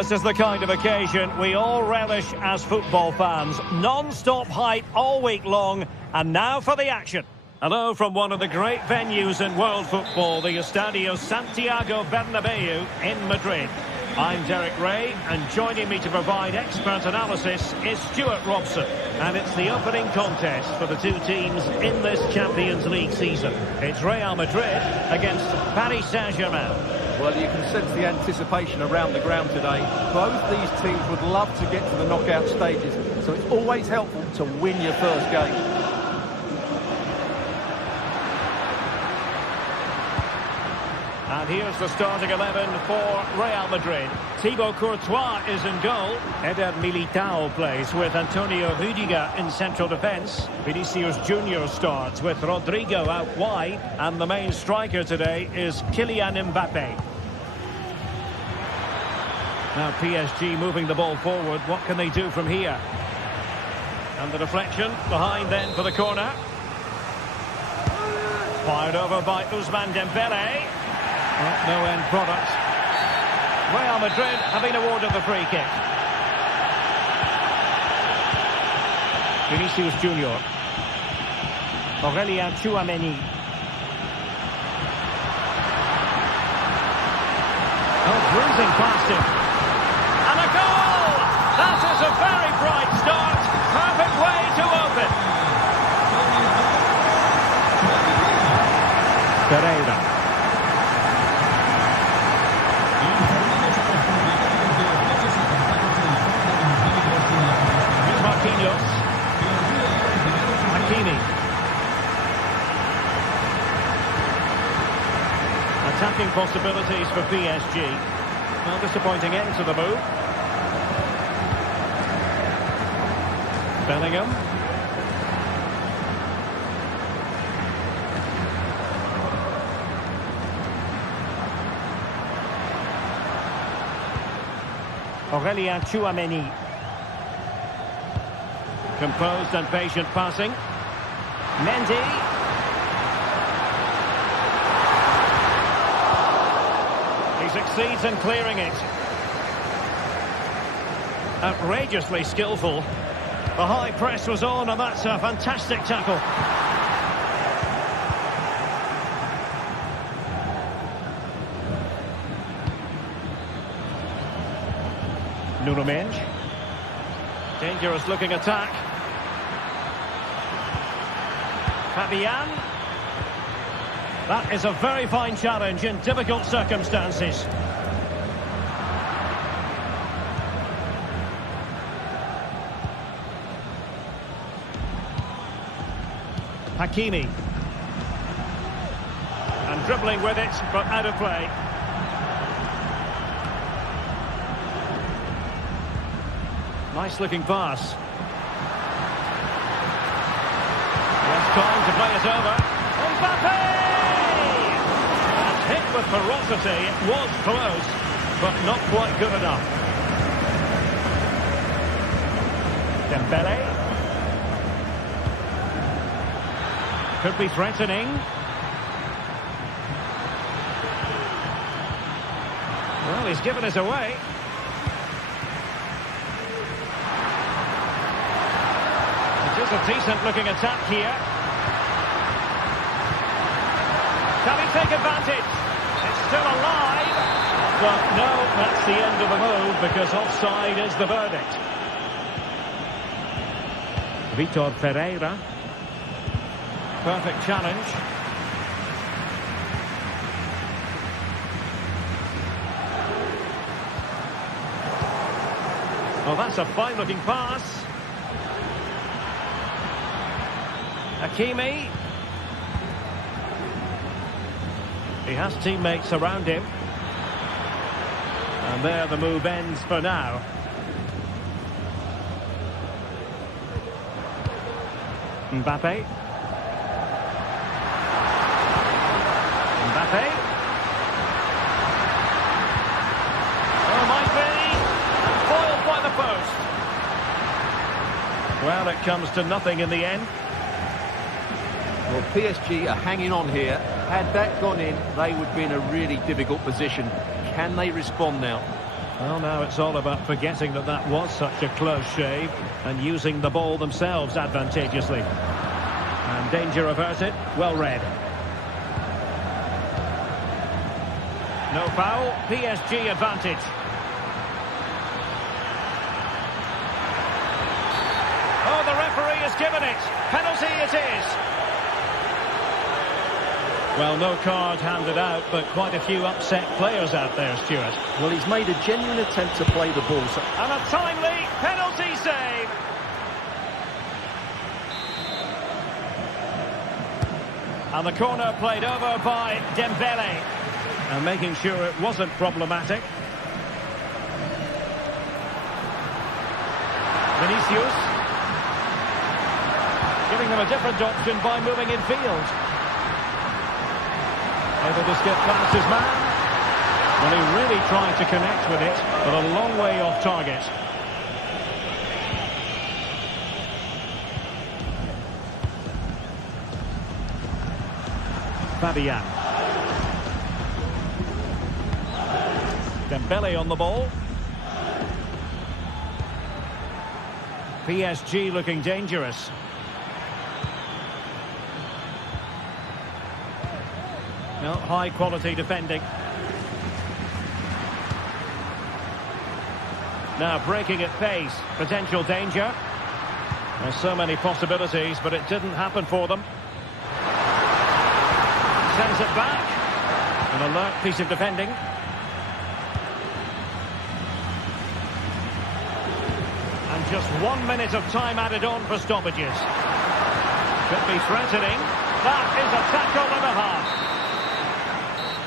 This is the kind of occasion we all relish as football fans. Non-stop hype all week long, and now for the action. Hello from one of the great venues in world football, the Estadio Santiago Bernabeu in Madrid. I'm Derek Ray, and joining me to provide expert analysis is Stuart Robson. And it's the opening contest for the two teams in this Champions League season. It's Real Madrid against Paris Saint-Germain. Well, you can sense the anticipation around the ground today. Both these teams would love to get to the knockout stages, so it's always helpful to win your first game. And here's the starting 11 for Real Madrid. Thibaut Courtois is in goal. Eder Militao plays with Antonio Rüdiger in central defence. Vinicius Junior starts with Rodrigo out wide. And the main striker today is Kylian Mbappe. Now PSG moving the ball forward. What can they do from here? And the deflection behind then for the corner. Fired over by Ousmane Dembele. No end product. Real Madrid have been awarded the free kick. Vinicius Junior. Aurélien Tchouameni. Oh, bruising past him. And a goal! That is a very bright start. Perfect way to open. Pereira. Hakimi. Attacking possibilities for PSG. Well, disappointing end to the move. Bellingham. Aurélien Tchouameni. Composed and patient passing. Mendy. He succeeds in clearing it. Outrageously skillful. The high press was on, and that's a fantastic tackle. Nuno Mendes. Dangerous looking attack. Fabian. That is a very fine challenge in difficult circumstances. Hakimi. And dribbling with it, but out of play. Nice looking pass. Time to play it over. Mbappe! And hit with ferocity. It was close, but not quite good enough. Dembele. Could be threatening. Well, he's given us away. It is a decent looking attack here. Can he take advantage? It's still alive. But no, that's the end of the move because offside is the verdict. Vitor Pereira. Perfect challenge. Oh, that's a fine looking pass. Hakimi. He has teammates around him. And there the move ends for now. Mbappe. Mbappe. Oh, might be. Foiled by the post. Well, it comes to nothing in the end. Well, PSG are hanging on here. Had that gone in, they would be in a really difficult position. Can they respond now? Well, now it's all about forgetting that that was such a close shave and using the ball themselves advantageously. And danger averted. Well read. No foul. PSG advantage. Oh, the referee has given it. Penalty it is. Well, no card handed out, but quite a few upset players out there, Stuart. Well, he's made a genuine attempt to play the ball. And a timely penalty save. And the corner played over by Dembele. And making sure it wasn't problematic. Vinicius. Giving them a different option by moving in field. Able to skip past his man. Well, he really tried to connect with it, but a long way off target. Fabian. Dembele on the ball. PSG looking dangerous. No, high quality defending. Now breaking at pace. Potential danger. There's so many possibilities, but it didn't happen for them. Sends it back. An alert piece of defending. And just 1 minute of time added on for stoppages. Could be threatening. That is a tackle and a half.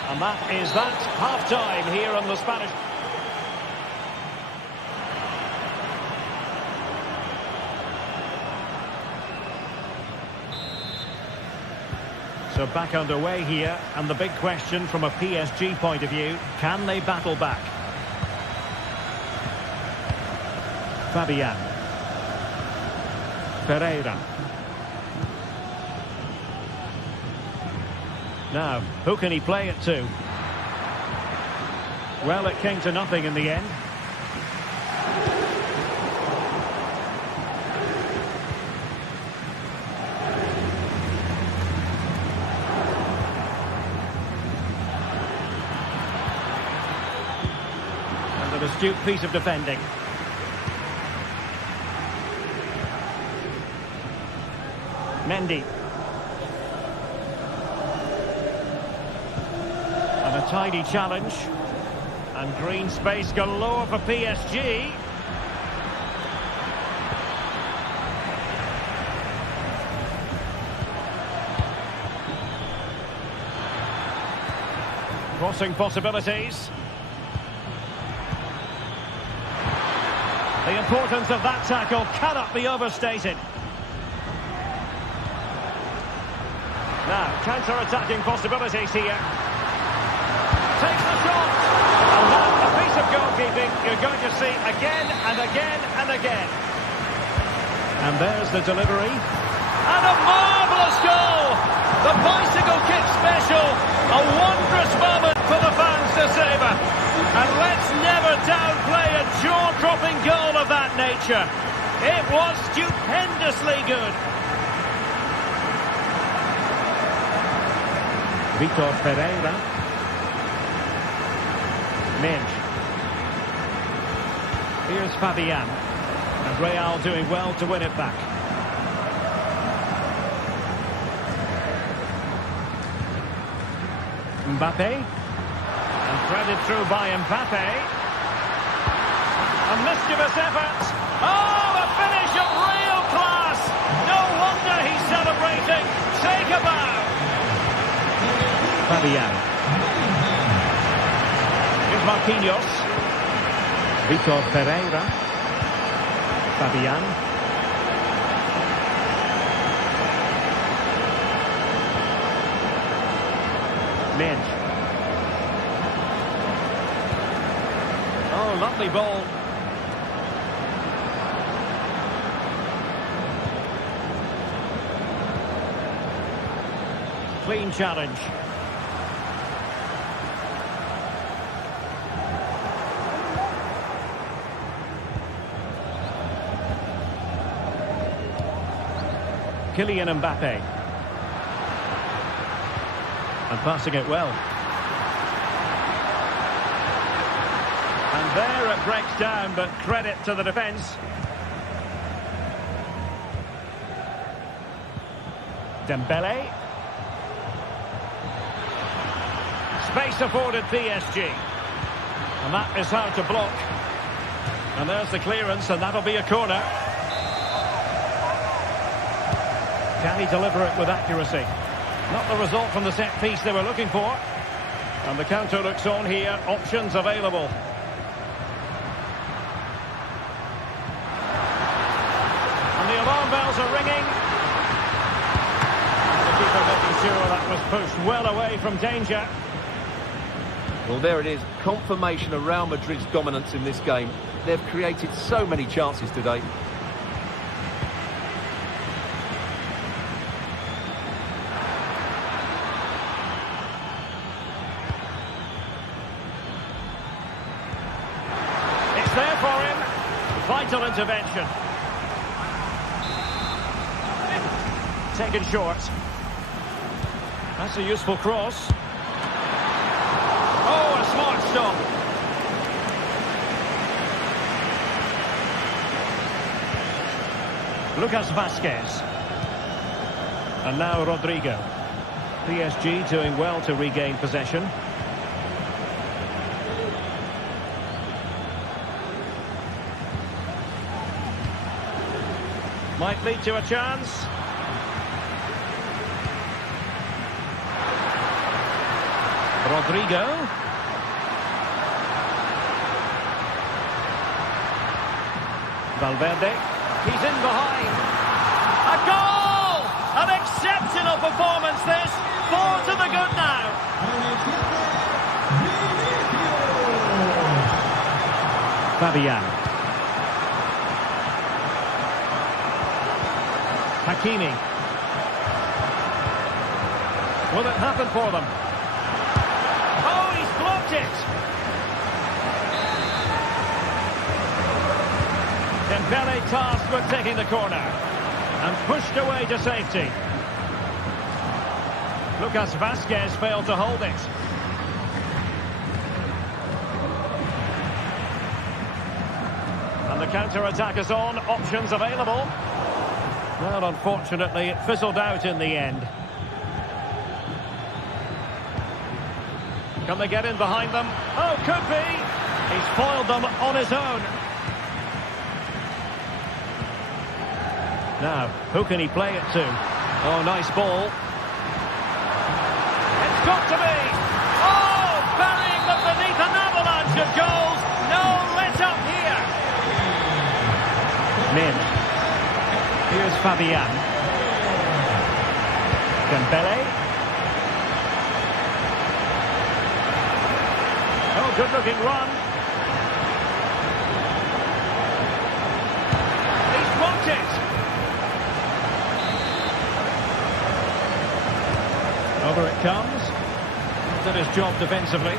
And that is that half-time here on the Spanish. So back underway here, and the big question from a PSG point of view, can they battle back? Fabian. Pereira. Now, who can he play it to? Well, it came to nothing in the end. And an astute piece of defending. Mendy. And a tidy challenge. And green space galore for PSG. Crossing possibilities. The importance of that tackle cannot be overstated. Now, counter-attacking possibilities here. Takes the shot. And that's a piece of goalkeeping you're going to see again and again and again. And there's the delivery. And a marvellous goal! The bicycle kick special. A wondrous moment for the fans to savour. And let's never downplay a jaw-dropping goal of that nature. It was stupendously good. Vitor Pereira. Minge. Here's Fabian. And Real doing well to win it back. Mbappe. And threaded through by Mbappe. A mischievous effort. Oh, a finish of real class. No wonder he's celebrating. Take a bow. Fabian. Here's Marquinhos. Vitor Pereira. Fabian. Minge. Oh, lovely ball. Clean challenge. Kylian Mbappe. And passing it well. And there it breaks down, but credit to the defence. Dembele. Space afforded PSG. And that is how to block. And there's the clearance, and that'll be a corner. Can he deliver it with accuracy? Not the result from the set piece they were looking for. And the counter looks on here. Options available. And the alarm bells are ringing. The keeper making sure that was pushed well away from danger. Well, there it is. Confirmation of Real Madrid's dominance in this game. They've created so many chances today. It's there for him. Vital intervention. Taken short. That's a useful cross. Oh, a smart stop. Lucas Vazquez. And now Rodrigo. PSG doing well to regain possession. Might lead to a chance. Rodrigo. Valverde. He's in behind. A goal! An exceptional performance this. 4 to the good now. Fabian. Hakimi. Will it happen for them? Oh, he's blocked it. Dembele tasked with taking the corner and pushed away to safety. Lucas Vazquez failed to hold it. And the counter-attack is on. Options available. Well, unfortunately, it fizzled out in the end. Can they get in behind them? Oh, could be. He's foiled them on his own. Now, who can he play it to? Oh, nice ball. It's got to be. Oh, burying them beneath an avalanche of goals. No let up here. Min. Here's Fabian. Dembele. Oh, good-looking run. He's blocked it. Over it comes. Did his job defensively.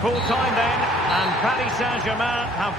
Full time then, and Paris Saint-Germain have...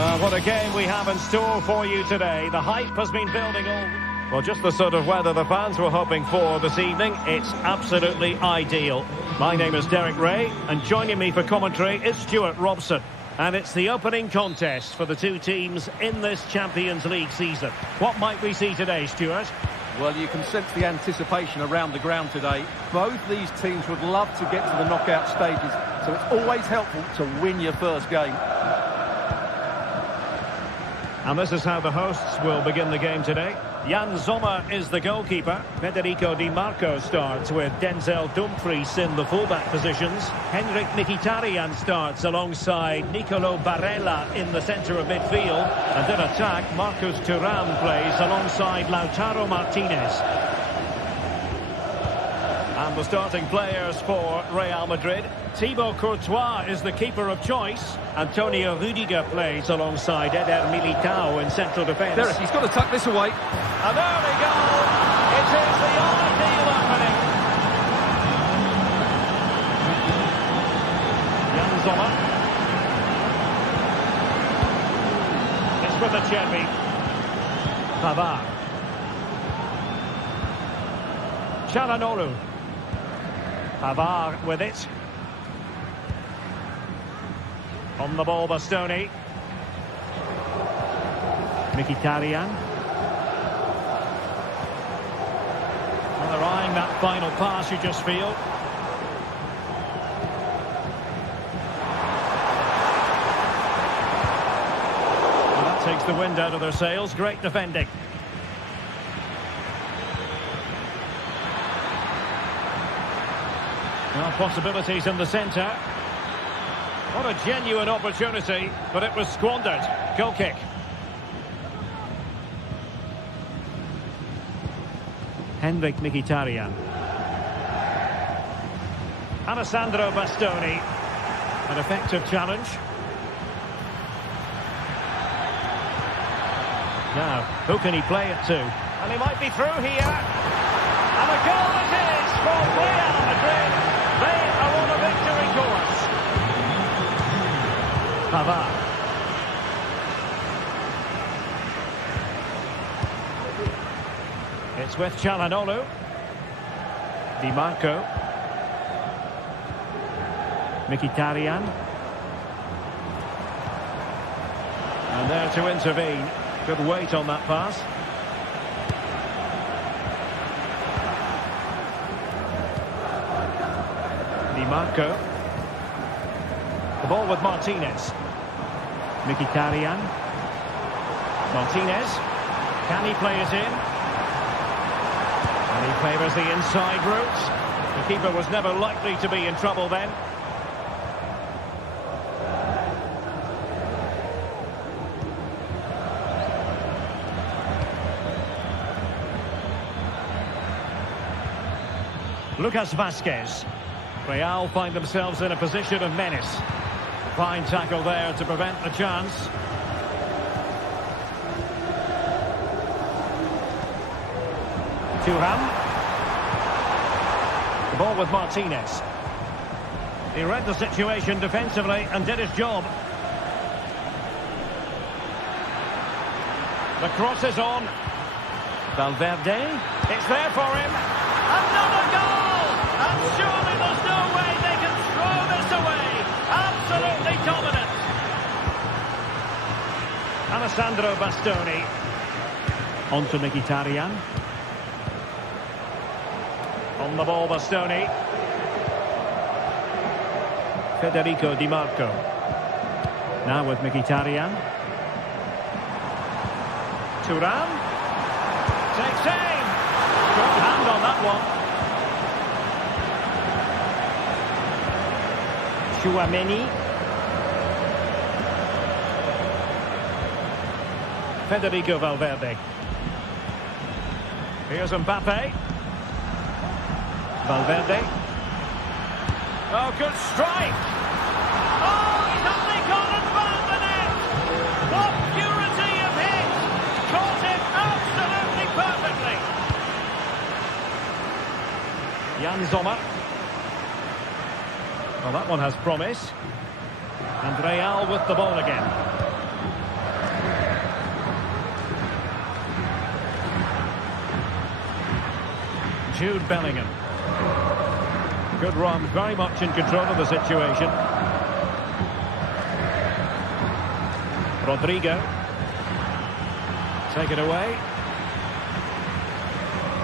Well, what a game we have in store for you today. The hype has been building all... Well, just the sort of weather the fans were hoping for this evening. It's absolutely ideal. My name is Derek Ray, and joining me for commentary is Stuart Robson. And it's the opening contest for the two teams in this Champions League season. What might we see today, Stuart? Well, you can sense the anticipation around the ground today. Both these teams would love to get to the knockout stages, so it's always helpful to win your first game. And this is how the hosts will begin the game today. Jan Sommer is the goalkeeper. Federico Di Marco starts with Denzel Dumfries in the fullback positions. Henrik Mkhitaryan starts alongside Nicolo Barella in the centre of midfield. And in attack, Marcus Thuram plays alongside Lautaro Martinez. And the starting players for Real Madrid. Thibaut Courtois is the keeper of choice. Antonio Rudiger plays alongside Eder Militao in central defence. Derek, he's got to tuck this away. And there we go. It is the ideal opening. Jan Sommer. It's with Acerbi. Pavard. Çalhanoğlu. Pavard with it. On the ball, Bastoni. Mkhitaryan. Well, they're eyeing that final pass, you just feel. Well, that takes the wind out of their sails. Great defending. Well, possibilities in the centre. What a genuine opportunity, but it was squandered. Goal kick. Henrik Mkhitaryan. Alessandro Bastoni. An effective challenge. Now, who can he play it to? And he might be through here. And a goal it is for Real Madrid. They are on a victory course. Pavard. It's with Çalhanoğlu. Di Marco. Mkhitaryan. And there to intervene. Good weight on that pass. Di Marco. The ball with Martinez. Mkhitaryan. Martinez. Can he play it in? And he favours the inside route. The keeper was never likely to be in trouble then. Lucas Vazquez. Real find themselves in a position of menace. Fine tackle there to prevent the chance. Thuram. The ball with Martinez. He read the situation defensively and did his job. The cross is on. Valverde. It's there for him. Another goal! And surely there's no way they can throw this away. Absolutely dominant. Alessandro Bastoni. On to Mkhitaryan. On the ball, Bastoni. Federico Di Marco. Now with Mkhitaryan. Thuram. Takes aim. Strong hand on that one. Tchouaméni. Federico Valverde. Here's Mbappe. Valverde. Oh, good strike. Oh, he's only gone and found the net. What purity of hit. Caught it absolutely perfectly. Jan Sommer. Well, that one has promise. And Real with the ball again. Jude Bellingham. Good run, very much in control of the situation. Rodrigo. Take it away.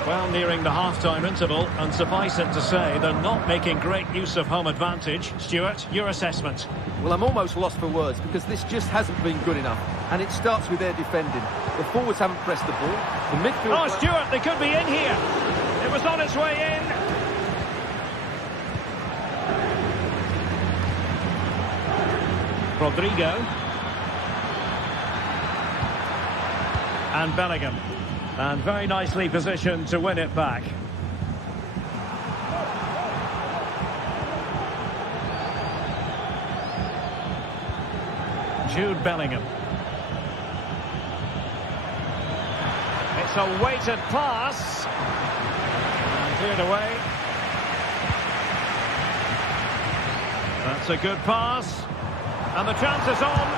Well, nearing the half-time interval, and suffice it to say, they're not making great use of home advantage. Stuart, your assessment? Well, I'm almost lost for words because this just hasn't been good enough. And it starts with their defending. The forwards haven't pressed the ball. The midfield... Oh, Stuart, they could be in here. It was on its way in. Rodrigo. And Bellingham. And very nicely positioned to win it back. Jude Bellingham. It's a weighted pass. And cleared away. That's a good pass. And the chance is on.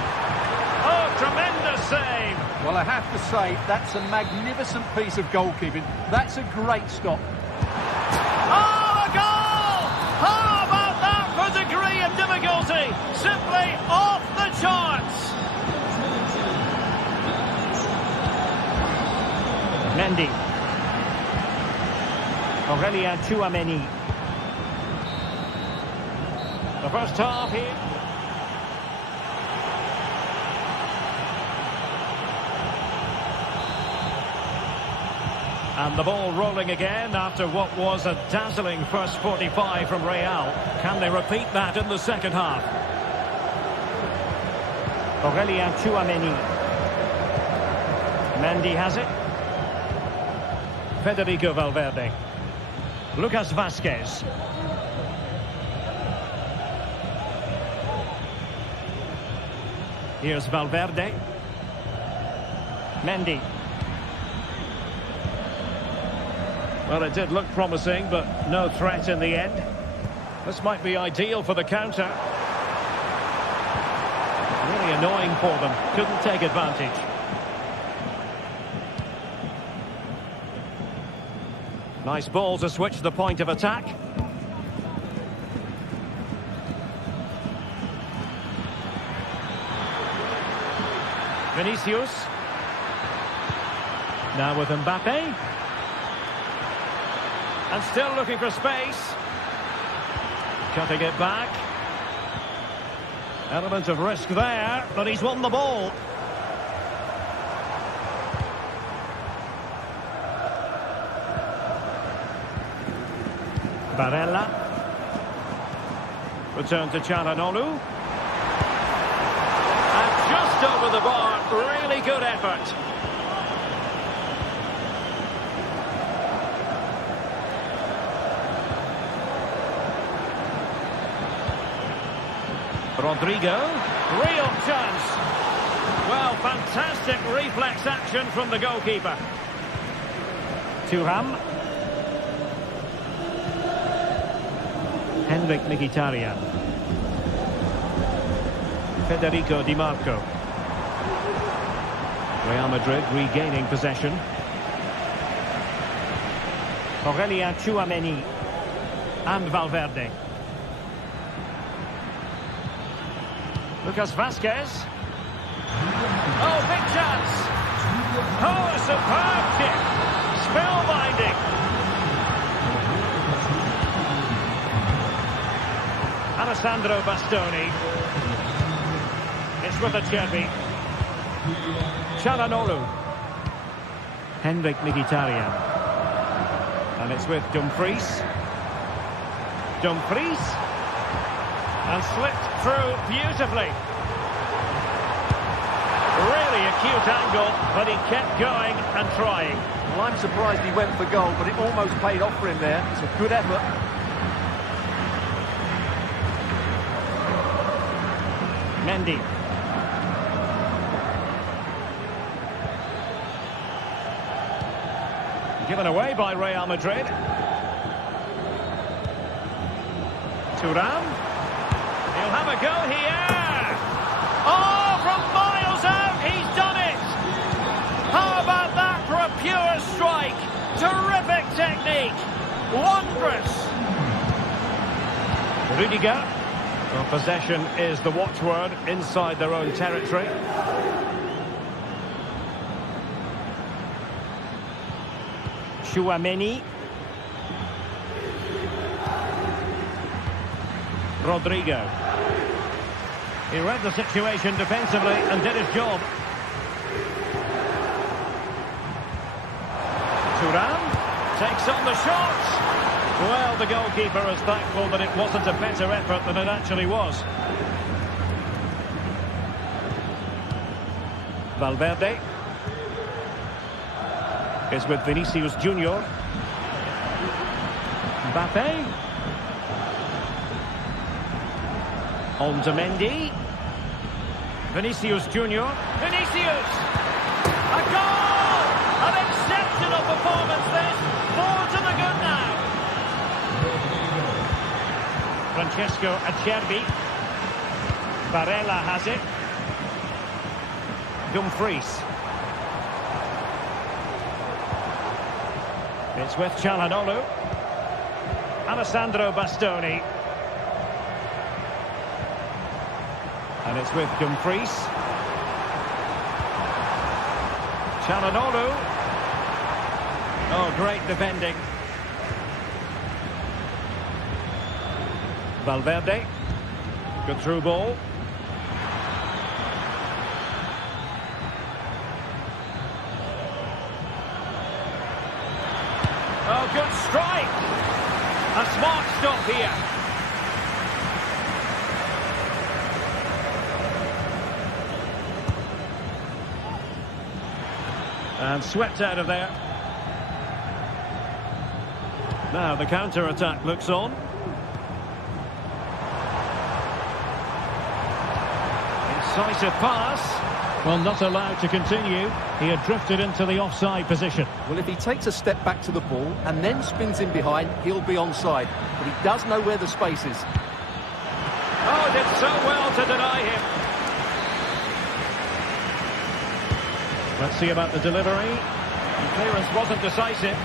Oh, tremendous save. Well, I have to say, that's a magnificent piece of goalkeeping. That's a great stop. Oh, a goal! How about that for degree of difficulty? Simply off the charts. Mendy. Aurélien Tchouaméni. The first half here. And the ball rolling again after what was a dazzling first 45 from Real. Can they repeat that in the second half? Aurélien Tchouaméni. Mendy has it. Federico Valverde. Lucas Vázquez. Here's Valverde. Mendy. Well, it did look promising, but no threat in the end. This might be ideal for the counter. Really annoying for them. Couldn't take advantage. Nice ball to switch the point of attack. Vinicius. Now with Mbappe. And still looking for space. Cutting it back. Element of risk there, but he's won the ball. Barella. Return to Çalhanoğlu. And just over the bar, really good effort. Rodrigo, real chance. Well, fantastic reflex action from the goalkeeper. Thuram. Henrik Mkhitaryan. Federico Di Marco. Real Madrid regaining possession. Aurélien Tchouaméni. And Valverde. Lucas Vázquez. Oh, big chance. Oh, a superb kick. Spellbinding. Alessandro Bastoni. It's with Acerbi. Çalhanoğlu. Henrik Mkhitaryan. And it's with Dumfries. Dumfries. And slipped through beautifully. Really acute angle, but he kept going and trying. Well, I'm surprised he went for goal, but it almost paid off for him there. It's a good effort. Mendy. Given away by Real Madrid. Thuram. He'll have a go here. Oh, from miles out, he's done it. How about that for a pure strike? Terrific technique. Rudiger. Well, possession is the watchword inside their own territory. Chouameni. Rodrigo. He read the situation defensively and did his job. Thuram takes on the shot. Well, the goalkeeper is thankful that it wasn't a better effort than it actually was. Valverde is with Vinicius Junior. Mbappe. On to Mendy. Vinicius Junior. Vinicius! A goal! An exceptional performance this. 4 to the good now. Francesco Acerbi. Varela has it. Dumfries. It's with Çalhanoğlu. Alessandro Bastoni. And it's with Dumfries. Çalhanoğlu. Oh, great defending. Valverde. Good through ball. Oh, good strike. A smart stop here. And swept out of there. Now the counter-attack looks on. Incisive pass. Well, not allowed to continue. He had drifted into the offside position. Well, if he takes a step back to the ball and then spins in behind, he'll be onside. But he does know where the space is. Oh, did so well to deny him. Let's see about the delivery. The clearance wasn't decisive.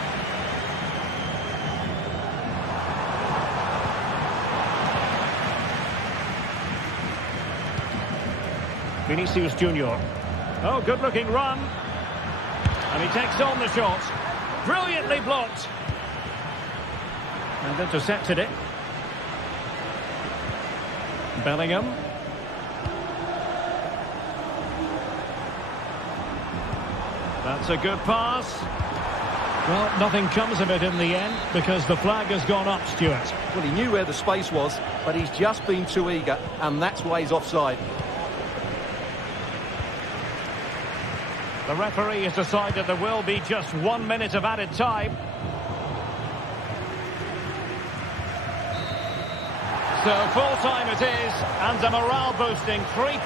Vinicius Junior. Oh, good-looking run. And he takes on the shot. Brilliantly blocked. And intercepted it. Bellingham. That's a good pass. Well, nothing comes of it in the end because the flag has gone up, Stuart. Well, he knew where the space was, but he's just been too eager, and that's why he's offside. The referee has decided there will be just 1 minute of added time. So full time it is, and a morale boosting 3.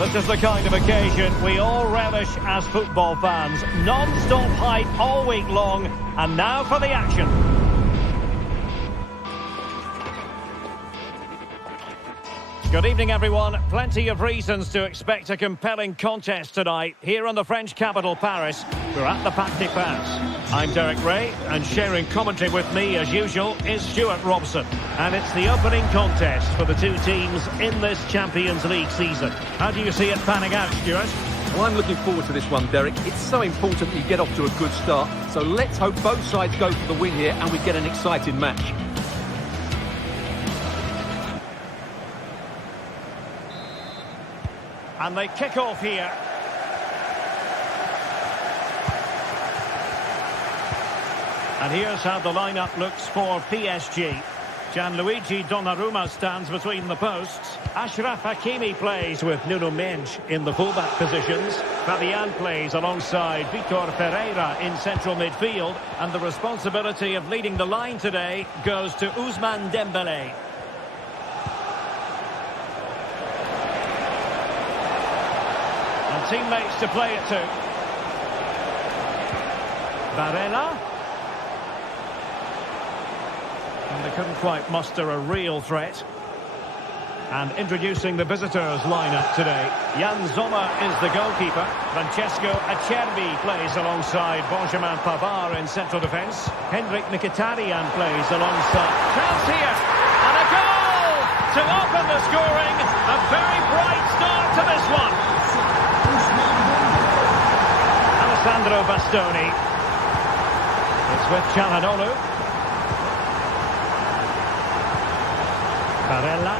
This is the kind of occasion we all relish as football fans. Non-stop hype all week long, and now for the action. Good evening, everyone. Plenty of reasons to expect a compelling contest tonight here in the French capital, Paris. We're at the Parc des Princes. I'm Derek Ray, and sharing commentary with me, as usual, is Stuart Robson. And it's the opening contest for the two teams in this Champions League season. How do you see it panning out, Stuart? Well, I'm looking forward to this one, Derek. It's so important that you get off to a good start. So let's hope both sides go for the win here and we get an exciting match. And they kick off here. And here's how the lineup looks for PSG. Gianluigi Donnarumma stands between the posts. Achraf Hakimi plays with Nuno Mendes in the fullback positions. Fabian plays alongside Vitor Pereira in central midfield. And the responsibility of leading the line today goes to Ousmane Dembélé. Teammates to play it to. Varela. And they couldn't quite muster a real threat. And introducing the visitors lineup today. Jan Sommer is the goalkeeper. Francesco Acerbi plays alongside Benjamin Pavard in central defence. Henrik Mkhitaryan plays alongside. Chance here. And a goal to open the scoring. A very bright start to this one. Sandro Bastoni. It's with Çalhanoğlu. Barella.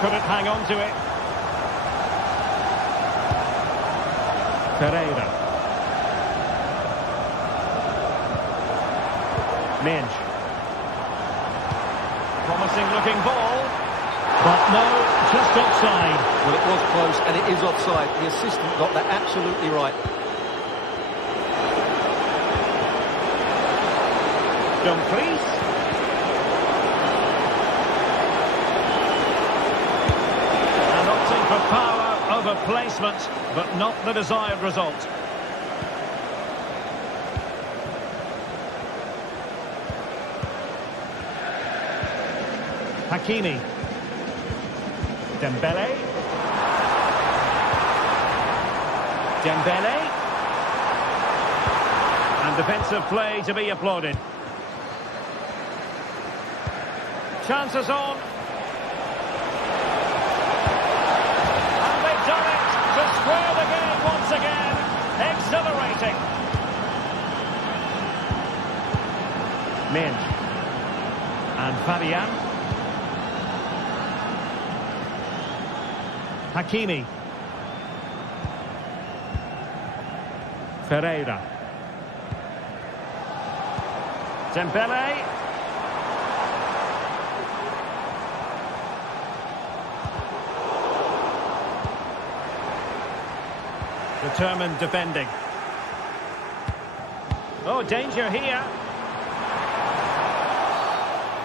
Couldn't hang on to it. Pereira. Mendes. Promising looking ball. But no, just offside. Well, it was close, and it is offside. The assistant got that absolutely right. Dumfries. And opting for power over placement, but not the desired result. Hakimi. Dembélé. Dembélé. And defensive play to be applauded. Chances on. And they've done it to square the game once again. Exhilarating. Mendes. And Fabian. Hakimi. Pereira. Dembélé. Determined defending. Oh, danger here.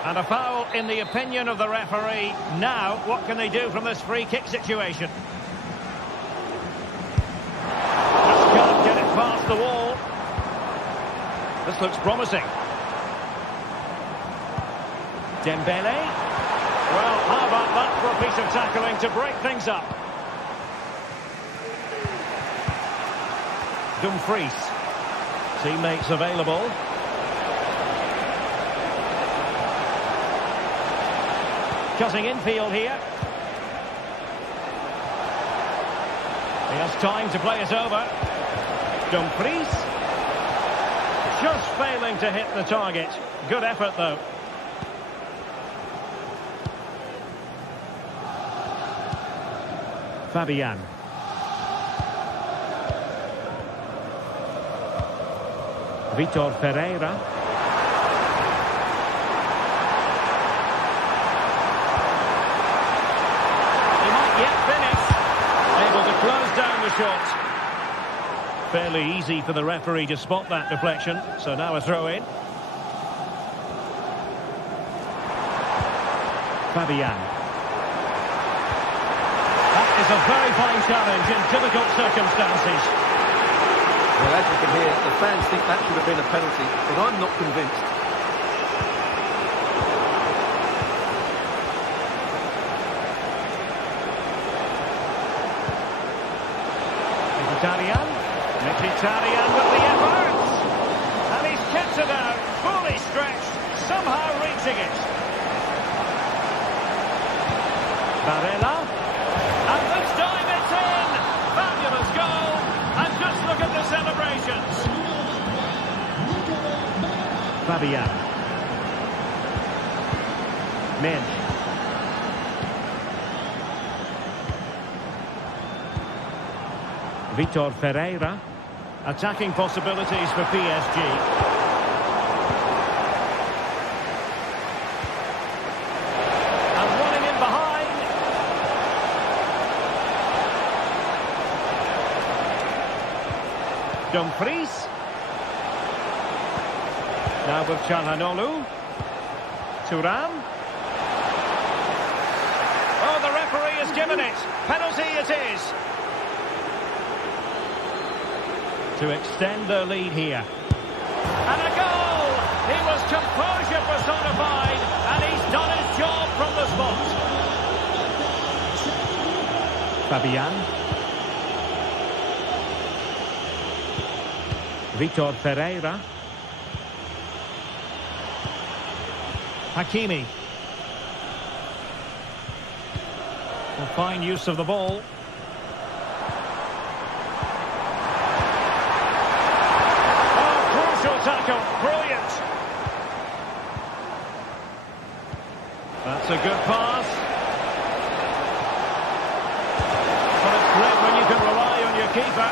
And a foul in the opinion of the referee. Now, what can they do from this free kick situation? Just can't get it past the wall. This looks promising. Dembélé. Well, how about that for a piece of tackling to break things up? Dumfries. Teammates available. Cutting infield here. He has time to play it over. Dumfries. Just failing to hit the target. Good effort, though. Fabian. Vitor Pereira. He might yet finish. Able to close down the shot. Fairly easy for the referee to spot that deflection. So now a throw in. Fabian. is a very fine challenge in difficult circumstances. Well, as you can hear, the fans think that should have been a penalty, but I'm not convinced. Mkhitaryan with the effort. And he's kept it out, fully stretched, somehow reaching it. Barella. And this time it's in. Fabulous goal. And just look at the celebrations. Fabian. Mensch. Vitor Ferreira. Attacking possibilities for PSG. And running in behind. Dumfries. Now with Çalhanoğlu. Thuram. Oh, the referee has given it. Penalty it is. To extend their lead here. And a goal! He was composure personified, and he's done his job from the spot. Fabian. Vitor Ferreira. Hakimi. Well, fine use of the ball. Tackle, brilliant. That's a good pass. But it's great when you can rely on your keeper.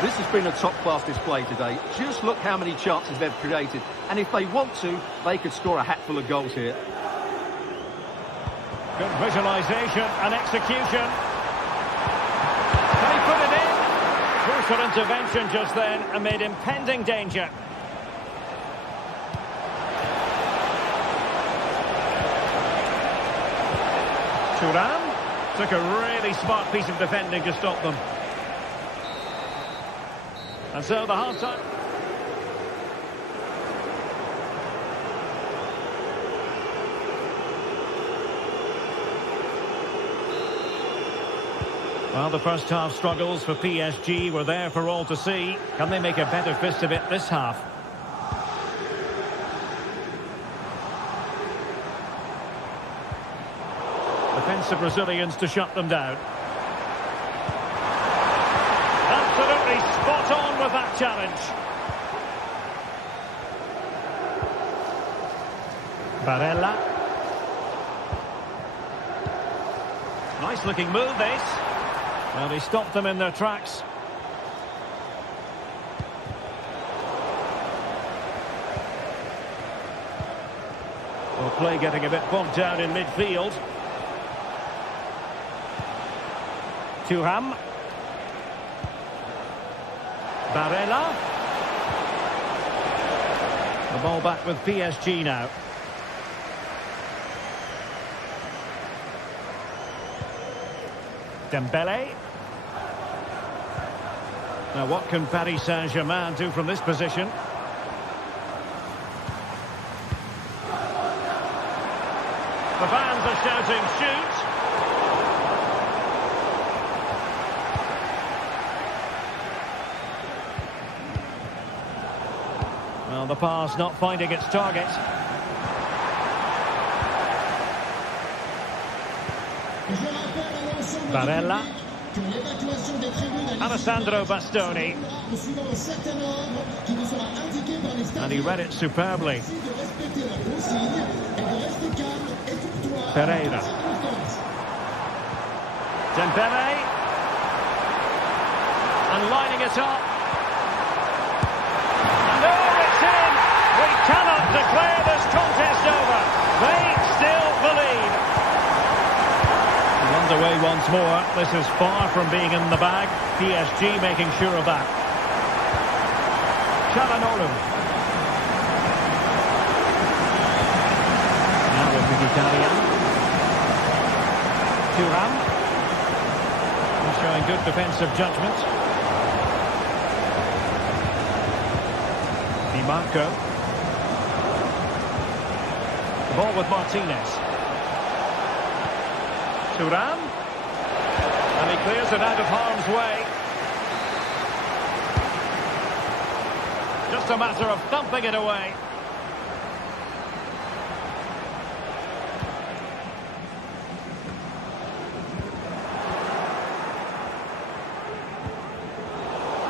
This has been a top-class display today. Just look how many chances they've created. And if they want to, they could score a hatful of goals here. Good visualisation and execution. Can he put it in? Crucial intervention just then amid impending danger. Thuram took a really smart piece of defending to stop them. And so the half-time. Well, the first half struggles for PSG were there for all to see. Can they make a better fist of it this half? Defensive Brazilians to shut them down. Absolutely spot on with that challenge. Barella. Nice looking move this. Well, he stopped them in their tracks. Well, play getting a bit bogged down in midfield. Thuram. Barella. The ball back with PSG now. Dembele. Now what can Paris Saint-Germain do from this position? The fans are shouting, shoot! Well, the pass not finding its target. Barella. Alessandro Bastoni. And he read it superbly. Pereira. Dembele. And lining it up. And oh, it's in! We cannot declare this contest over. They still believe. Underway once more. This is far from being in the bag. PSG making sure of that. Çalhanoğlu. Now with Mkhitaryan. Thuram. He's showing good defensive judgment. Di Marco. The ball with Martinez. Thuram. And he clears it out of harm's way. Just a matter of thumping it away.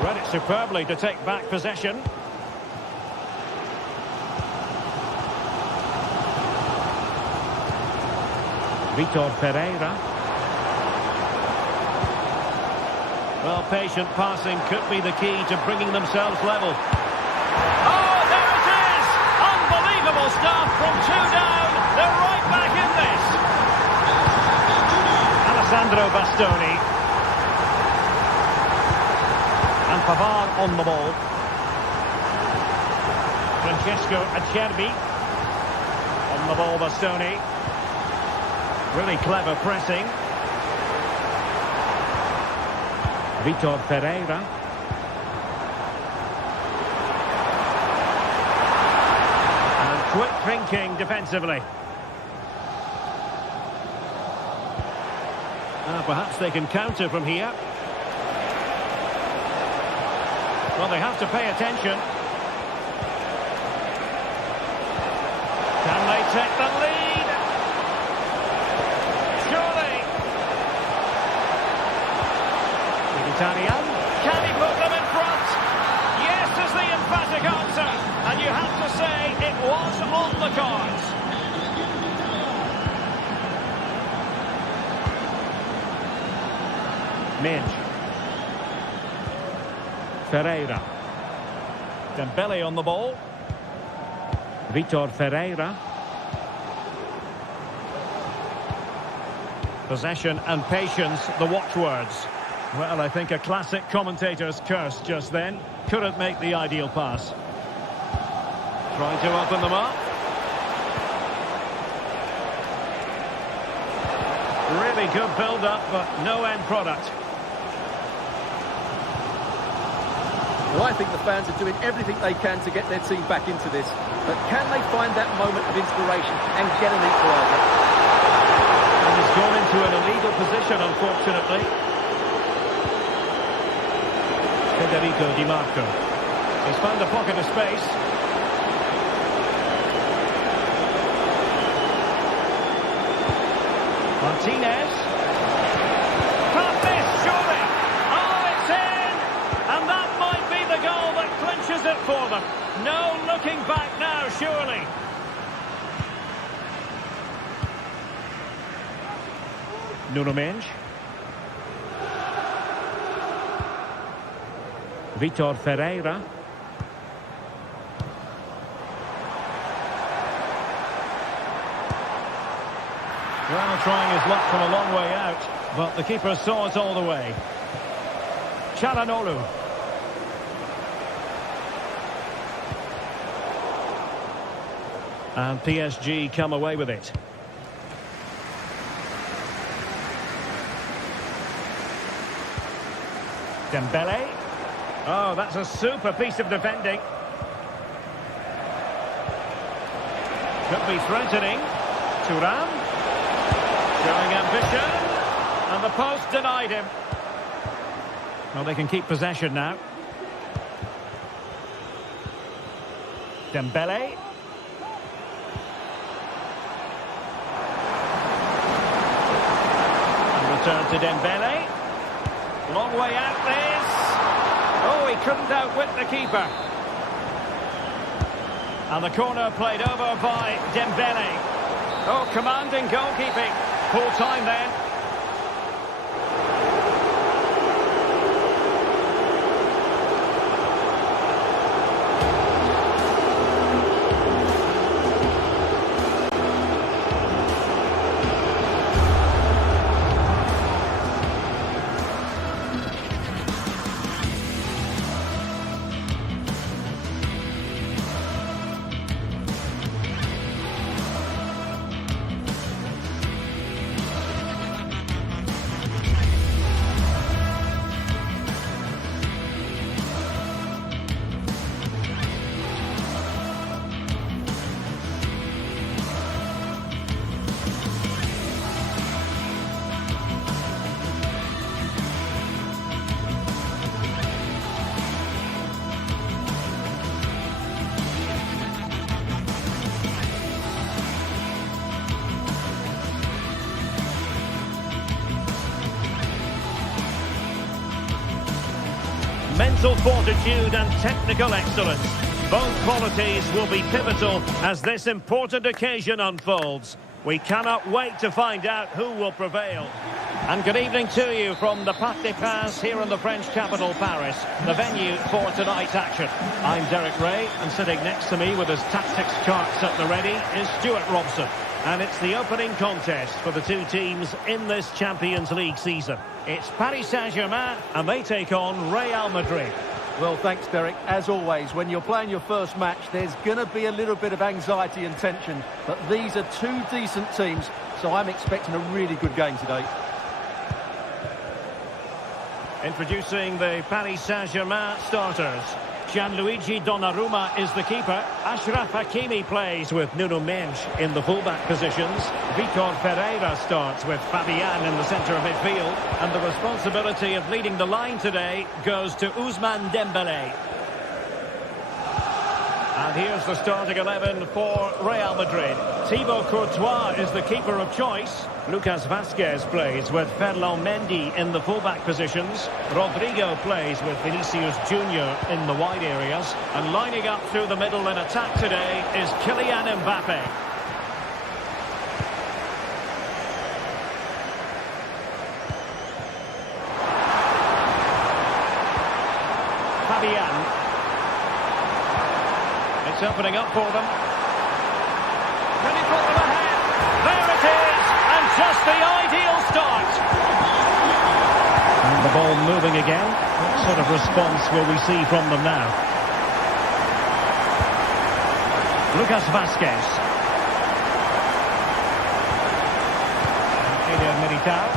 Read it superbly to take back possession. Vitor Pereira. Well, patient passing could be the key to bringing themselves level. Oh, there it is! Unbelievable stuff from 2 down. They're right back in this. Alessandro Bastoni. And Pavard on the ball. Francesco Acerbi. On the ball, Bastoni. Really clever pressing. Vitor Pereira. And quick thinking defensively. Perhaps they can counter from here. Well, they have to pay attention. Can they take the lead? Surely. Italian. Can he put them in front? Yes is the emphatic answer. And you have to say it was on the cards. Minge. Ferreira. Dembele on the ball. Vitor Ferreira. Possession and patience, the watchwords. Well, I think a classic commentator's curse just then. Couldn't make the ideal pass. Trying to open them up. Really good build-up, but no end product. Well, I think the fans are doing everything they can to get their team back into this. But can they find that moment of inspiration and get an equaliser? And he's gone into an illegal position, unfortunately. Federico Di Marco. He's found a pocket of space. Martinez. Can't miss, surely. Oh, it's in! And that might be the goal that clinches it for them. No looking back now, surely. Nuno Mendes. Vitor Ferreira. Well, trying his luck from a long way out, but the keeper saw it all the way. Çalhanoğlu. And PSG come away with it. Dembele. Oh, that's a super piece of defending. Could be threatening. Thuram. Showing ambition. And the post denied him. Well, they can keep possession now. Dembele. And return to Dembele. Long way out this. Oh, he couldn't outwit the keeper. And the corner played over by Dembele. Oh, commanding goalkeeping. Full time then. mental fortitude and technical excellence. Both qualities will be pivotal as this important occasion unfolds. We cannot wait to find out who will prevail. And good evening to you from the Parc des Princes here in the French capital, Paris, the venue for tonight's action. I'm Derek Ray, and sitting next to me with his tactics charts at the ready is Stuart Robson. And it's the opening contest for the two teams in this Champions League season. It's Paris Saint-Germain, and they take on Real Madrid. Well, thanks, Derek. As always, when you're playing your first match, there's going to be a little bit of anxiety and tension. But these are two decent teams, so I'm expecting a really good game today. Introducing the Paris Saint-Germain starters. Gianluigi Donnarumma is the keeper. Achraf Hakimi plays with Nuno Mendes in the fullback positions. Vitor Pereira starts with Fabian in the centre of midfield. And the responsibility of leading the line today goes to Ousmane Dembélé. And here's the starting 11 for Real Madrid. Thibaut Courtois is the keeper of choice. Lucas Vazquez plays with Ferland Mendy in the fullback positions. Rodrigo plays with Vinicius Junior in the wide areas. And lining up through the middle in attack today is Kylian Mbappe. Fabian. It's opening up for them. Can he put them ahead? There it is! And just the ideal start. And the ball moving again. What sort of response will we see from them now? Lucas Vazquez. Inter Milan.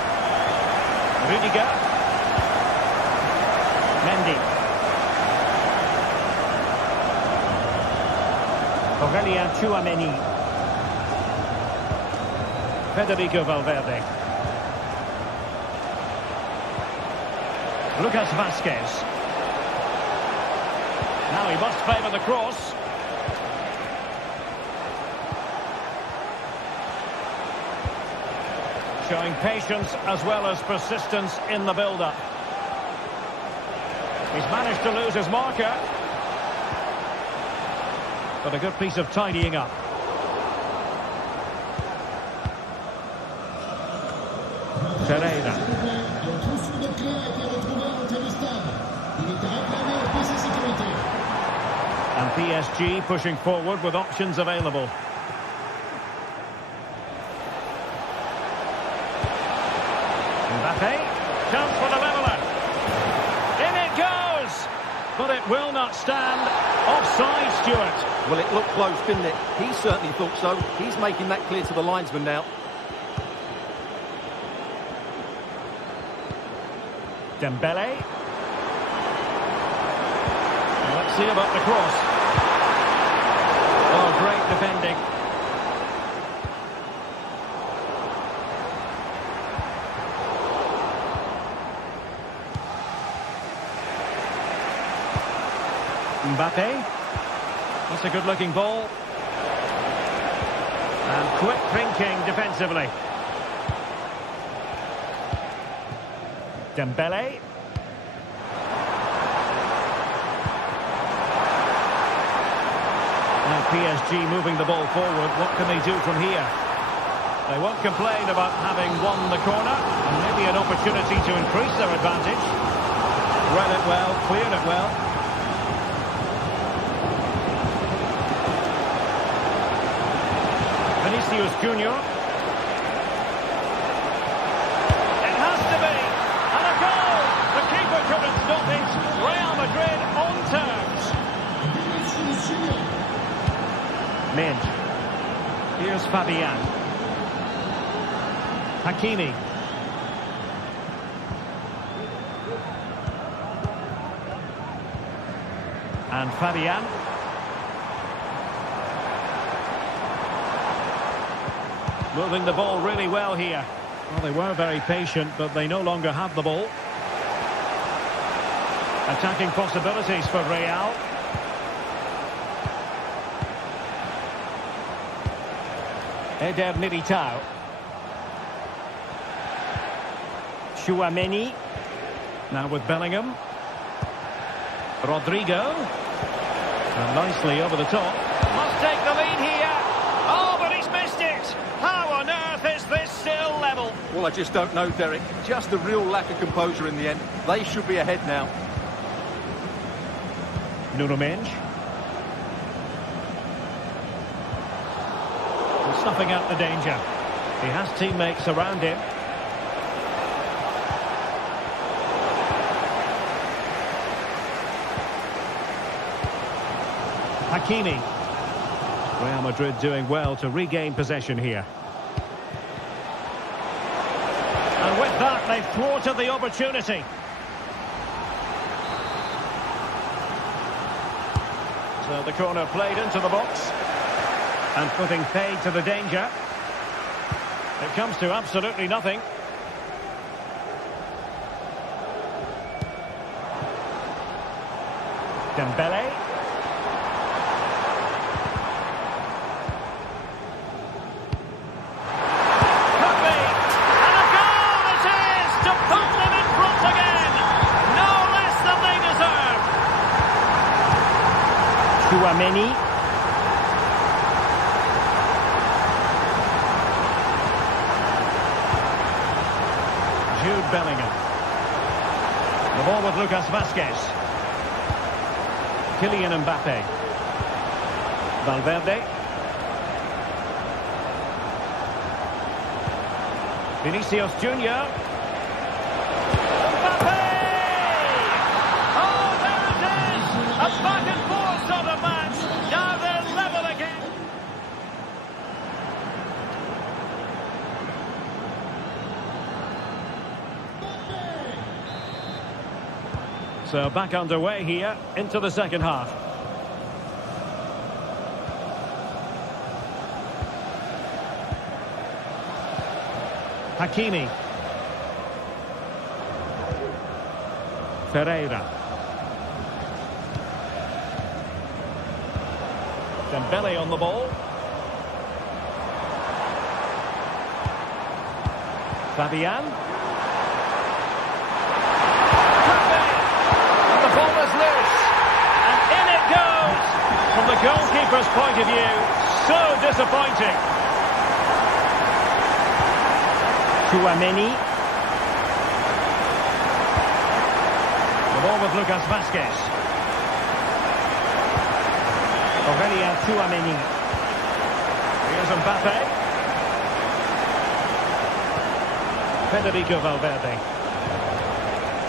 Rudiger. Mendy. Aurélien Tchouameni. Federico Valverde. Lucas Vazquez. Now he must favour the cross. Showing patience as well as persistence in the build-up. He's managed to lose his marker. But a good piece of tidying up. Pereira. And PSG pushing forward with options available. Mbappe. Chance for the leveller. In it goes! But it will not stand. Offside, Stuart. Well, it looked close, didn't it? He certainly thought so. He's making that clear to the linesman now. Dembélé. Let's see about the cross. Oh, great defending. Mbappe. That's a good-looking ball. And quick thinking defensively. Dembélé. Now PSG moving the ball forward. What can they do from here? They won't complain about having won the corner. And maybe an opportunity to increase their advantage. Read it well, cleared it well. Vinicius Junior. It has to be. And a goal. The keeper couldn't stop it. Real Madrid on terms. Mendes. Here's Fabian. Hakimi. And Fabian. Moving the ball really well here. Well, they were very patient, but they no longer have the ball. Attacking possibilities for Real. Eder Militao. Tchouameni. Now with Bellingham. Rodrigo. And nicely over the top. Must take the lead here. Oh, but he's missed it. How on earth is this still level? Well, I just don't know, Derek. Just a real lack of composure in the end. They should be ahead now. Nuno Mendes. And snuffing out the danger. He has teammates around him. Hakimi. Real Madrid doing well to regain possession here. And with that, they've thwarted the opportunity. So the corner played into the box. And putting paid to the danger. It comes to absolutely nothing. Dembele. Could be. And a goal it is to put them in front again. No less than they deserve. Tchouaméni. Jude Bellingham. The ball with Lucas Vazquez. Kylian Mbappe. Valverde. Vinicius Junior. Mbappe! Oh, there it is! A back and forth sort of match. Now they're level again. So back underway here into the second half. Hakimi. Ferreira. Dembele on the ball. Fabian. From the goalkeeper's point of view, so disappointing. Tchouaméni. The ball with Lucas Vazquez. Aurelien Tchouaméni. Here's Mbappe. Federico Valverde.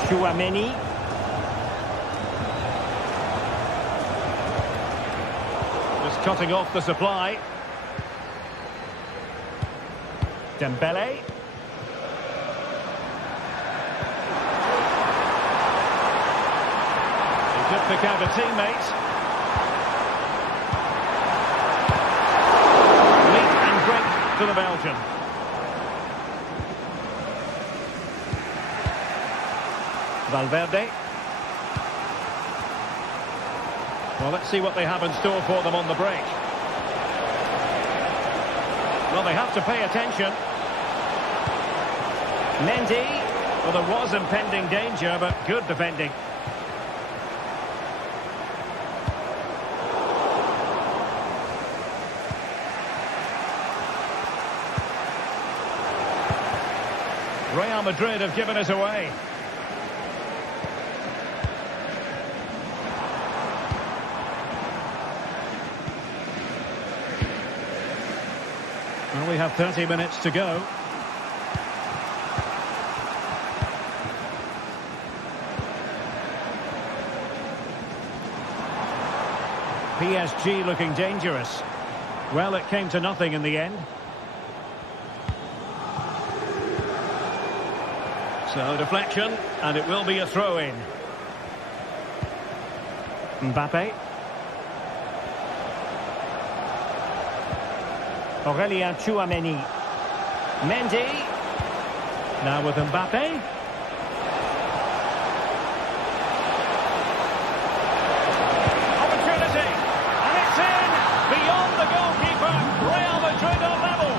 Tchouaméni. Cutting off the supply. Dembele. He could pick out a teammate. Meat and drink to the Belgian. Valverde. Well, let's see what they have in store for them on the break. Well, they have to pay attention. Mendy. Well, there was impending danger, but good defending. Real Madrid have given it away. Well, we have 30 minutes to go. PSG looking dangerous. Well, it came to nothing in the end. So, deflection, and it will be a throw-in. Mbappe. Aurelien Tchouaméni. Mendy. Now with Mbappe. Opportunity. And it's in. Beyond the goalkeeper. Real Madrid are level.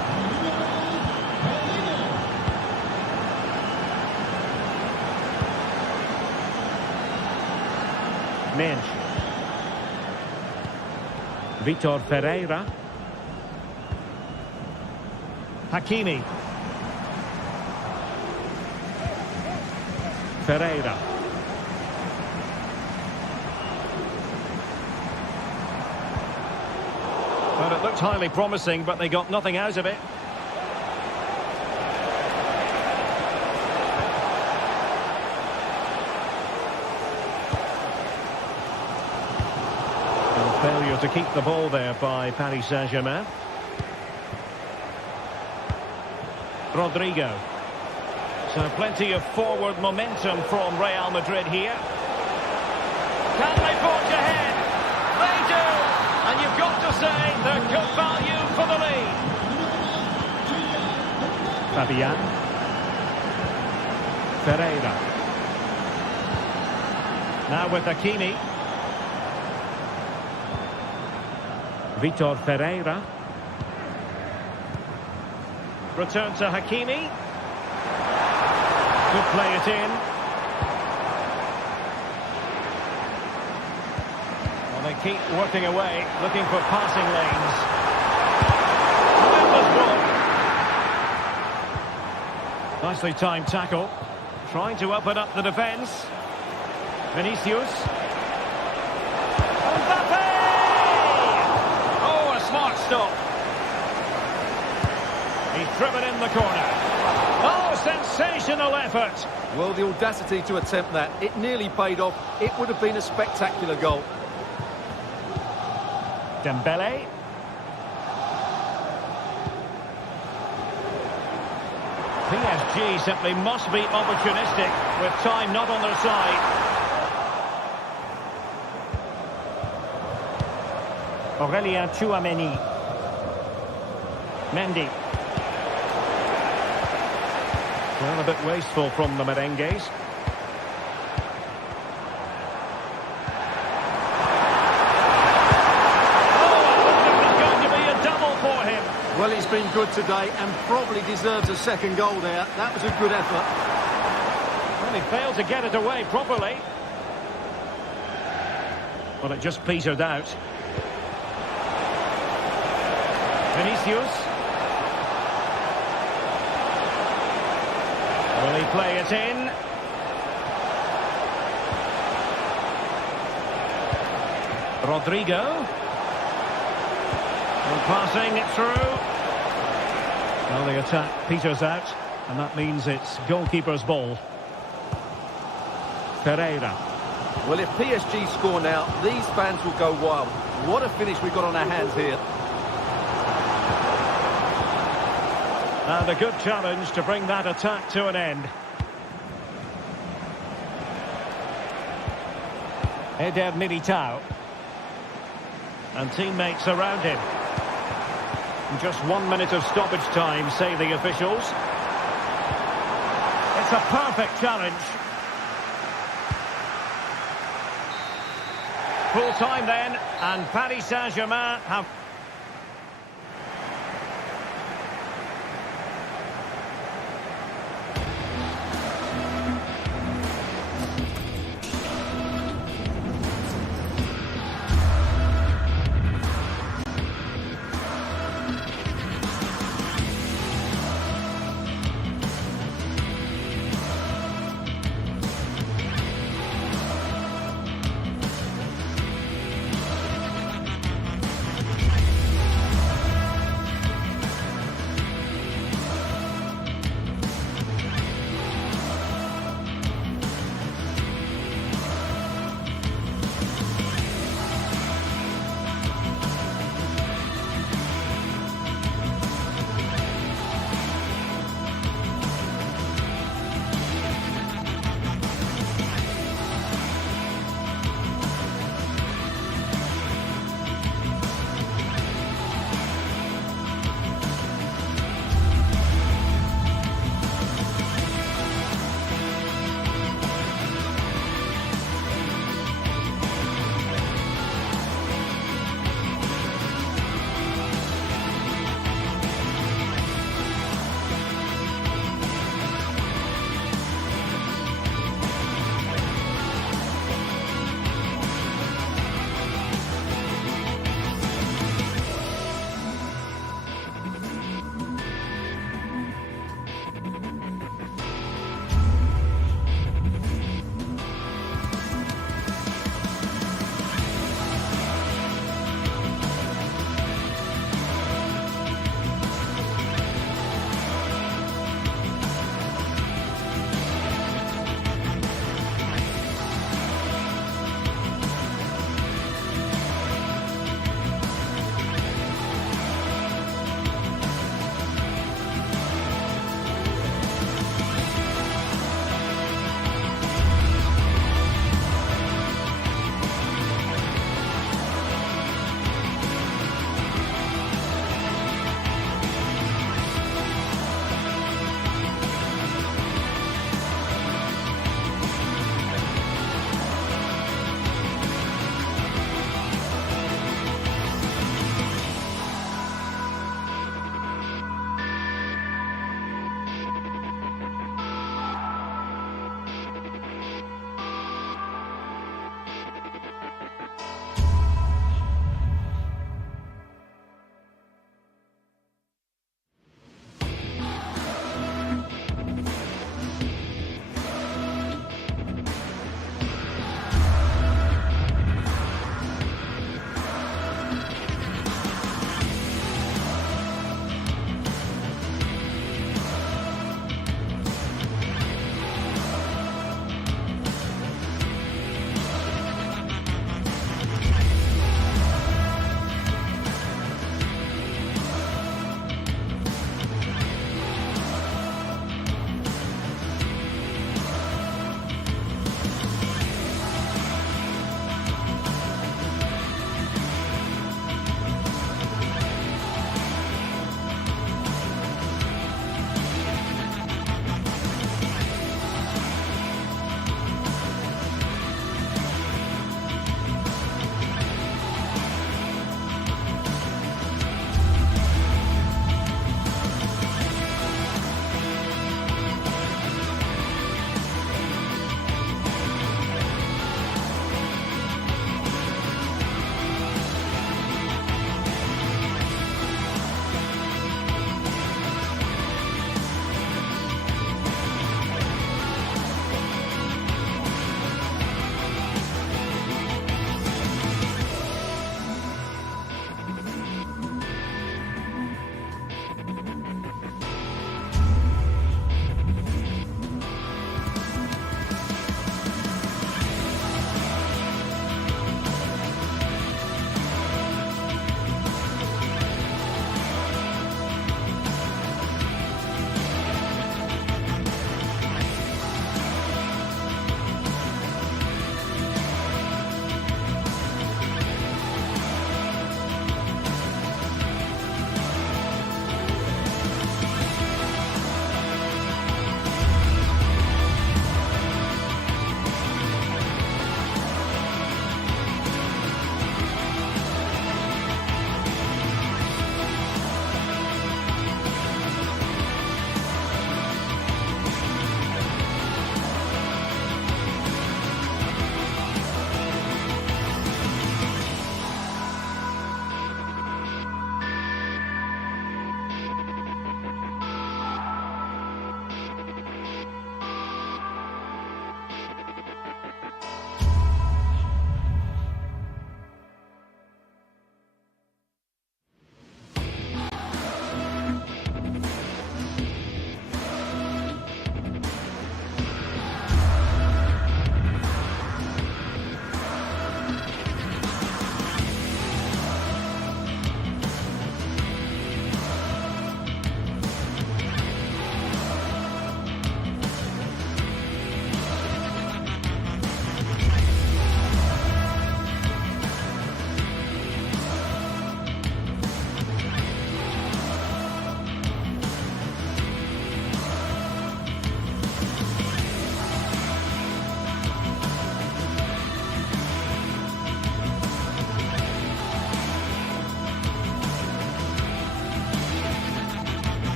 Mensch. Vitor Ferreira. Hakimi. Ferreira. Well, it looked highly promising, but they got nothing out of it. And failure to keep the ball there by Paris Saint-Germain. Rodrigo. So plenty of forward momentum from Real Madrid here. Can they forge ahead? They do! And you've got to say they're good value for the lead. Fabian. Ferreira. Now with Hakimi. Vitor Ferreira. Return to Hakimi. Could play it in. Well, they keep working away, looking for passing lanes. Tremendous ball. Nicely timed tackle. Trying to open up the defence. Vinicius. Mbappe! Oh, a smart stop. He's driven in the corner. Oh, sensational effort. Well, the audacity to attempt that. It nearly paid off. It would have been a spectacular goal. Dembele. PSG simply must be opportunistic with time not on their side. Aurelien Tchouameni. Mendy. Well, a bit wasteful from the merengues. Well, he's been good today and probably deserves a second goal there. That was a good effort. Well, he failed to get it away properly. Well, it just petered out. Vinicius. Will he play it in? Rodrigo. And passing it through. Well, the attack peters out, and that means it's goalkeeper's ball. Ferreira. Well, if PSG score now, these fans will go wild. What a finish we've got on our hands here. And a good challenge to bring that attack to an end. Eder Militao. And teammates around him. Just 1 minute of stoppage time, say the officials. It's a perfect challenge. Full time then, and Paris Saint-Germain have...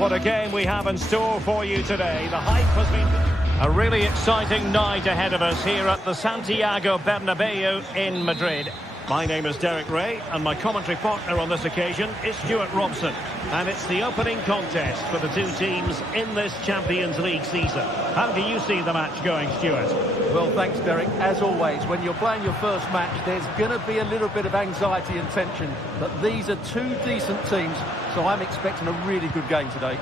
What a game we have in store for you today. The hype has been... A really exciting night ahead of us here at the Santiago Bernabeu in Madrid. My name is Derek Ray, and my commentary partner on this occasion is Stuart Robson. And it's the opening contest for the two teams in this Champions League season. How do you see the match going, Stuart? Well, thanks, Derek. As always, when you're playing your first match, there's going to be a little bit of anxiety and tension. But these are two decent teams, so I'm expecting a really good game today.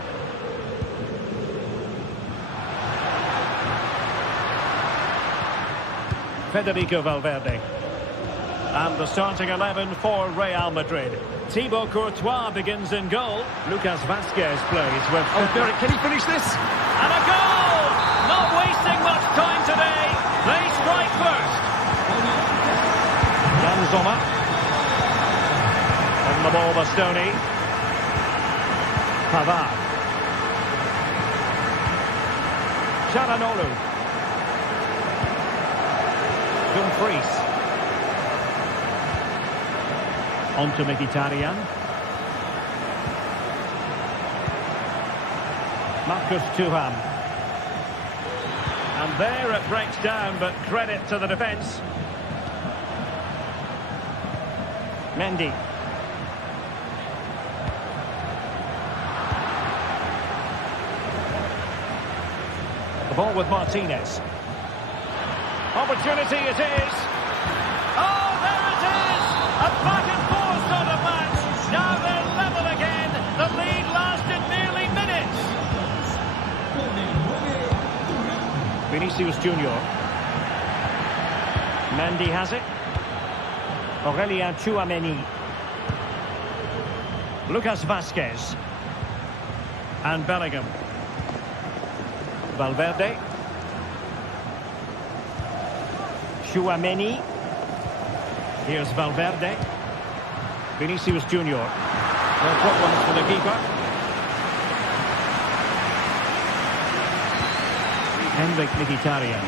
Federico Valverde. And the starting 11 for Real Madrid. Thibaut Courtois begins in goal. Lucas Vazquez plays with... Oh, Derek, can he finish this? And a goal! Not wasting much time today. They strike first. Jan Sommer. On the ball, Bastoni. Pavard. Çalhanoğlu. Dumfries. On to Mkhitaryan. Marcus Thuram. And there it breaks down, but credit to the defence. Mendy. The ball with Martinez. Opportunity it is. Oh, there it is! A back and forth sort of match. Now they're level again. The lead lasted nearly minutes. Vinicius Junior. Mendy has it. Aurélien Tchouaméni. Lucas Vazquez. And Bellingham. Valverde. Tchouaméni. Here's Valverde. Vinicius Junior. No problems for the keeper. Henrik Mkhitaryan.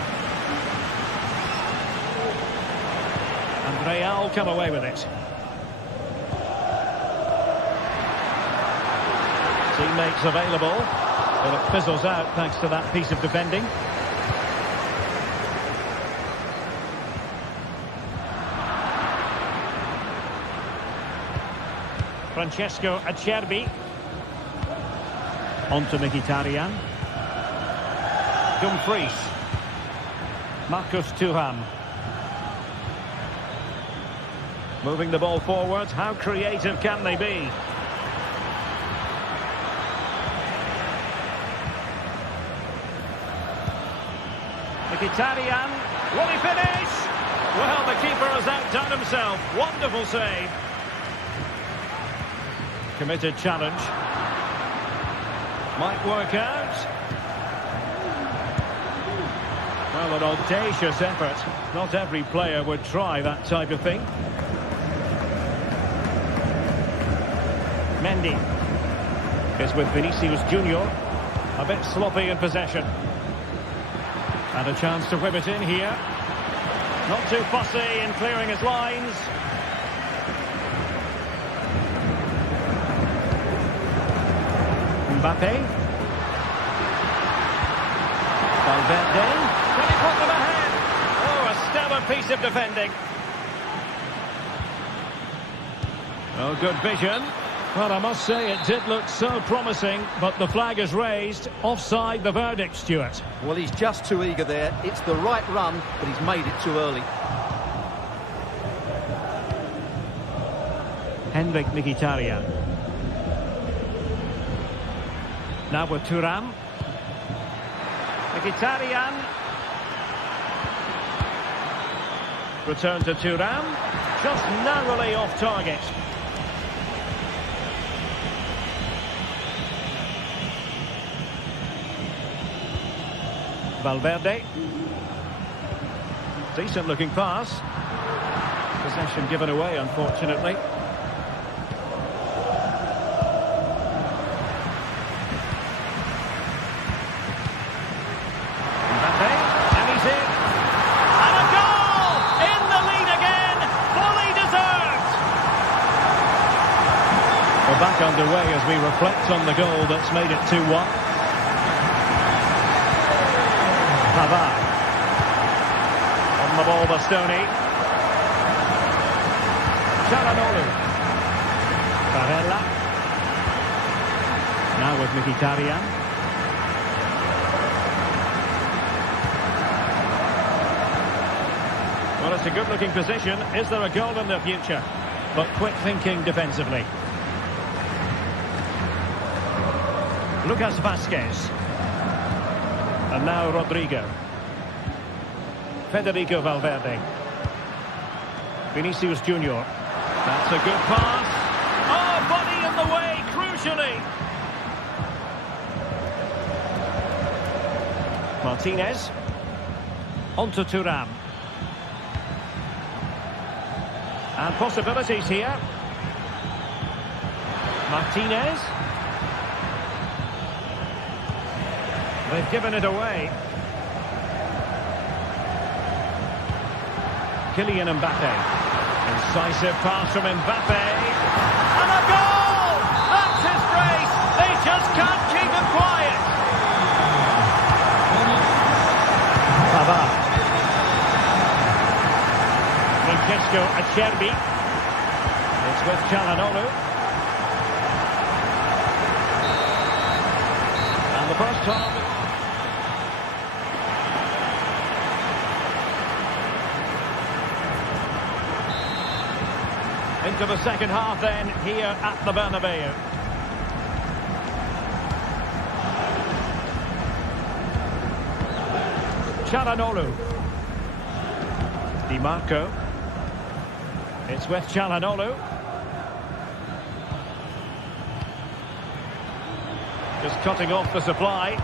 And Real come away with it. Teammates available. But it fizzles out thanks to that piece of defending. Francesco Acerbi. On to Mkhitaryan. Dumfries. Marcus Thuram. Moving the ball forward. How creative can they be? Mkhitaryan. Will he finish? Well, the keeper has outdone himself. Wonderful save. Committed challenge. Might work out. Well, an audacious effort. Not every player would try that type of thing. Mendy is with Vinicius Junior. A bit sloppy in possession. And a chance to whip it in here. Not too fussy in clearing his lines. Mbappe. Valverde. Can he put them ahead? Oh, a stellar piece of defending. Oh, good vision. Well, I must say it did look so promising, but the flag is raised. Offside the verdict, Stuart. Well, he's just too eager there. It's the right run, but he's made it too early. Henrik Mkhitaryan. Now with Thuram. Mkhitaryan. Return to Thuram. Just narrowly off target. Valverde. Decent looking pass. Possession given away, unfortunately. Mbappe, and he's in. And a goal! In the lead again, fully deserved. A back underway as we reflect on the goal that's made it 2-1. Pavard. On the ball, Bastoni. Çalhanoğlu. Barella. Now with Mkhitaryan. Well, it's a good-looking position. Is there a goal in the future? But quick thinking defensively. Lucas Vazquez. And now Rodrigo. Federico Valverde. Vinicius Junior. That's a good pass. Oh, body in the way, crucially. Martinez. On to Thuram. And possibilities here. Martinez. They've given it away. Kylian Mbappe. Incisive pass from Mbappe. And a goal! That's his brace. They just can't keep him quiet. Pavard. Francesco Acerbi. It's with Çalhanoğlu. And the first time. Into the second half then, here at the Bernabeu. Çalhanoğlu. Di Marco. It's with Çalhanoğlu. Just cutting off the supply.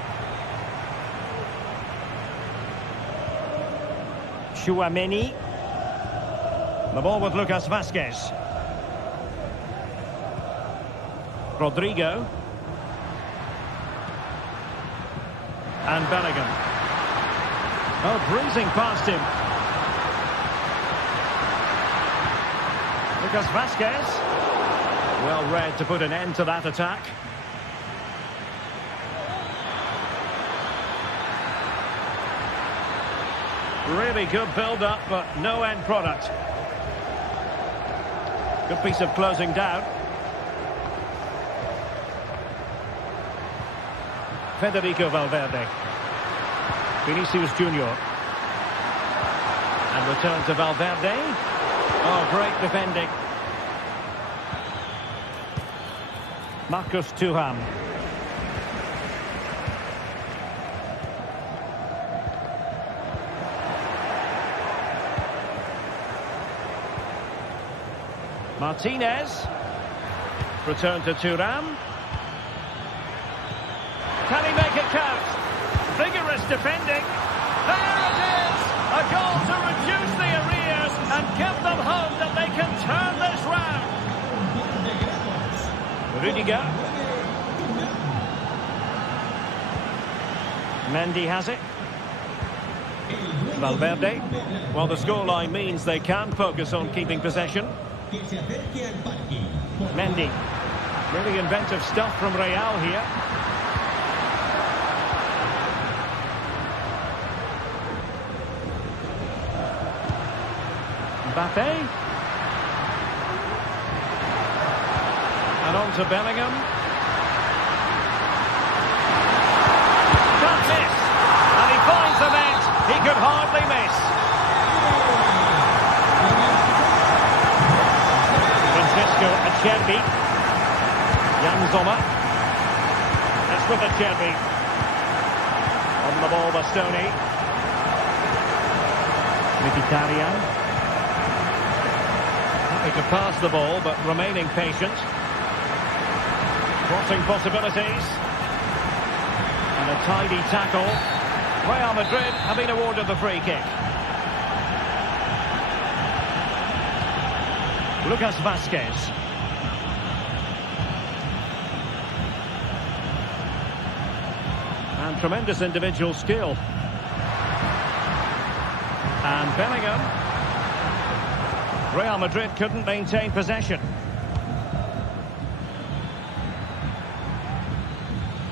Tchouaméni. The ball with Lucas Vazquez. Rodrigo. And Bellingham. Oh, breezing past him. Lucas Vazquez. Well read to put an end to that attack. Really good build-up, but no end product. Good piece of closing down. Federico Valverde. Vinicius Junior. And return to Valverde. Oh, great defending. Marcus Thuram. Martinez. Return to Thuram. Can he make it count? Vigorous defending. There it is! A goal to reduce the arrears and give them hope that they can turn this round. Rudiger. Mendy has it. Valverde. Well, the scoreline means they can focus on keeping possession. Mendy. Really inventive stuff from Real here. Mbappe. And on to Bellingham. Can't miss. And he finds the net. He could hardly miss. Francesco Acerbi. Jan Sommer. That's with Acerbi. On the ball, Bastoni. Mkhitaryan. To pass the ball, but remaining patient. Crossing possibilities. And a tidy tackle. Real Madrid have been awarded the free kick. Lucas Vazquez. And tremendous individual skill. And Bellingham. Real Madrid couldn't maintain possession.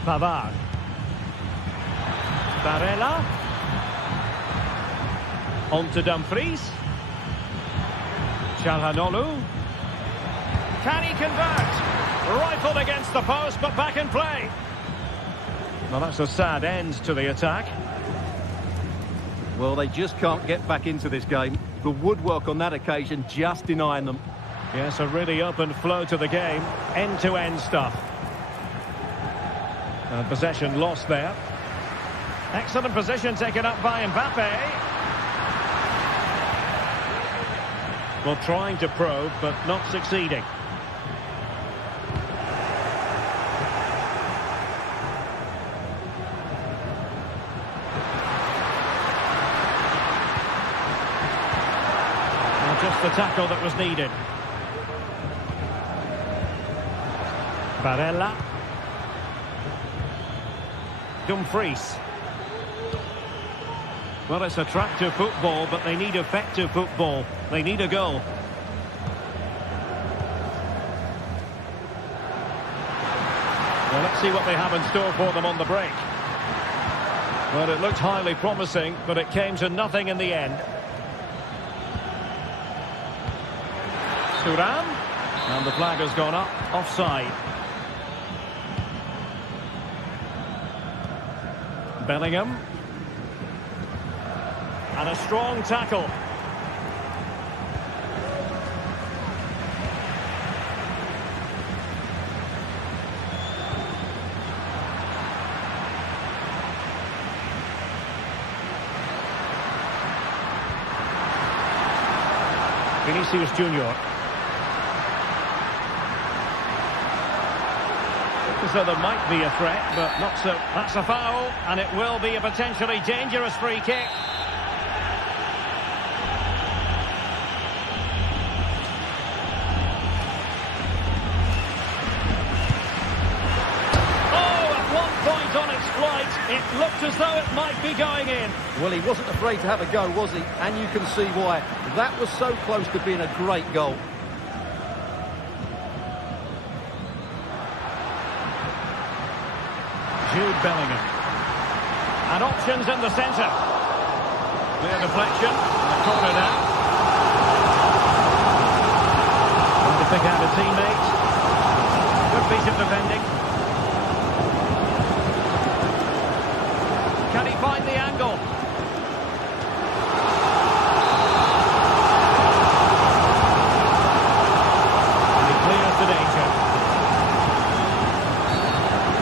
Pavard. Barella. On to Dumfries. Çalhanoğlu. Can he convert? Rifled against the post, but back in play. Well, that's a sad end to the attack. Well, they just can't get back into this game. The woodwork on that occasion just denying them. Yes, a really open flow to the game. End-to-end stuff. And possession lost there. Excellent position taken up by Mbappe. Well, trying to probe, but not succeeding. Well, just the tackle that was needed. Barella. Dumfries. Well, it's attractive football, but they need effective football. They need a goal. Well, let's see what they have in store for them on the break. Well, it looked highly promising, but it came to nothing in the end. Thuram. And the flag has gone up. Offside. Bellingham. And a strong tackle. Vinicius Junior. So there might be a threat, but not so. That's a foul, and it will be a potentially dangerous free kick. It looked as though it might be going in. Well, he wasn't afraid to have a go, was he? And you can see why. That was so close to being a great goal. Jude Bellingham. And options in the centre. Clear deflection. The corner now. Trying to pick out a teammate. Good piece of defending. Can he find the angle? And he clears the danger.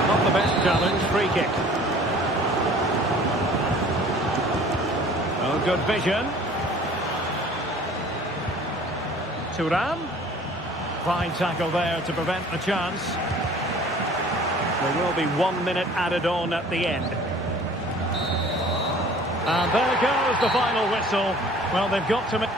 Not the best challenge, free kick. Oh, good vision. Thuram. Fine tackle there to prevent the chance. There will be 1 minute added on at the end. And there goes the final whistle. Well, they've got to make...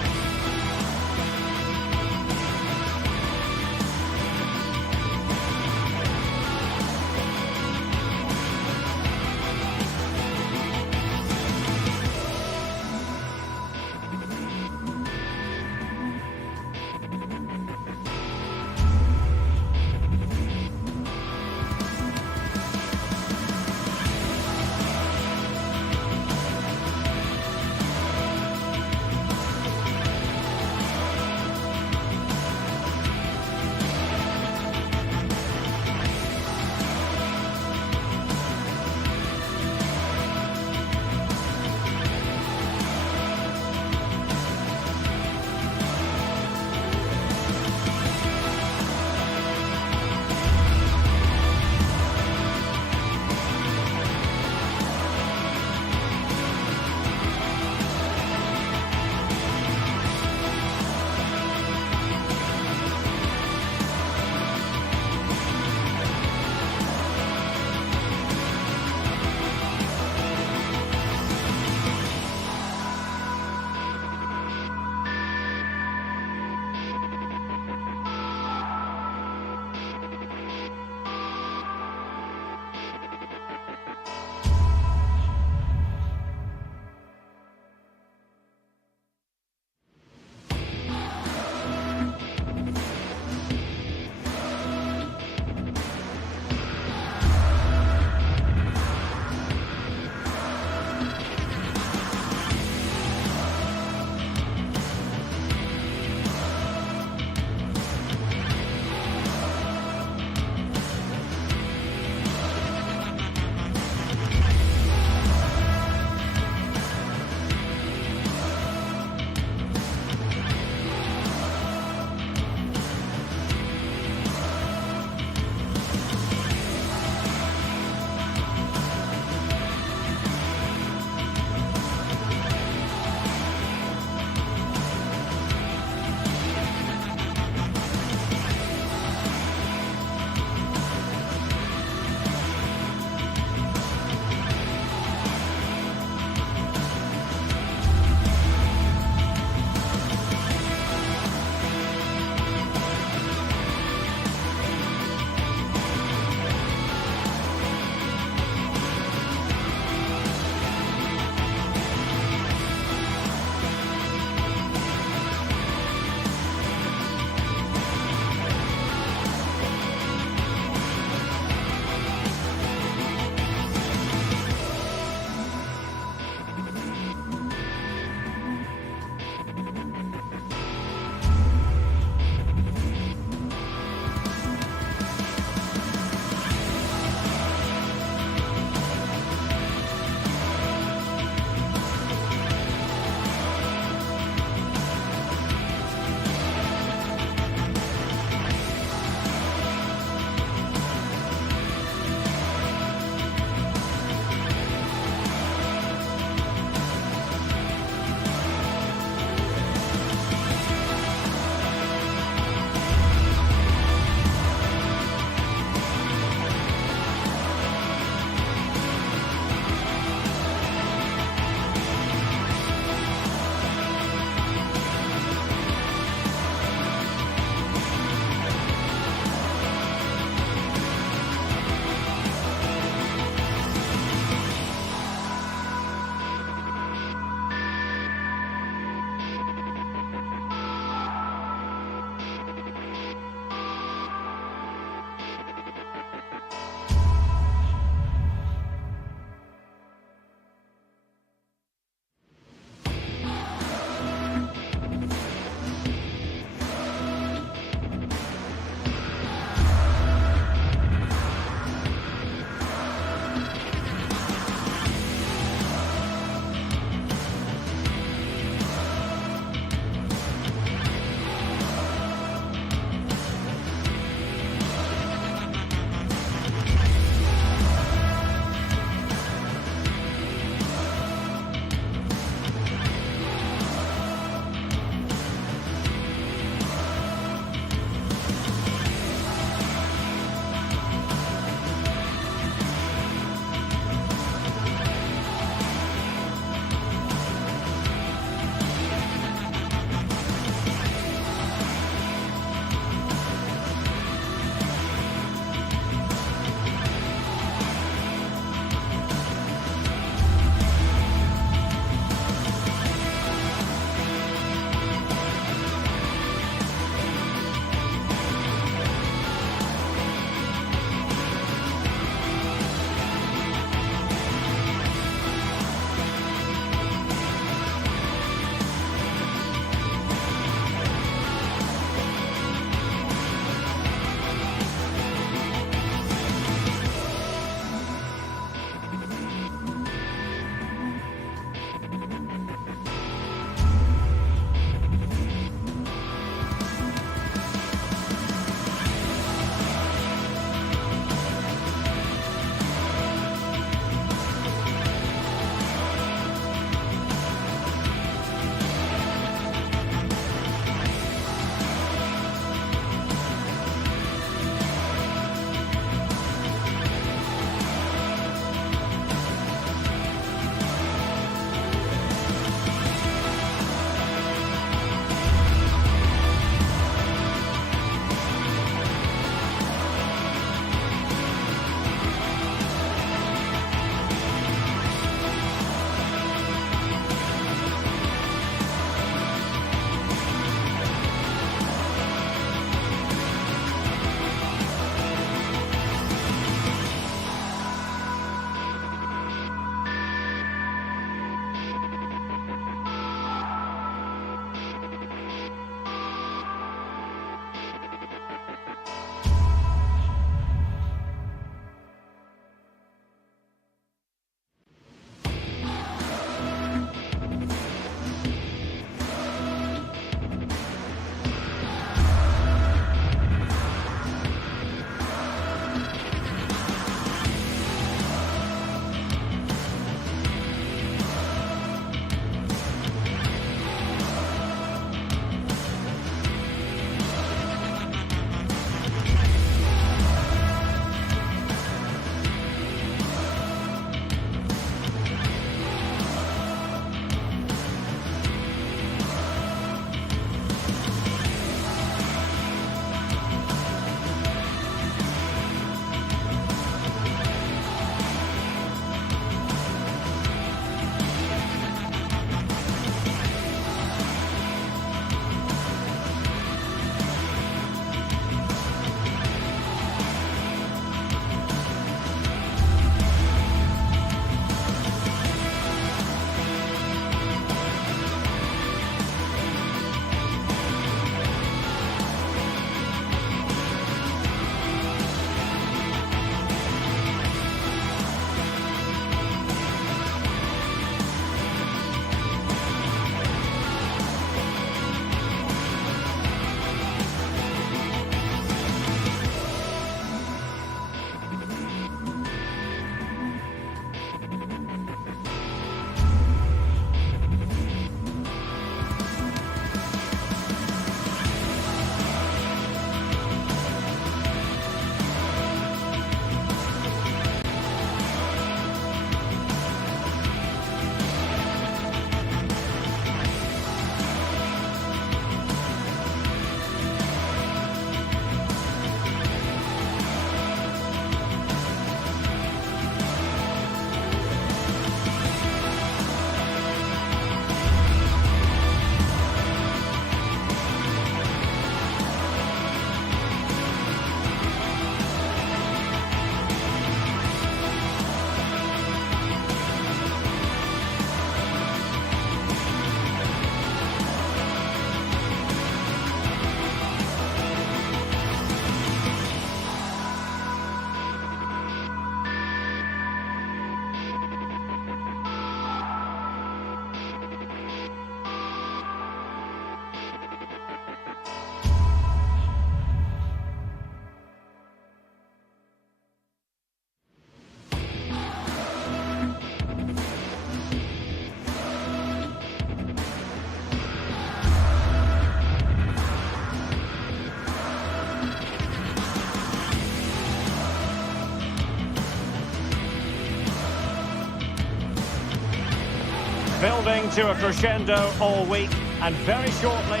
building to a crescendo all week, and very shortly...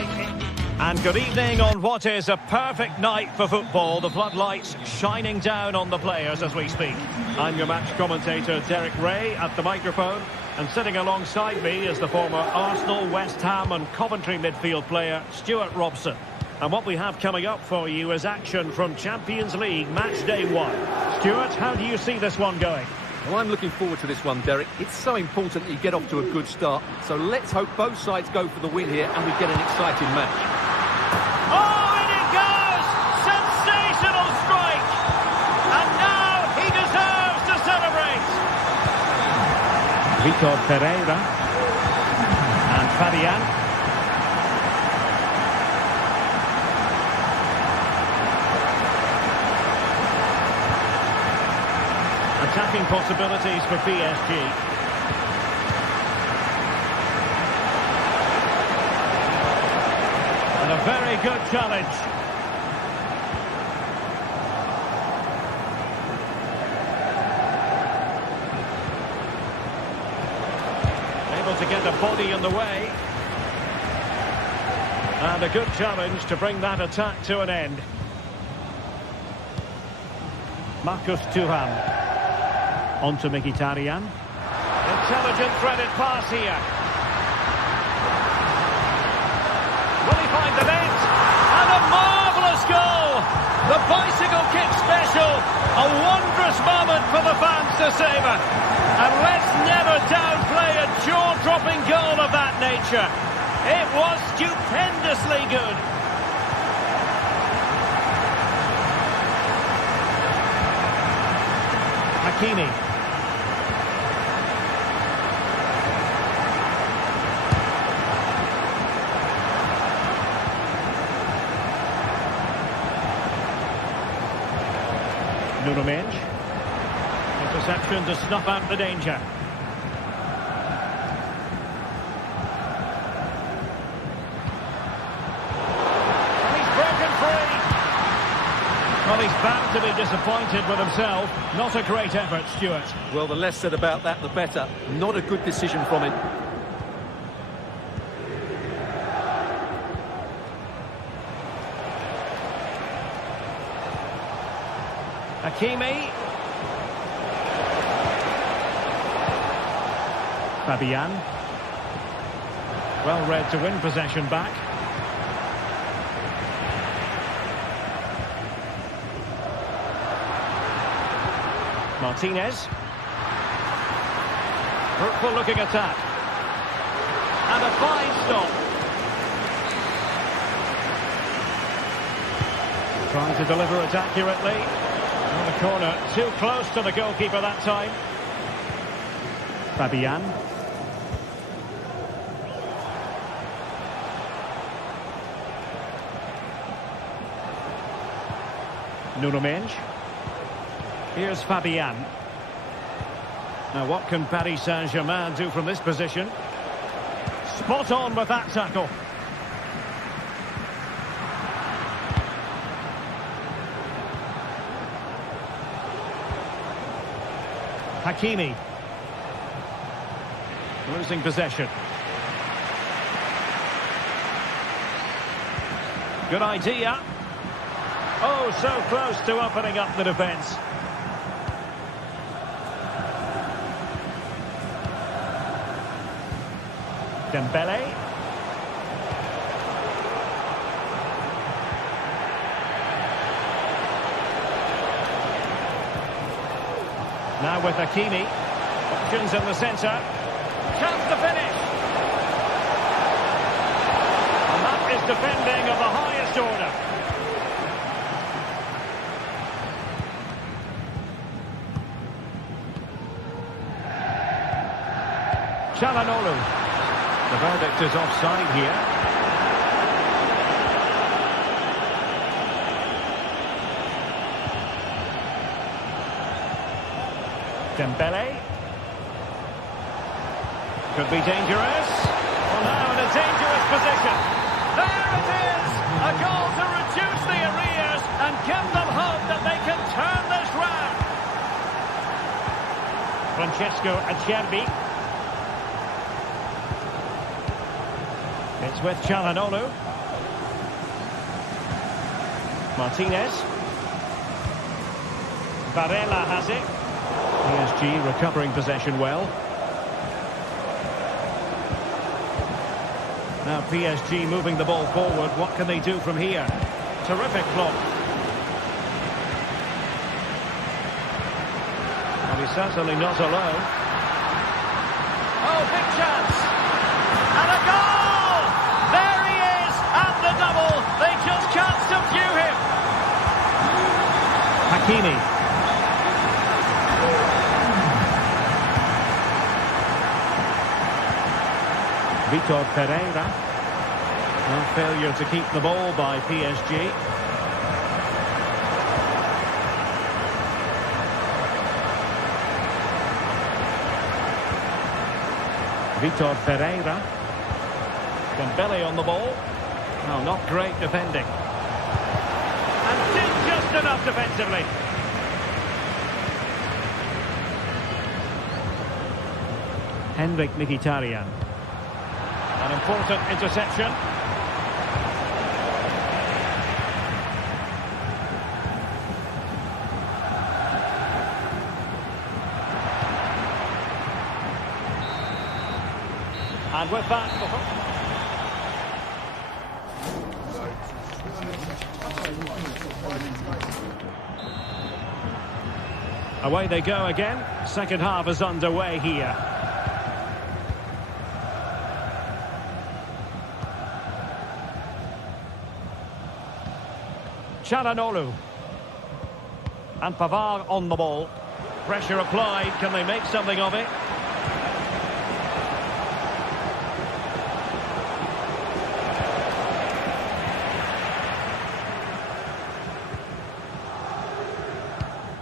And good evening on what is a perfect night for football. The floodlights shining down on the players as we speak. I'm your match commentator, Derek Ray, at the microphone. And sitting alongside me is the former Arsenal, West Ham and Coventry midfield player, Stuart Robson. And what we have coming up for you is action from Champions League match day 1. Stuart, how do you see this one going? Well, I'm looking forward to this one, Derek. It's so important that you get off to a good start. So let's hope both sides go for the win here and we get an exciting match. Oh, in it goes! Sensational strike! And now he deserves to celebrate! Vitor Pereira. And Fabian. Attacking possibilities for PSG. And a very good challenge. Able to get the body in the way. And a good challenge to bring that attack to an end. Marcus Thuram. On to Mkhitaryan. Intelligent threaded pass here. Will he find the net? And a marvellous goal! The bicycle kick special. A wondrous moment for the fans to savour. And let's never downplay a jaw-dropping goal of that nature. It was stupendously good. Hakimi. Interception to snuff out the danger. And he's broken free. Well, he's bound to be disappointed with himself. Not a great effort, Stuart. Well, the less said about that, the better. Not a good decision from him. Hakimi. Fabian. Well read to win possession back. Martinez. Fruitful looking attack. And a fine stop. Trying to deliver it accurately. On the corner, too close to the goalkeeper that time. Fabian. Nuno Mendes. Here's Fabian. Now what can Paris Saint-Germain do from this position? Spot on with that tackle. Hakimi. Losing possession. Good idea. Oh, so close to opening up the defence. Dembele. Now with Hakimi. Options in the centre. Chance to finish. And that is defending of the highest order. Çalhanoğlu. The verdict is offside here. Dembele. Could be dangerous. Well, now in a dangerous position. There it is! A goal to reduce the arrears and give them hope that they can turn this round. Francesco Acerbi. It's with Çalhanoğlu. Martinez. Varela has it. PSG recovering possession well. Now PSG moving the ball forward. What can they do from here? Terrific block. Well, he's certainly not alone. Oh, big chance. And a goal! There he is at the double. They just can't subdue him. Hakimi. Vitor Pereira. No failure to keep the ball by PSG. Vitor Pereira. Dembele on the ball. No, not great defending. And did just enough defensively. Henrik Mkhitaryan. An important interception. And with that, away they go again. Second half is underway here. Çalhanoğlu. And Pavard on the ball. Pressure applied. Can they make something of it?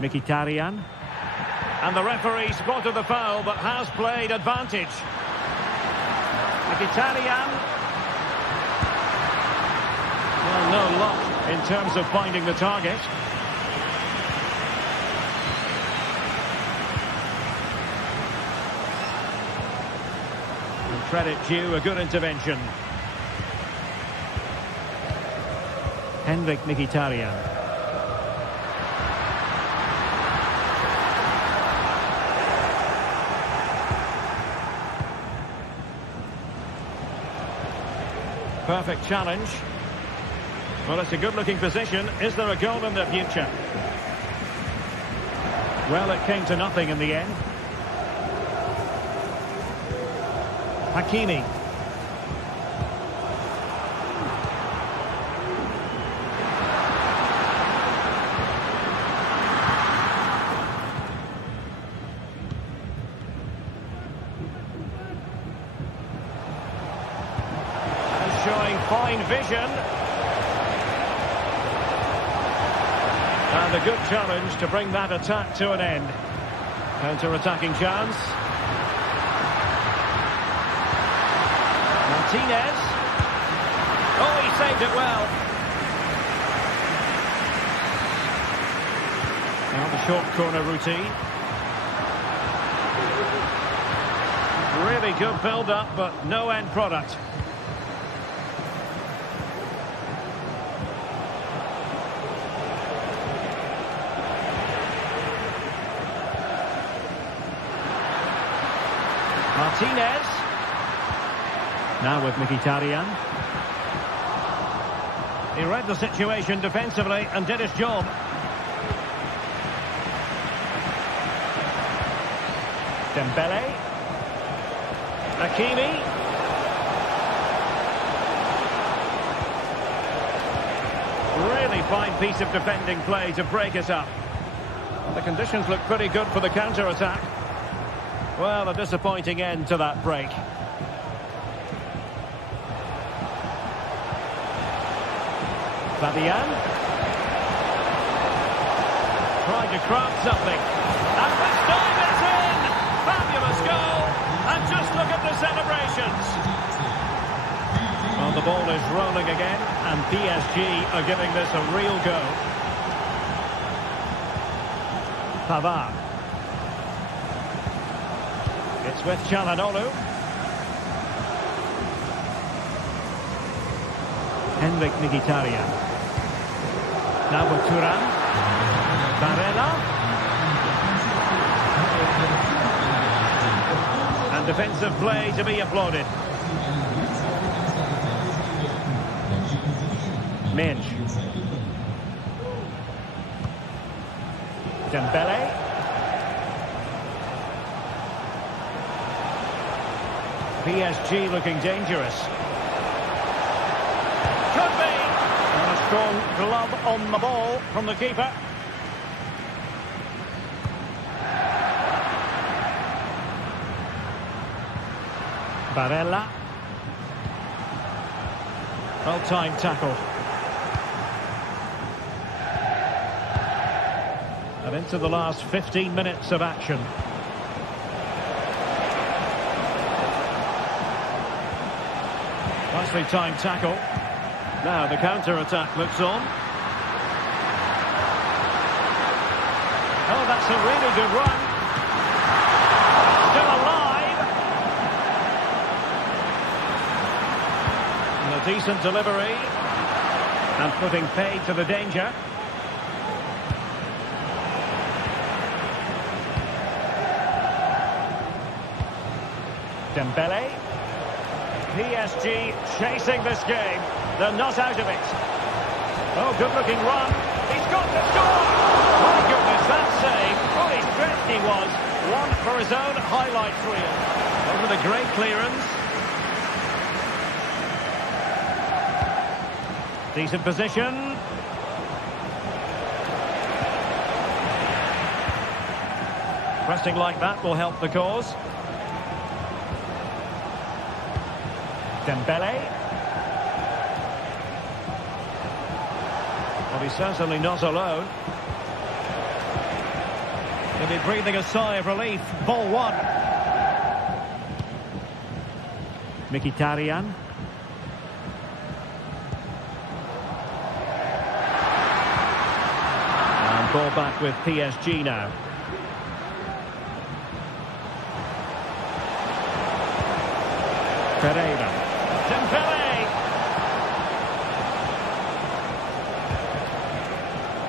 Mkhitaryan. And the referee spotted the foul but has played advantage. Mkhitaryan. Well, no luck in terms of finding the target. And credit due, a good intervention. Henrik Mkhitaryan. Perfect challenge. Well, it's a good-looking position. Is there a goal in the future? Well, it came to nothing in the end. Hakimi. Showing fine vision. And a good challenge to bring that attack to an end. Counter-attacking chance. Martinez. Oh, he saved it well. Now the short corner routine. Really good build-up, but no end product. Martinez. Now with Mkhitaryan. He read the situation defensively and did his job. Dembele. Hakimi. Really fine piece of defending play to break it up. The conditions look pretty good for the counter-attack. Well, a disappointing end to that break. Fabian. Trying to craft something. And this time it's in! Fabulous goal! And just look at the celebrations. Well, the ball is rolling again, and PSG are giving this a real go. Pavard. It's with Çalhanoğlu. Henrik Mkhitaryan. Now with Thuram. Barella. And defensive play to be applauded. Minch. Dembele. PSG looking dangerous. Could be. And a strong glove on the ball from the keeper. Barella. Well-timed tackle. And into the last 15 minutes of action. Nicely timed tackle. Now the counter-attack looks on. Oh, that's a really good run. Still alive. And a decent delivery. And putting paid to the danger. Dembele. PSG chasing this game. They're not out of it. Oh, good-looking run. He's got to score! My goodness, that save. Fully stretched he was. One for his own highlight reel. Over the great clearance. Decent position. Pressing like that will help the cause. Dembele. Well, he's certainly not alone. He'll be breathing a sigh of relief. Ball one. Mkhitaryan. And ball back with PSG now. Pereira. Dembele!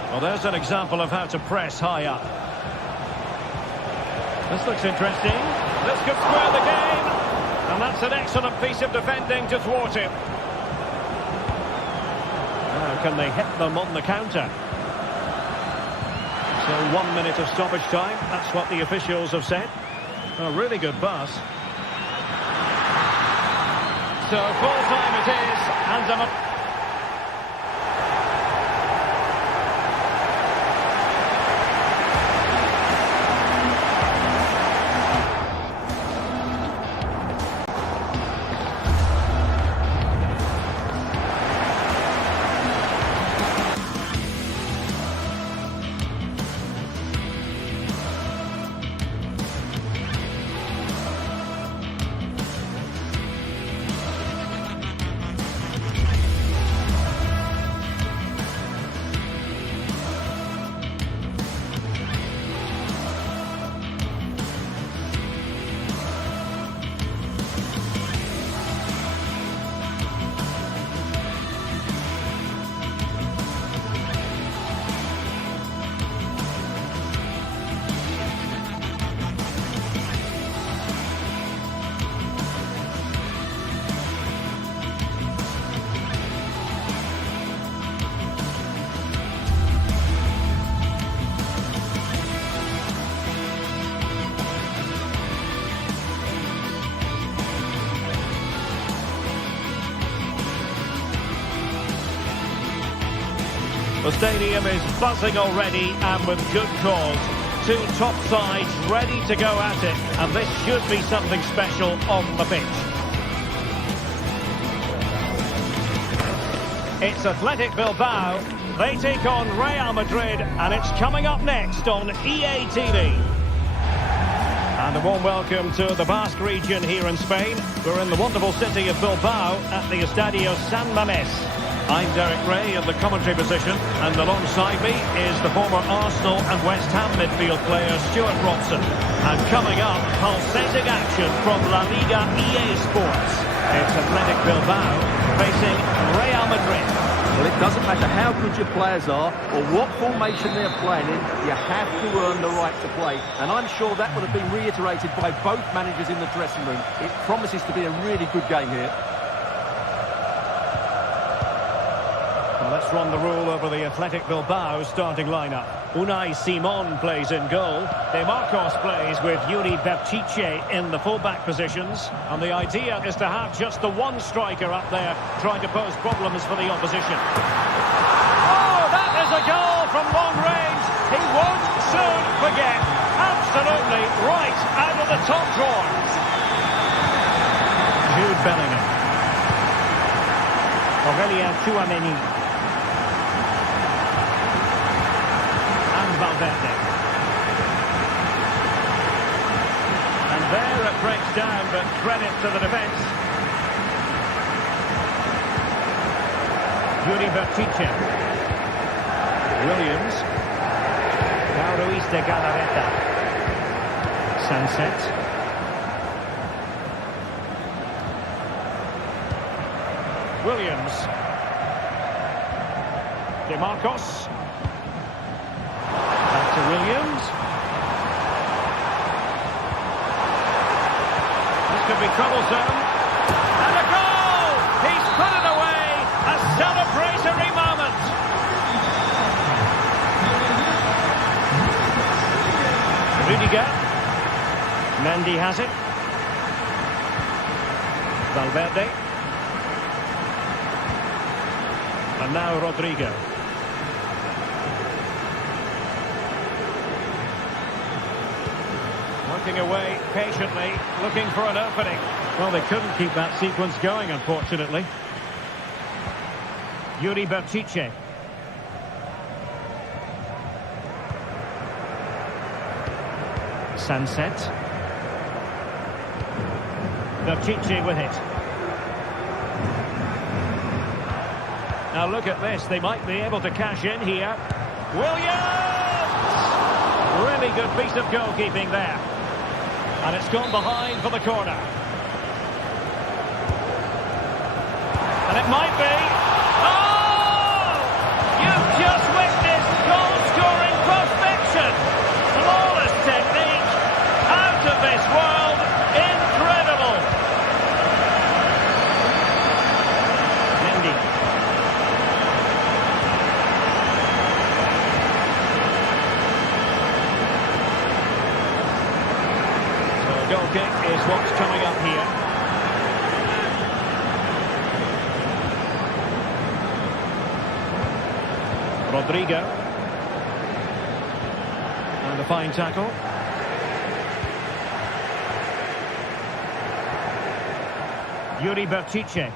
Well, there's an example of how to press high up. This looks interesting. This could square the game. And that's an excellent piece of defending to thwart him. Now, can they hit them on the counter? So 1 minute of stoppage time. That's what the officials have said. A really good pass. So full time it is, and the stadium is buzzing already, and with good cause. Two top sides ready to go at it, and this should be something special on the pitch. It's Athletic Bilbao. They take on Real Madrid, and it's coming up next on EA TV. And a warm welcome to the Basque region here in Spain. We're in the wonderful city of Bilbao at the Estadio San Mamés. I'm Derek Ray in the commentary position, and alongside me is the former Arsenal and West Ham midfield player Stuart Robson. And coming up, pulsating action from La Liga EA Sports. It's Athletic Bilbao facing Real Madrid. Well, it doesn't matter how good your players are or what formation they're playing in, you have to earn the right to play. And I'm sure that would have been reiterated by both managers in the dressing room. It promises to be a really good game here. Well, let's run the rule over the Athletic Bilbao starting lineup. Unai Simon plays in goal. De Marcos plays with Yuri Berchiche in the full-back positions. And the idea is to have just the one striker up there trying to pose problems for the opposition. Oh, that is a goal from long range. He won't soon forget. Absolutely right out of the top drawer. Jude Bellingham. Aurelien Tchouameni. Valverde. And there it breaks down, but credit to the defence. Yuri Berchiche. Williams. Now Ruiz de Galarreta. Sunset. Williams. De Marcos. Williams. This could be troublesome. And a goal! He's put it away! A celebratory moment! Rudiger. Mendy has it. Valverde. And now Rodrigo. Working away patiently, looking for an opening. Well, they couldn't keep that sequence going, unfortunately. Yuri Berchiche. Sunset. Berchiche with it. Now look at this, they might be able to cash in here. Williams! Really good piece of goalkeeping there. And it's gone behind for the corner. And it might be. Oh! You've just witnessed goal-scoring perfection. Flawless technique. Out of this world. Incredible. Mendy. Goal kick is what's coming up here. Rodrigo. And a fine tackle. Yuri Berchiche.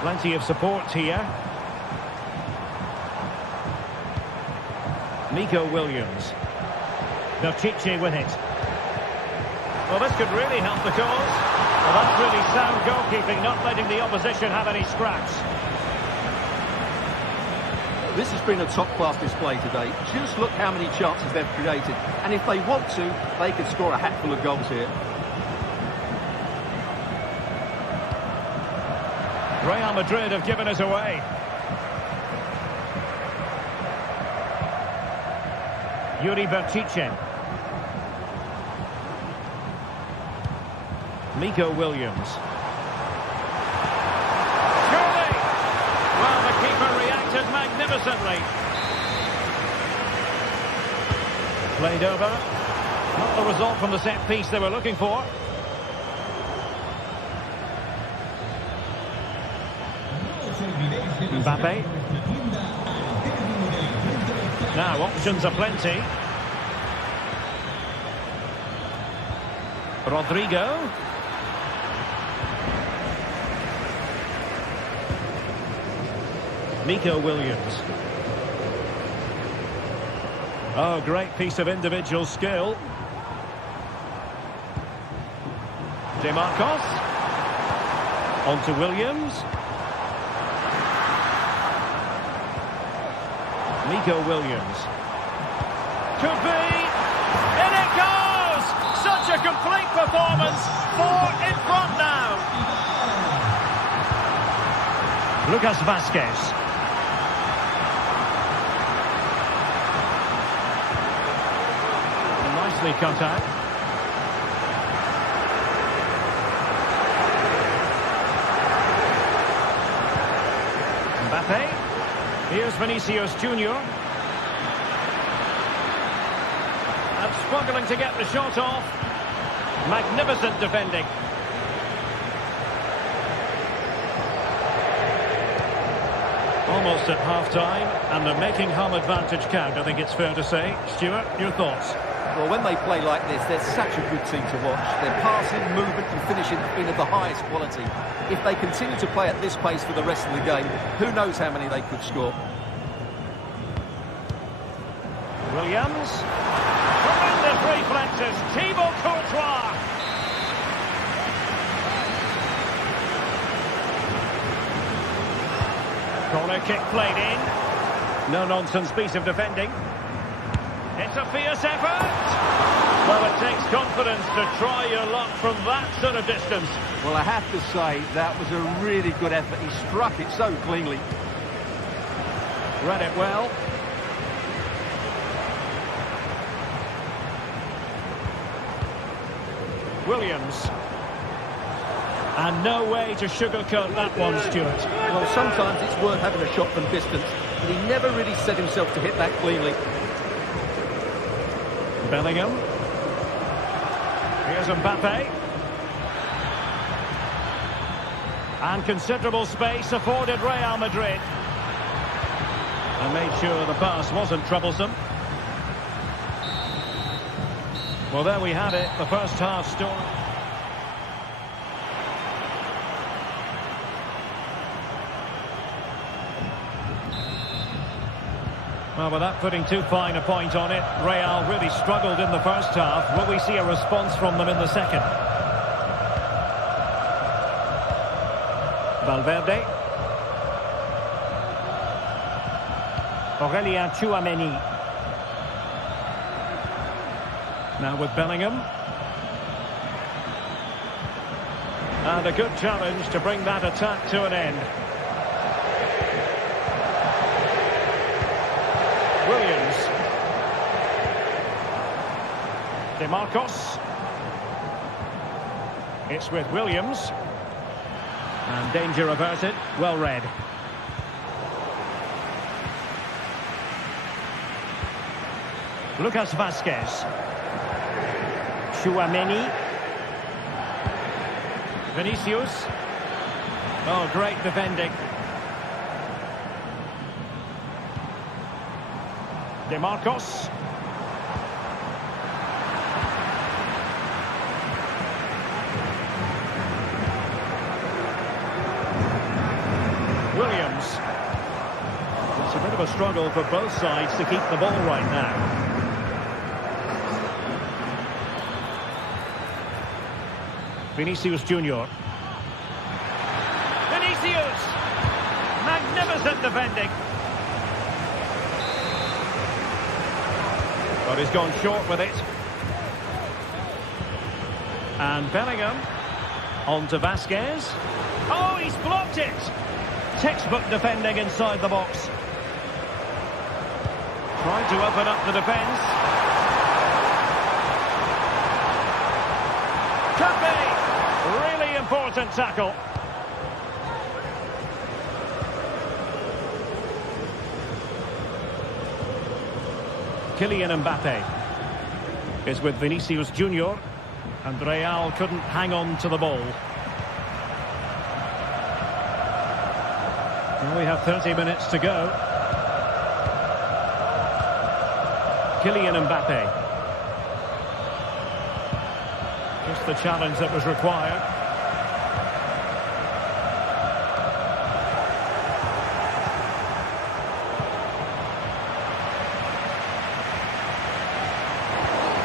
Plenty of support here. Nico Williams. Berchiche with it. Well, this could really help the cause. Well, that's really sound goalkeeping, not letting the opposition have any scraps. This has been a top-class display today. Just look how many chances they've created. And if they want to, they could score a hatful of goals here. Real Madrid have given us away. Yuri Berchiche. Nico Williams. Surely! Well, the keeper reacted magnificently. Played over. Not the result from the set piece they were looking for. Mbappe. Now, options are plenty. Rodrigo. Nico Williams. Oh, great piece of individual skill. De Marcos. On to Williams. Nico Williams. Could be. In it goes! Such a complete performance. 4 in front now. Lucas Vazquez. Nicely cut out. Mbappe. Here's Vinicius Junior. And struggling to get the shot off. Magnificent defending. Almost at half-time, and they're making home advantage count, I think it's fair to say. Stuart, your thoughts? Well, when they play like this, they're such a good team to watch. Their passing, movement and finishing have been of the highest quality. If they continue to play at this pace for the rest of the game, who knows how many they could score. Williams. Tremendous reflexes. Thibaut Courtois. Corner kick played in. No-nonsense piece of defending. It's a fierce effort. Well, it takes confidence to try your luck from that sort of distance. Well, I have to say, that was a really good effort. He struck it so cleanly. Read it well. Williams. And no way to sugarcoat that one, Stuart. Well, sometimes it's worth having a shot from distance, but he never really set himself to hit that cleanly. Bellingham. Here's Mbappe. And considerable space afforded Real Madrid. And made sure the pass wasn't troublesome. Well, there we have it, the first half story. Well, without putting too fine a point on it, Real really struggled in the first half. Will we see a response from them in the second? Valverde. Aurelien Tchouameni. Now with Bellingham. And a good challenge to bring that attack to an end. Williams. DeMarcos. It's with Williams. And danger averted. Well read. Lucas Vazquez. Tchouameni. Vinicius. Oh, great defending. DeMarcos. Williams. It's a bit of a struggle for both sides to keep the ball right now. Vinicius Junior. Vinicius! Magnificent defending. But he's gone short with it. And Bellingham. On to Vazquez. Oh, he's blocked it! Textbook defending inside the box. Trying to open up the defence. Could be! Really important tackle. Kylian Mbappe is with Vinicius Junior, and Real couldn't hang on to the ball. Well, we have 30 minutes to go. Kylian Mbappe. Just the challenge that was required.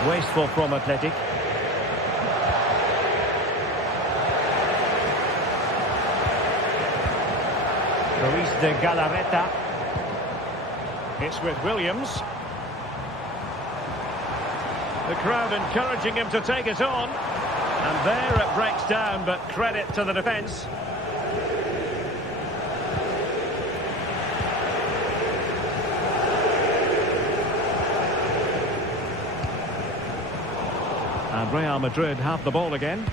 Wasteful from Athletic. Luis de Galarreta. It's with Williams. The crowd encouraging him to take it on. And there it breaks down, but credit to the defence. And Real Madrid have the ball again.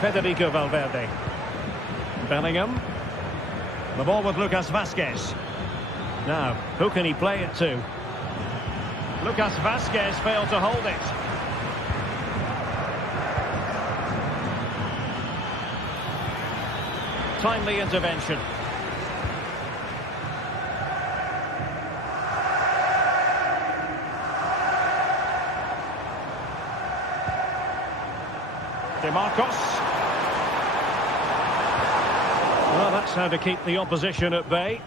Federico Valverde. Bellingham. The ball with Lucas Vazquez. Now, who can he play it to? Lucas Vazquez failed to hold it. Timely intervention. DeMarcos. Well, that's how to keep the opposition at bay.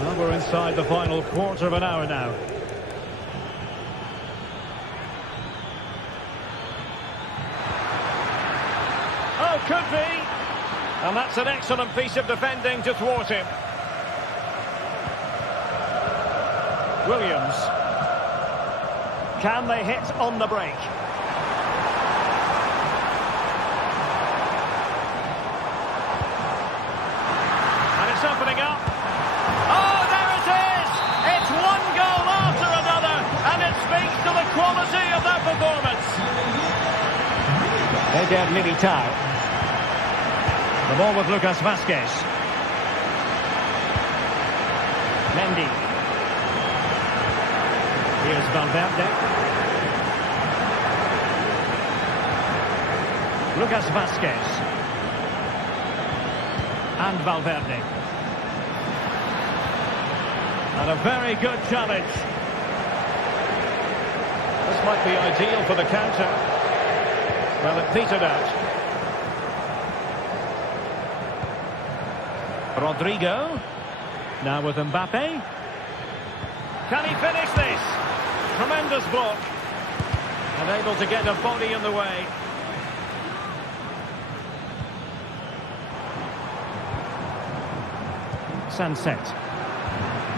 Well, we're inside the final quarter of an hour now. Oh, could be. And that's an excellent piece of defending to thwart him. Williams. Can they hit on the break? And it's opening up. Oh, there it is! It's one goal after another, and it speaks to the quality of that performance. Eder Militao. The ball with Lucas Vazquez. Mendy. Here's Valverde. Lucas Vazquez. And Valverde. And a very good challenge. This might be ideal for the counter. Well, it petered out. Rodrigo. Now with Mbappe. Can he finish this? Tremendous block. Unable to get a body in the way. Sunset.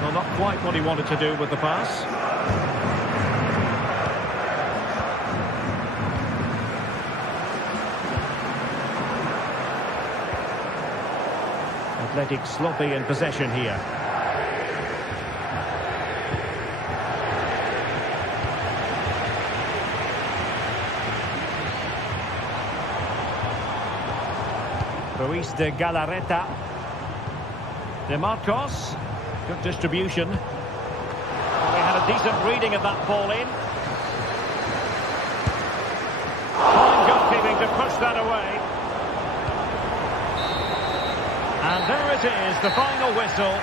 Well, not quite what he wanted to do with the pass. Athletic sloppy in possession here. Ruiz de Galarreta. DeMarcos. Good distribution. Well, they had a decent reading of that ball in. Fine goalkeeping to push that away. And there it is, the final whistle.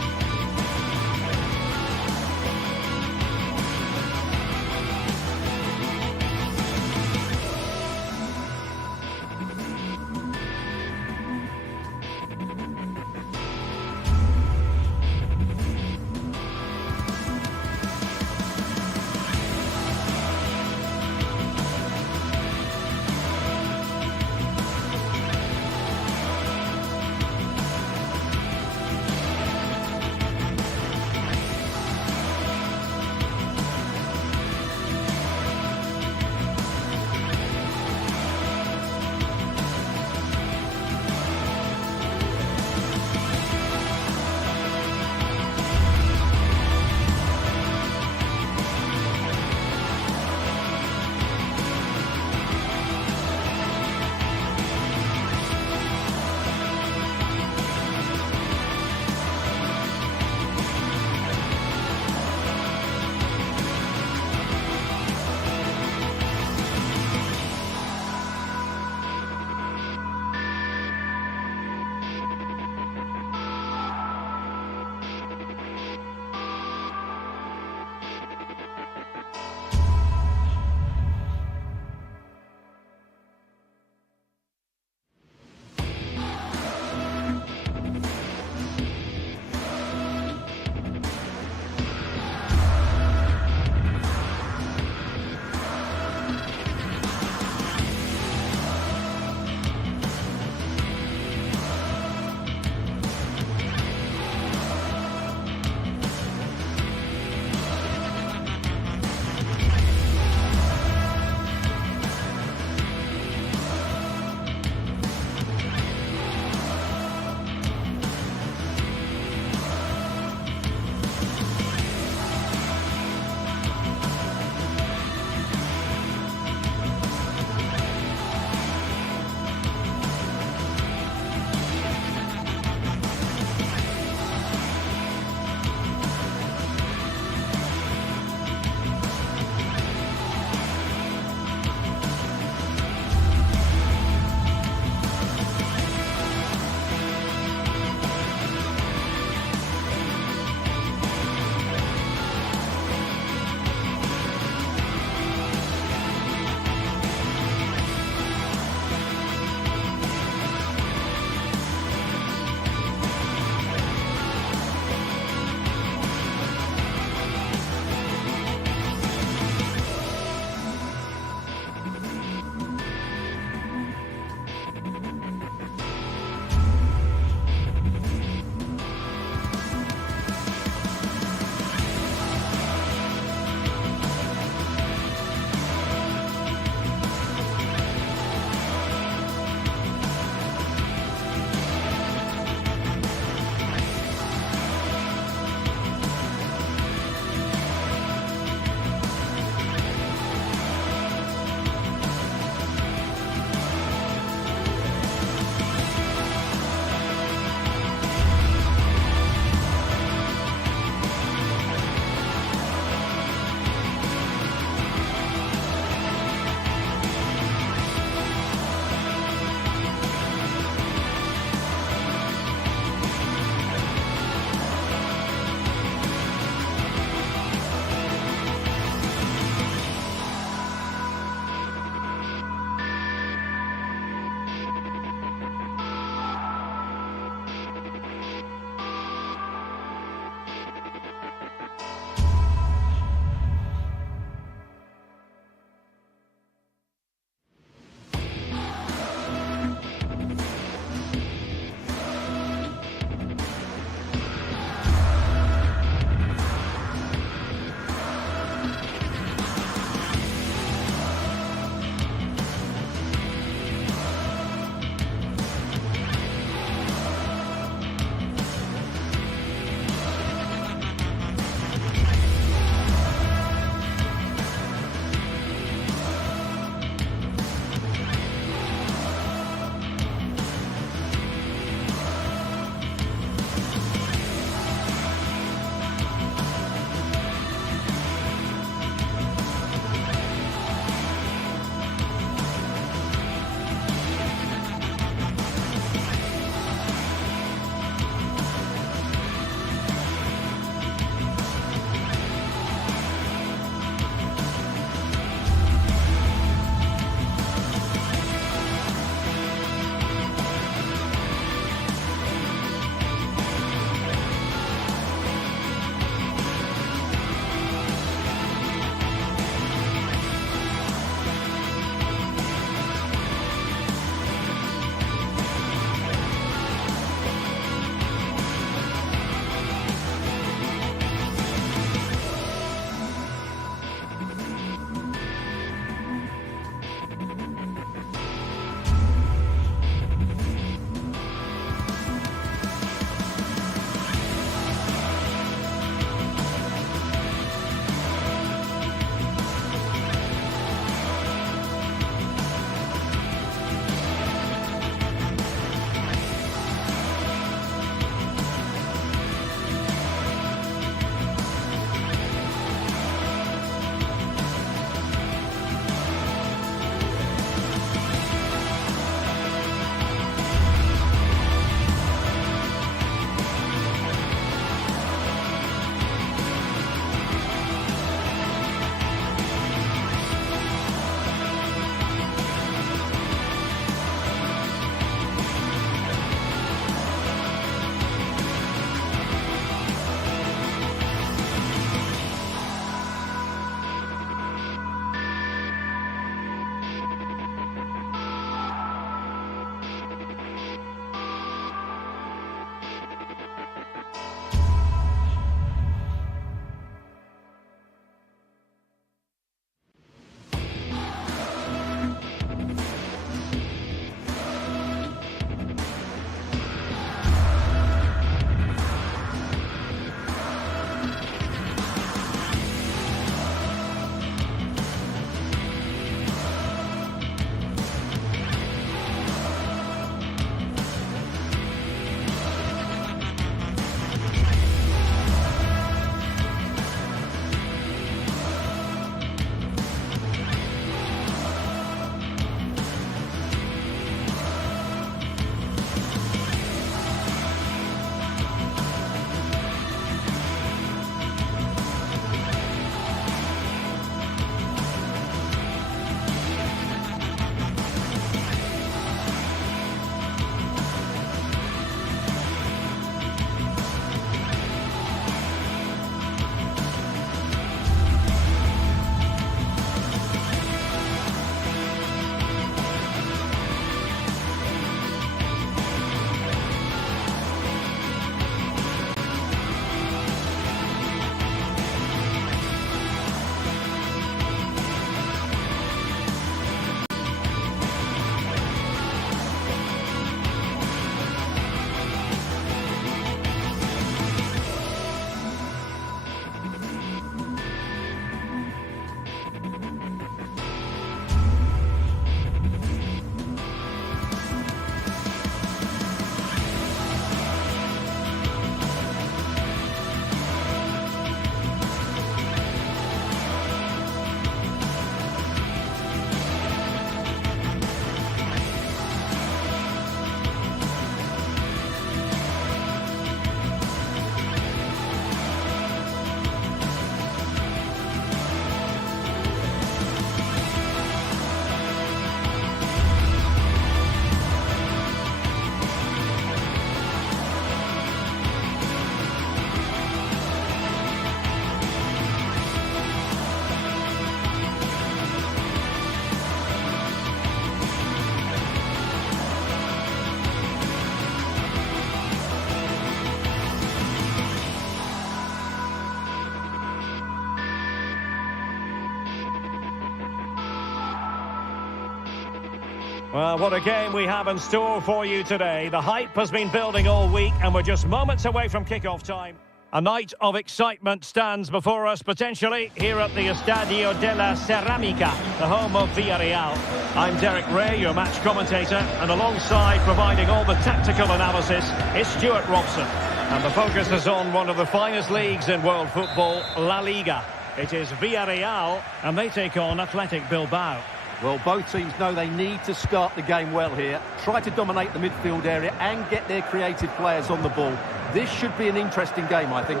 Well, what a game we have in store for you today. The hype has been building all week and we're just moments away from kick-off time. A night of excitement stands before us potentially here at the Estadio de la Ceramica, the home of Villarreal. I'm Derek Ray, your match commentator, and alongside providing all the tactical analysis is Stuart Robson. And the focus is on one of the finest leagues in world football, La Liga. It is Villarreal and they take on Athletic Bilbao. Well, both teams know they need to start the game well here, try to dominate the midfield area and get their creative players on the ball. This should be an interesting game, I think.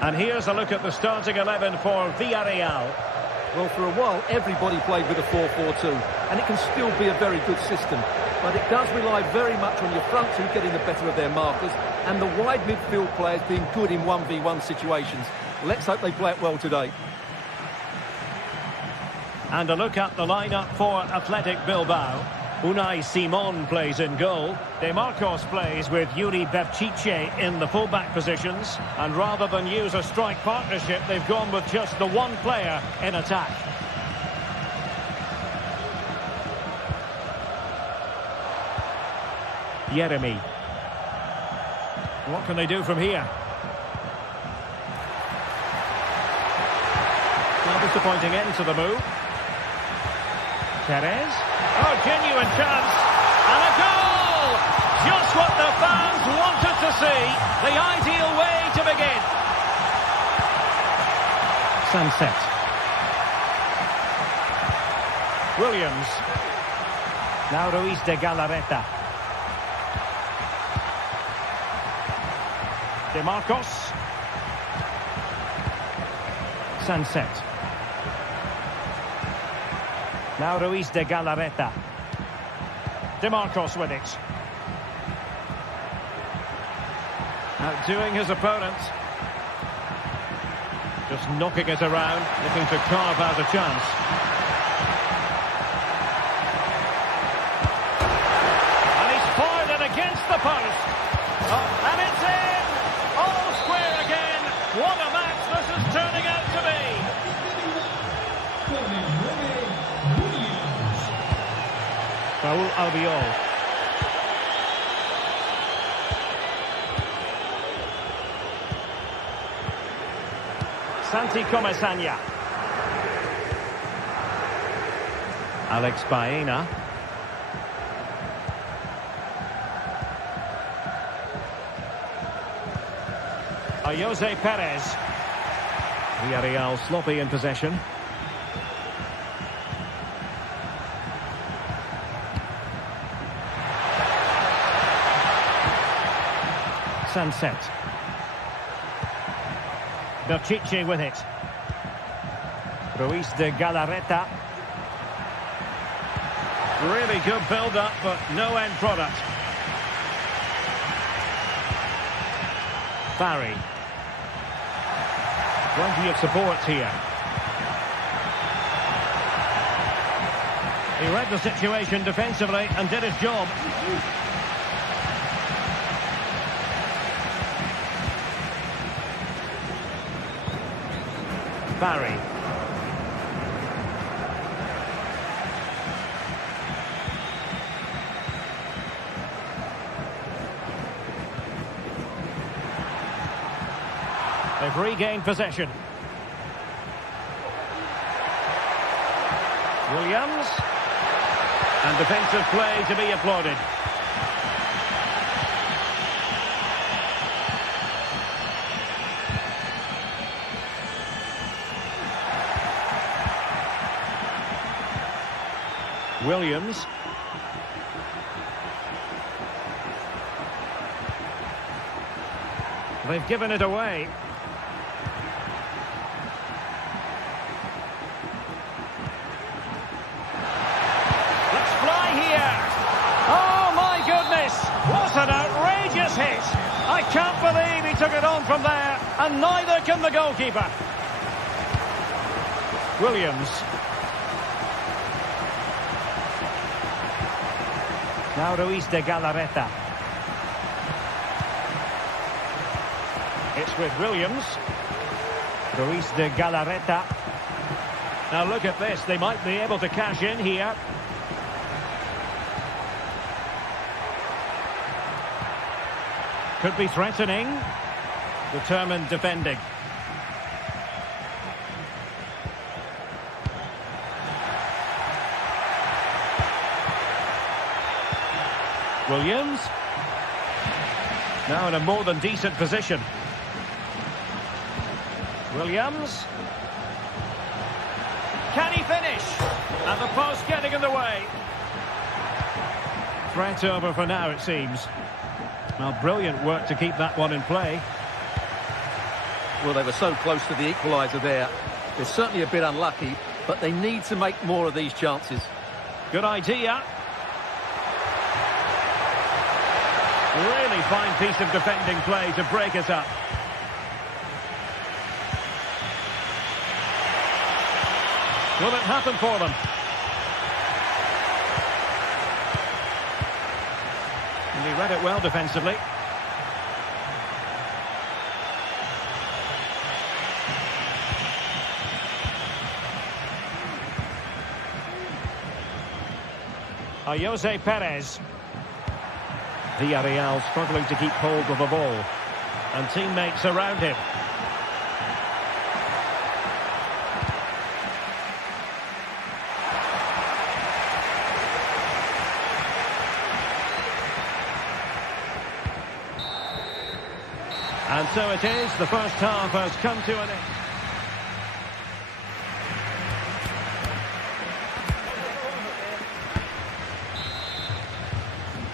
And here's a look at the starting 11 for Villarreal. Well, for a while, everybody played with a 4-4-2, and it can still be a very good system. But it does rely very much on your front two getting the better of their markers and the wide midfield players being good in 1v1 situations. Let's hope they play it well today. And a look at the lineup for Athletic Bilbao. Unai Simon plays in goal. De Marcos plays with Yuri Berchiche in the fullback positions. And rather than use a strike partnership, they've gone with just the one player in attack. Jeremy. What can they do from here? A disappointing end to the move. Perez. Oh, genuine chance. And a goal! Just what the fans wanted to see. The ideal way to begin. Sunset. Williams. Now Ruiz de Galarreta. De Marcos. Sunset. Now Ruiz de Galarreta. De Marcos with it. Outdoing his opponent. Just knocking it around, looking to carve out a chance. And he's fired it against the post. Oh, and it's in! All square again. What a match this is turning out to be. Raul Albiol. Santi Comesaña. Alex Baena. Jose Perez. Villarreal sloppy in possession. Sunset. Berchiche with it. Ruiz de Galarreta. Really good build-up, but no end product. Barry. Plenty of support here. He read the situation defensively and did his job. Barry. They've regained possession. Williams. And defensive play to be applauded. Williams. They've given it away. Let's fly here. Oh my goodness. What an outrageous hit. I can't believe he took it on from there, and neither can the goalkeeper. Williams. Now Ruiz de Galarreta. It's with Williams. Ruiz de Galarreta. Now look at this, they might be able to cash in here. Could be threatening. Determined defending. Williams. Now in a more than decent position. Williams. Can he finish? And the post getting in the way. Threat over for now, it seems. Well, brilliant work to keep that one in play. Well, they were so close to the equaliser there. They're certainly a bit unlucky, but they need to make more of these chances. Good idea. Really fine piece of defending play to break it up. Will it happen for them? And he read it well defensively. Jose Perez. Villarreal struggling to keep hold of the ball. And teammates around him. And so it is, the first half has come to an end.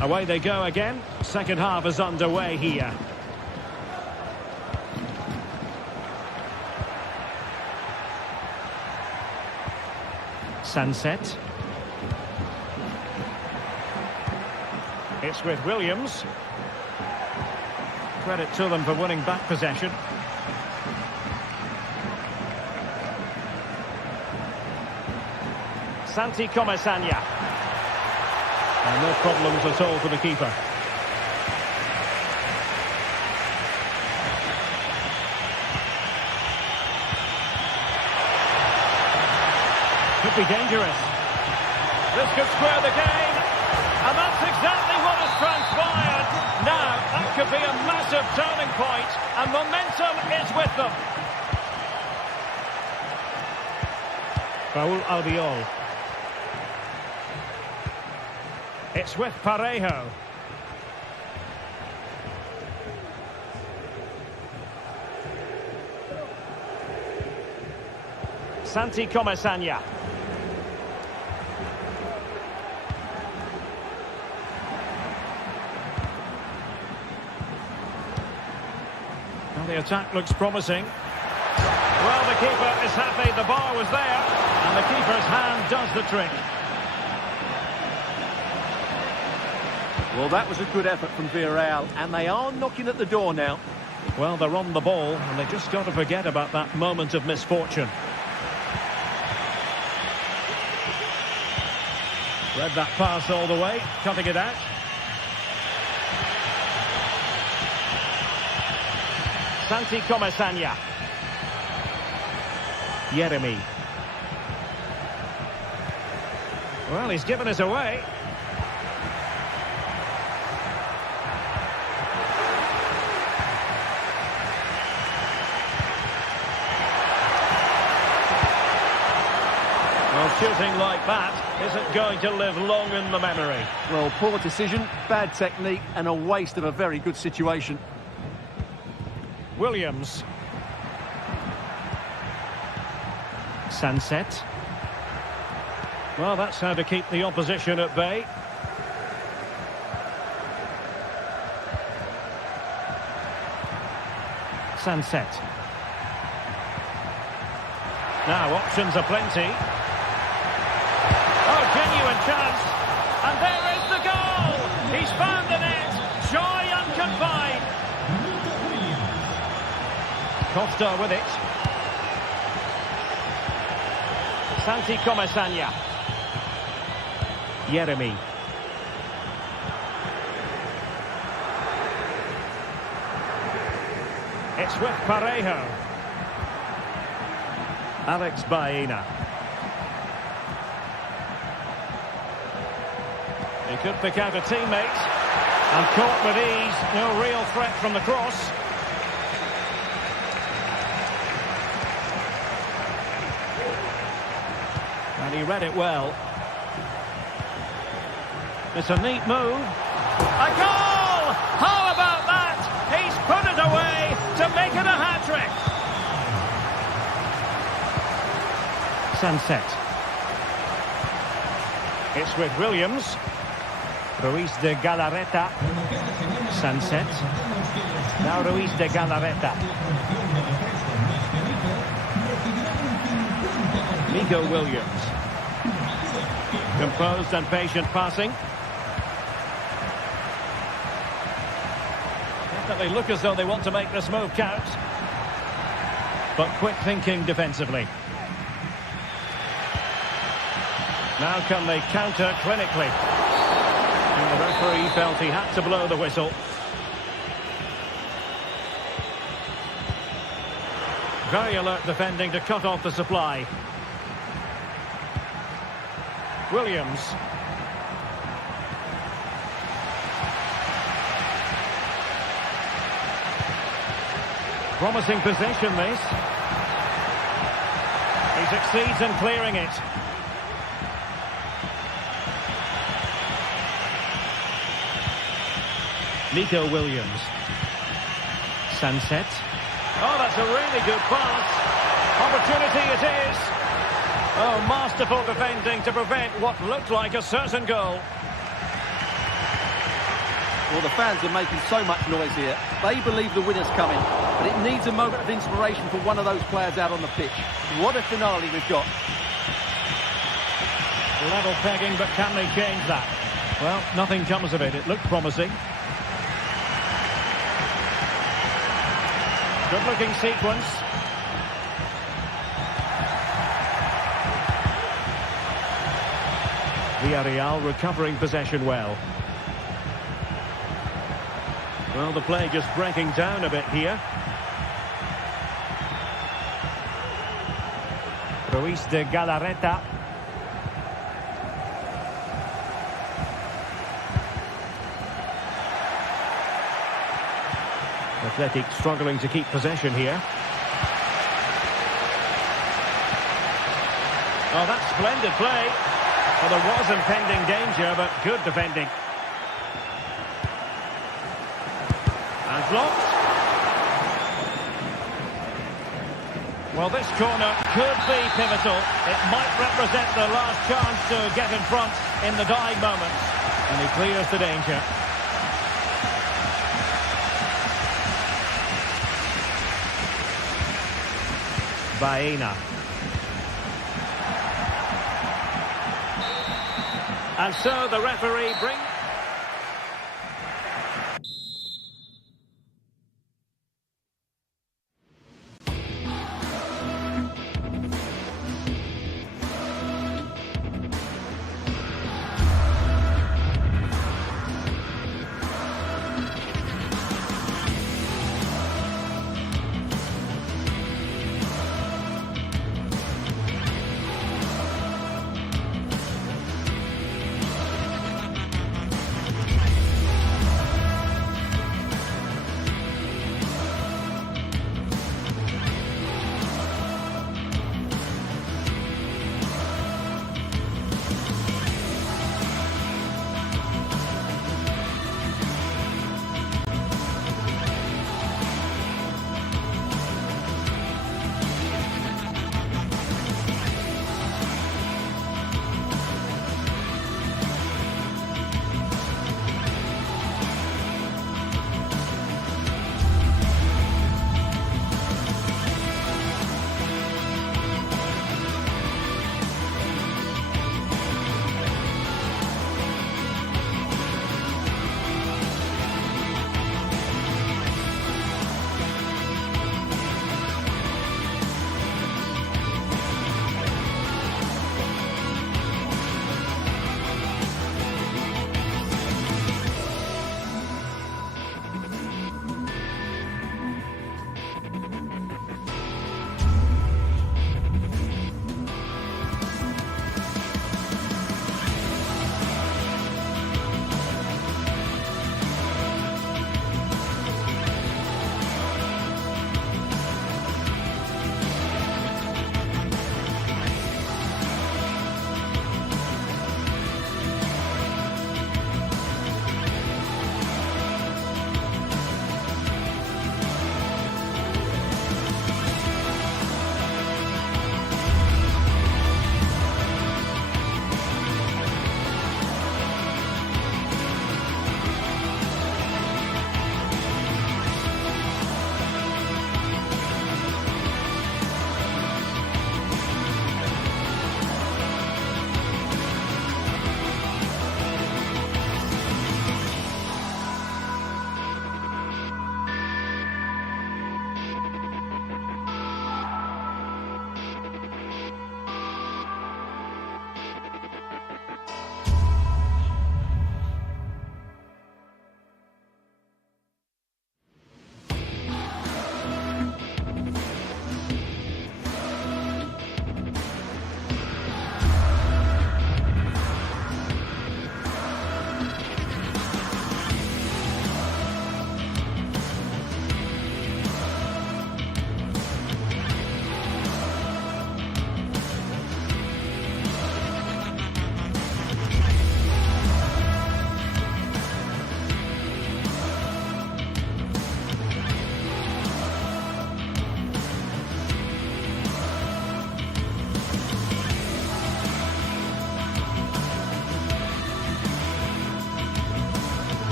Away they go again. Second half is underway here. Sunset. It's with Williams. Credit to them for winning back possession. Santi Comesaña. And no problems at all for the keeper. Could be dangerous. This could square the game. And that's exactly what has transpired. Now, that could be a massive turning point, and momentum is with them. Raul Albiol. It's with Parejo. Santi Comesaña. Well, the attack looks promising. Well, the keeper is happy. The bar was there, and the keeper's hand does the trick. Well, that was a good effort from Villarreal, and they are knocking at the door now. Well, they're on the ball, and they just got to forget about that moment of misfortune. Read that pass all the way, cutting it out. Santi Comesaña. Yeremy. Well, he's given us away. Well, shooting like that isn't going to live long in the memory. Well, poor decision, bad technique, and a waste of a very good situation. Williams. Sunset. Well, that's how to keep the opposition at bay. Sunset. Now, options are plenty. Oh, genuine chance. And there is the goal! He's found the net. Joy unconfined. Costa with it. Santi Comesaña. Yeremy. It's with Parejo. Alex Baena. He could pick out a teammate. And caught with ease. No real threat from the cross. And he read it well. It's a neat move. A goal! How about that? He's put it away to make it a hat-trick. Sunset. It's with Williams. Ruiz de Galarreta. Sunset. Now Ruiz de Galarreta. Nico Williams. Composed and patient passing. Definitely look as though they want to make this move count. But quick thinking defensively. Now can they counter clinically? And the referee felt he had to blow the whistle. Very alert defending to cut off the supply. Williams. Promising possession, this. He succeeds in clearing it. Nico Williams. Sunset. Oh, that's a really good pass. Opportunity it is. Oh, masterful defending to prevent what looked like a certain goal. Well, the fans are making so much noise here. They believe the winner's coming, but it needs a moment of inspiration for one of those players out on the pitch. What a finale we've got. Level pegging, but can they change that? Well, nothing comes of it. It looked promising. Good-looking sequence. Villarreal recovering possession well. Well, the play just breaking down a bit here. Ruiz de Galarreta. Athletic struggling to keep possession here. Oh, that's splendid play. Well, there was impending danger, but good defending. And blocked. Well, this corner could be pivotal. It might represent the last chance to get in front in the dying moments. And he clears the danger. Baena. And so the referee brings...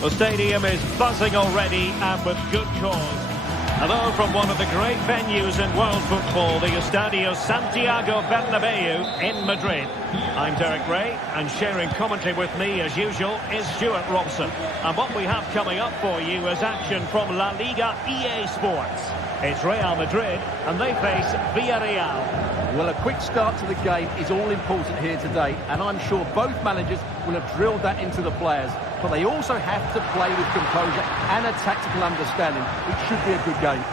The stadium is buzzing already, and with good cause. Hello from one of the great venues in world football, the Estadio Santiago Bernabeu in Madrid. I'm Derek Ray, and sharing commentary with me, as usual, is Stuart Robson. And what we have coming up for you is action from La Liga EA Sports. It's Real Madrid, and they face Villarreal. Well, a quick start to the game is all important here today, and I'm sure both managers will have drilled that into the players. But they also have to play with composure and a tactical understanding. It should be a good game.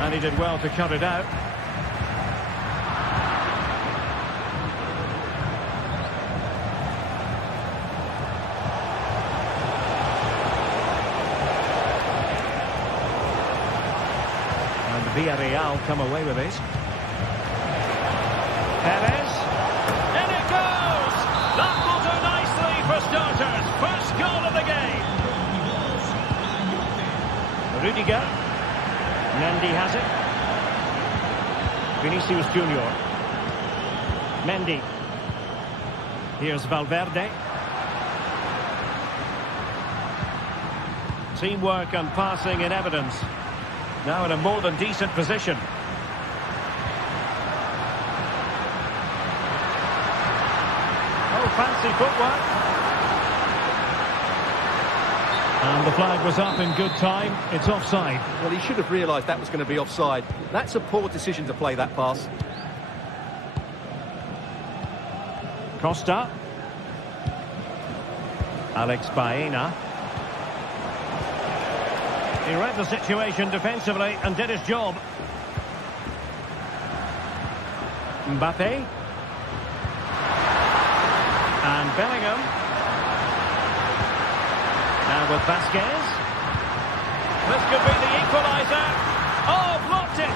And he did well to cut it out. And Villarreal come away with it. Perez. In it goes! That will do nicely for starters. First goal of the game. Rudiger. Mendy has it. Vinicius Junior. Mendy. Here's Valverde. Teamwork and passing in evidence. Now in a more than decent position. Fancy footwork. And the flag was up in good time. It's offside. Well, he should have realised that was going to be offside. That's a poor decision to play that pass. Costa. Alex Baena. He read the situation defensively and did his job. Mbappe. And Bellingham. Now with Vasquez. This could be the equaliser. Oh, blocked it!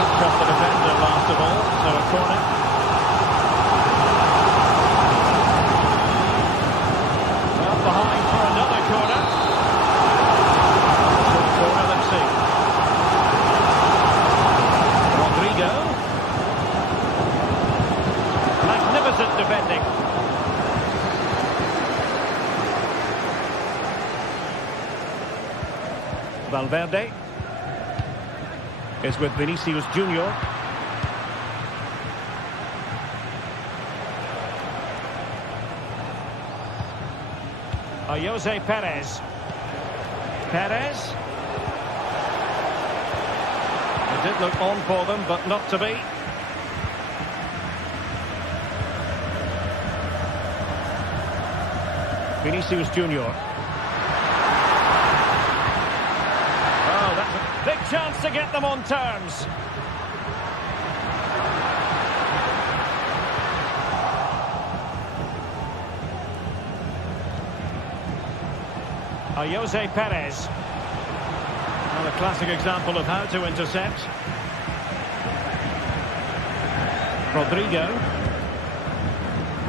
Touched off the defender last of all, so a corner. Well, behind for another corner. Short corner, let's see. Rodrigo. Magnificent defending. Valverde is with Vinicius Junior. Jose Perez. Perez. It did look on for them, but not to be. Vinicius Junior. Oh, that's a big chance to get them on terms. Jose Perez. Well, a classic example of how to intercept. Rodrigo.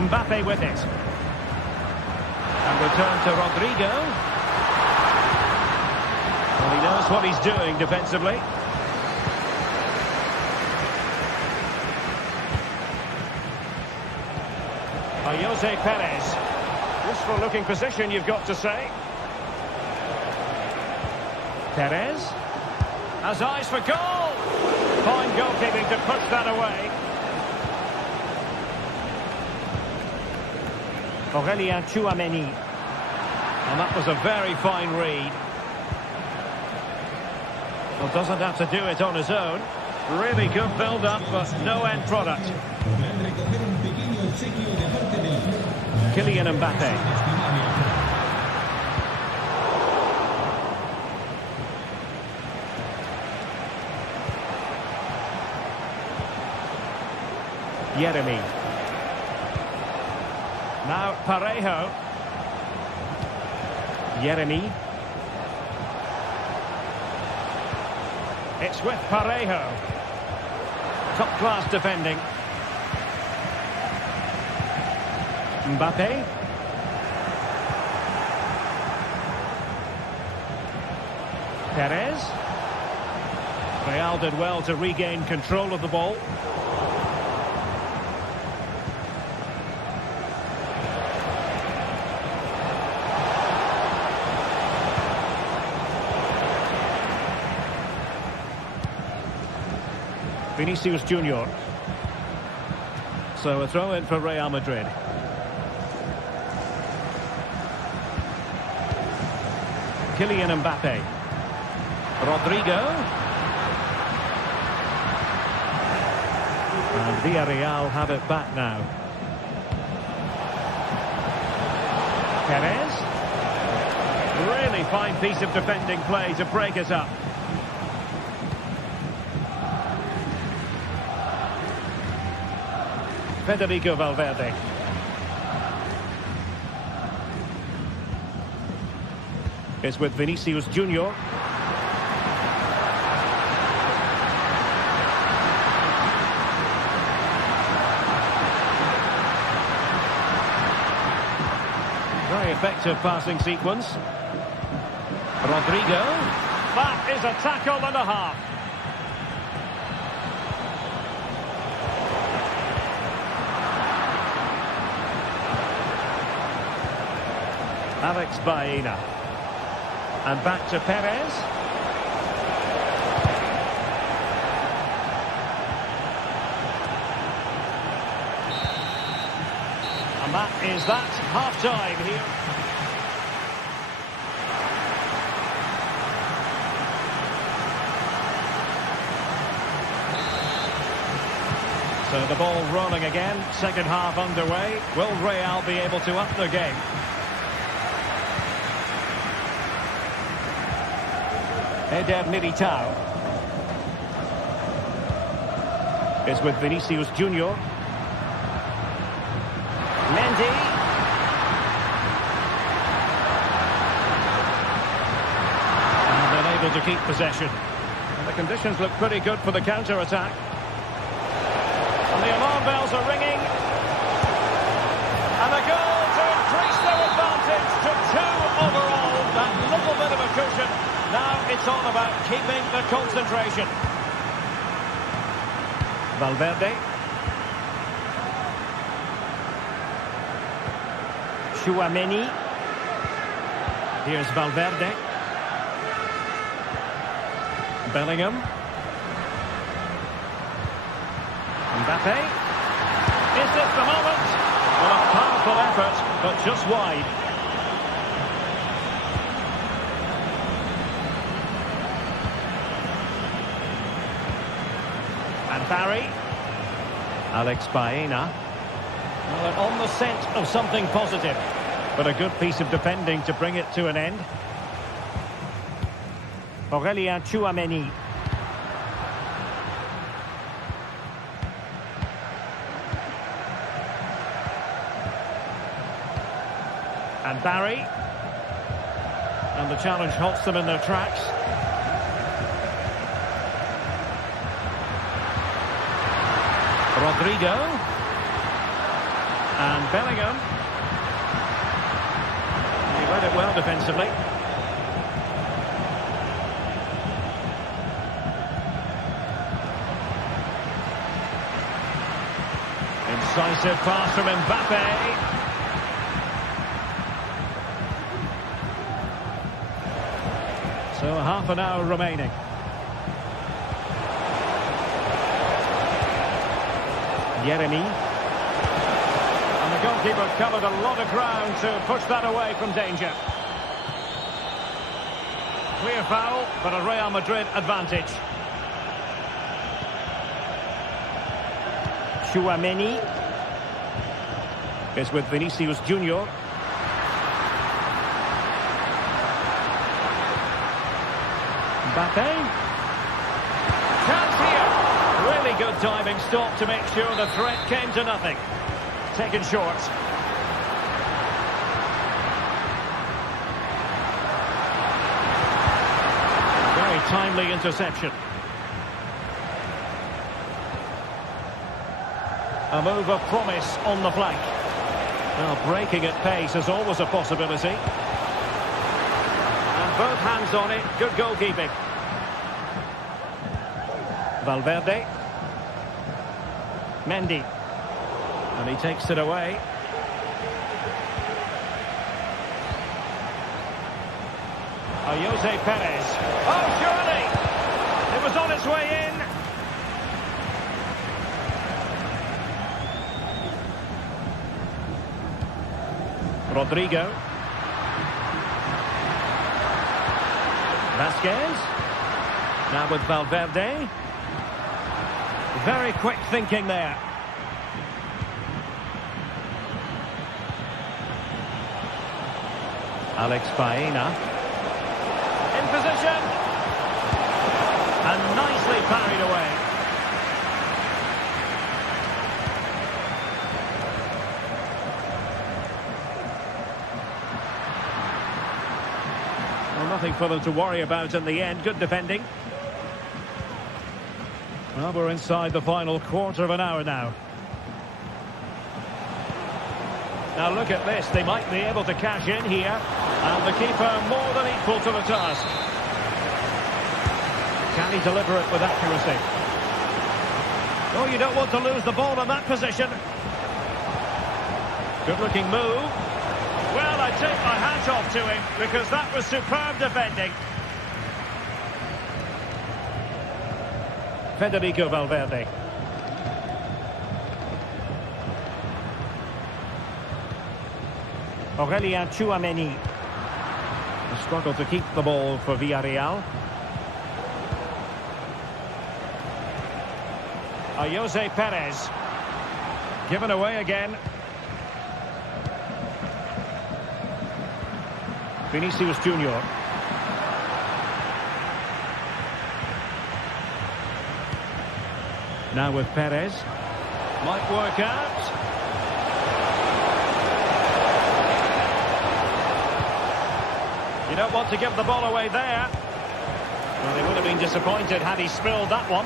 Mbappe with it. And return to Rodrigo. Well, he knows what he's doing defensively. Jose Perez. Useful looking position, you've got to say. Perez has eyes for goal. Fine goalkeeping to push that away. Aurelien Tchouameni. And that was a very fine read. Well, doesn't have to do it on his own. Really good build-up, but no end product. Kylian Mbappe. Yeremi. Now Parejo. Yeremi. It's with Parejo. Top-class defending. Mbappe. Perez. Real did well to regain control of the ball. Vinicius Junior. So a throw in for Real Madrid. Kylian Mbappe. Rodrigo. And Villarreal have it back now. Perez. Really fine piece of defending play to break it up. Federico Valverde. It's with Vinicius Junior. Very effective passing sequence. Rodrigo. That is a tackle and a half. Alex Baena. And back to Perez. And that is that. Half-time here. So the ball rolling again. Second half underway. Will Real be able to up the game? Eder Militao is with Vinicius Junior. Mendy. And they're able to keep possession. And the conditions look pretty good for the counter-attack. And the alarm bells are ringing. And a goal to increase their advantage to 2 overall. That little bit of a cushion. Now it's all about keeping the concentration. Valverde. Tchouaméni. Here's Valverde. Bellingham. Mbappe. Is this the moment? Well, a powerful effort, but just wide. And Barry. Alex Baena. Well, they're on the scent of something positive, but a good piece of defending to bring it to an end. Aurélien Tchouaméni. And Barry. And the challenge halts them in their tracks. Rodrigo. And Bellingham. He read it well defensively. Incisive pass from Mbappe. So half an hour remaining. Yeremy. And the goalkeeper covered a lot of ground to push that away from danger. Clear foul, but a Real Madrid advantage. Tchouaméni is with Vinicius Junior. Mbappe. Chance here. Really good timing stop to make sure the threat came to nothing. Taken short. Very timely interception. A move of promise on the flank. Well, breaking at pace is always a possibility. And both hands on it. Good goalkeeping. Valverde. Mendy. And he takes it away. Jose Perez. Oh, surely! It was on its way in. Rodrigo. Vasquez. Now with Valverde. Very quick thinking there. Alex Baena. In position. And nicely parried away. Well, nothing for them to worry about in the end. Good defending. Well, we're inside the final quarter of an hour now. Now look at this. They might be able to cash in here. And the keeper more than equal to the task. Can he deliver it with accuracy? Oh, you don't want to lose the ball in that position. Good-looking move. Well, I take my hat off to him because that was superb defending. Federico Valverde. Aurélien Tchouaméni. A struggle to keep the ball for Villarreal. Jose Perez. Given away again. Vinicius Junior. Now with Perez. Might work out. You don't want to give the ball away there. Well, they would have been disappointed had he spilled that one.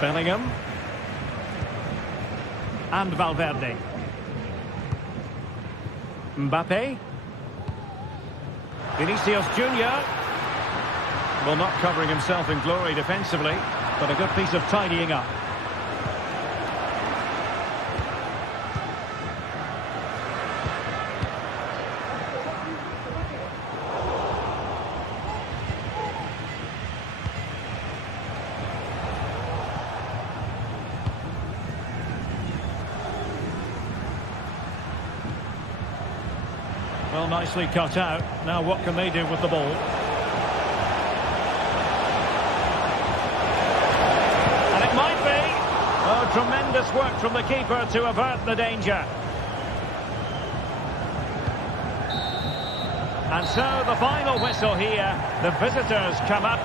Bellingham. And Valverde. Mbappe. Vinicius Junior. Well, not covering himself in glory defensively, but a good piece of tidying up. Well, nicely cut out. Now what can they do with the ball? And it might be. Oh, tremendous work from the keeper to avert the danger. And so the final whistle here. The visitors come up.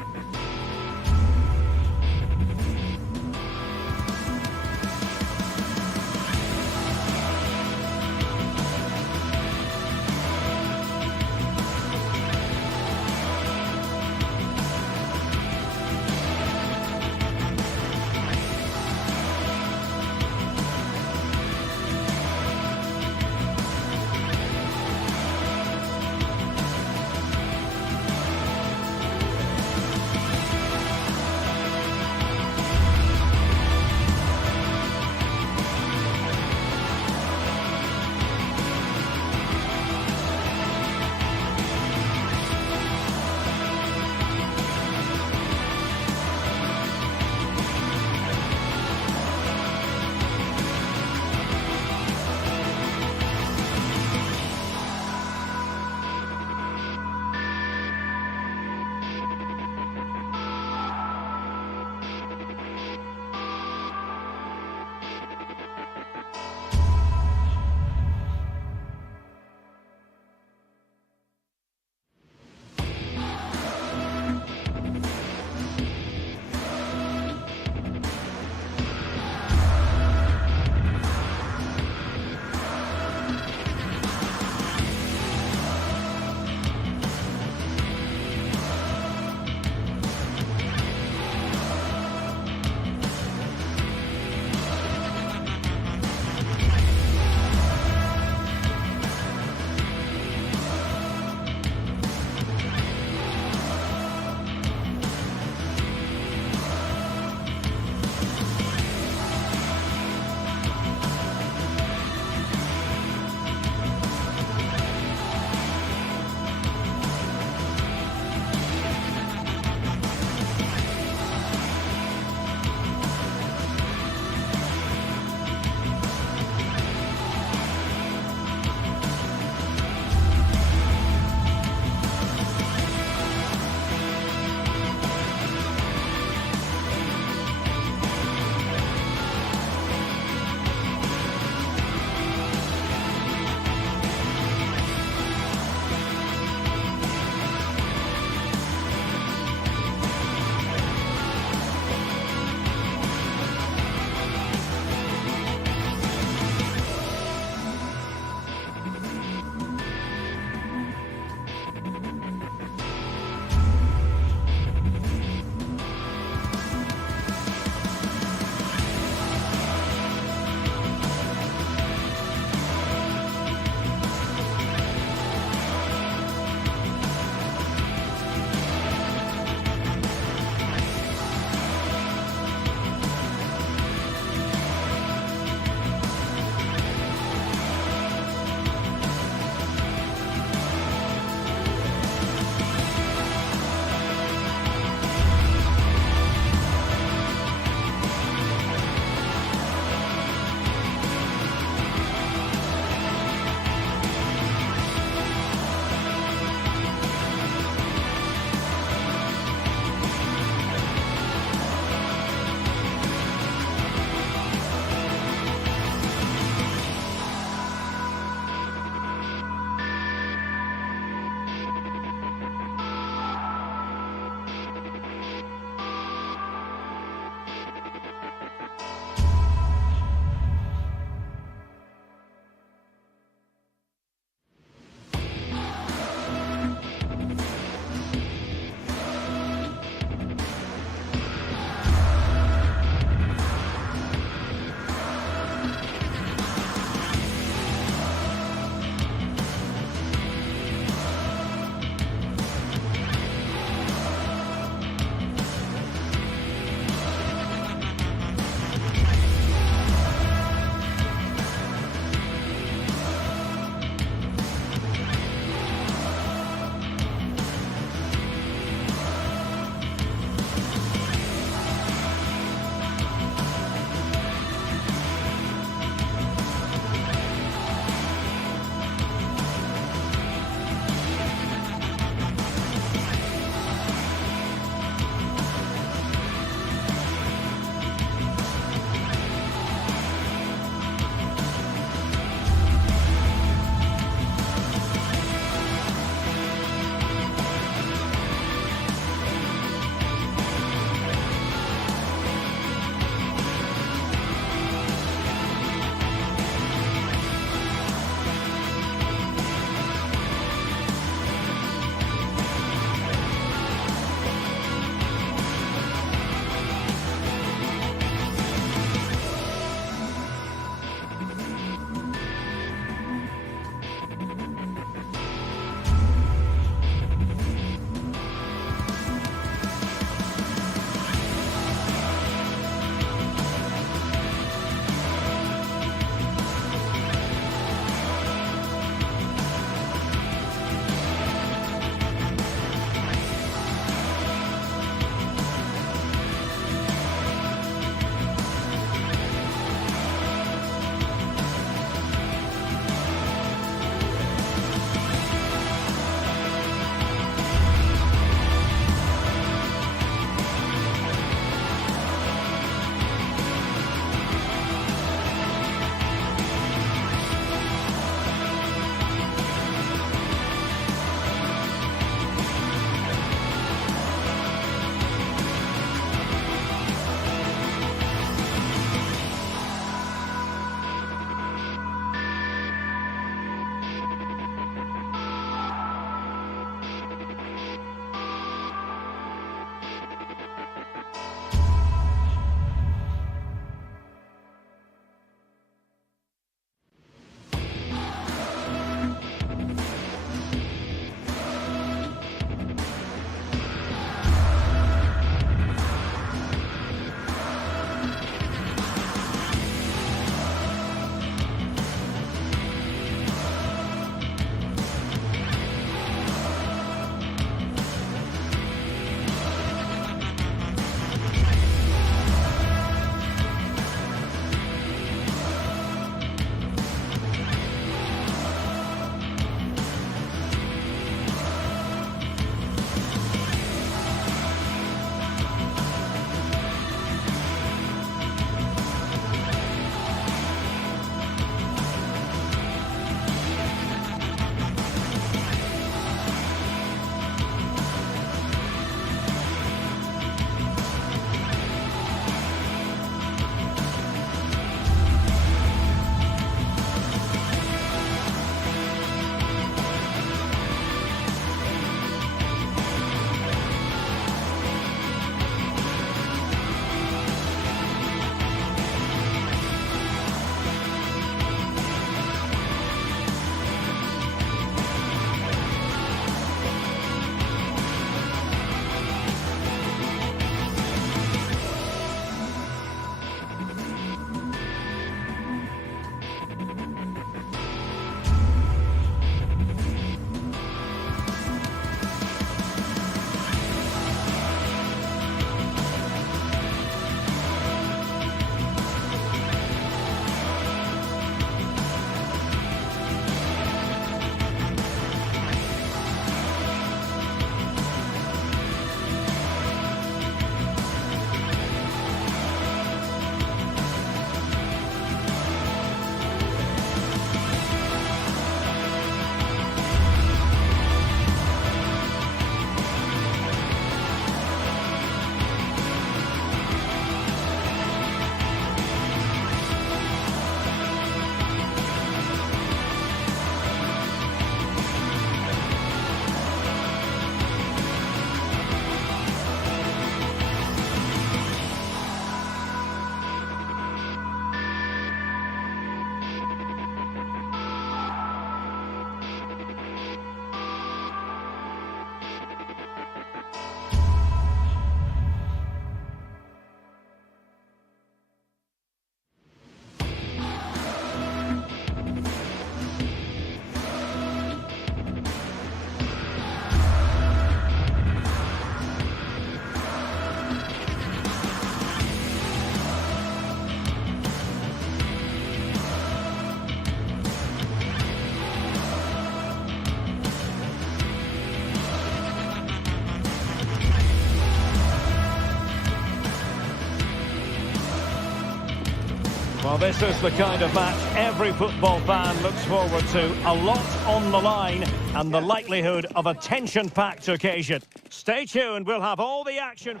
Well, this is the kind of match every football fan looks forward to. A lot on the line and the likelihood of a tension-packed occasion. Stay tuned, we'll have all the action.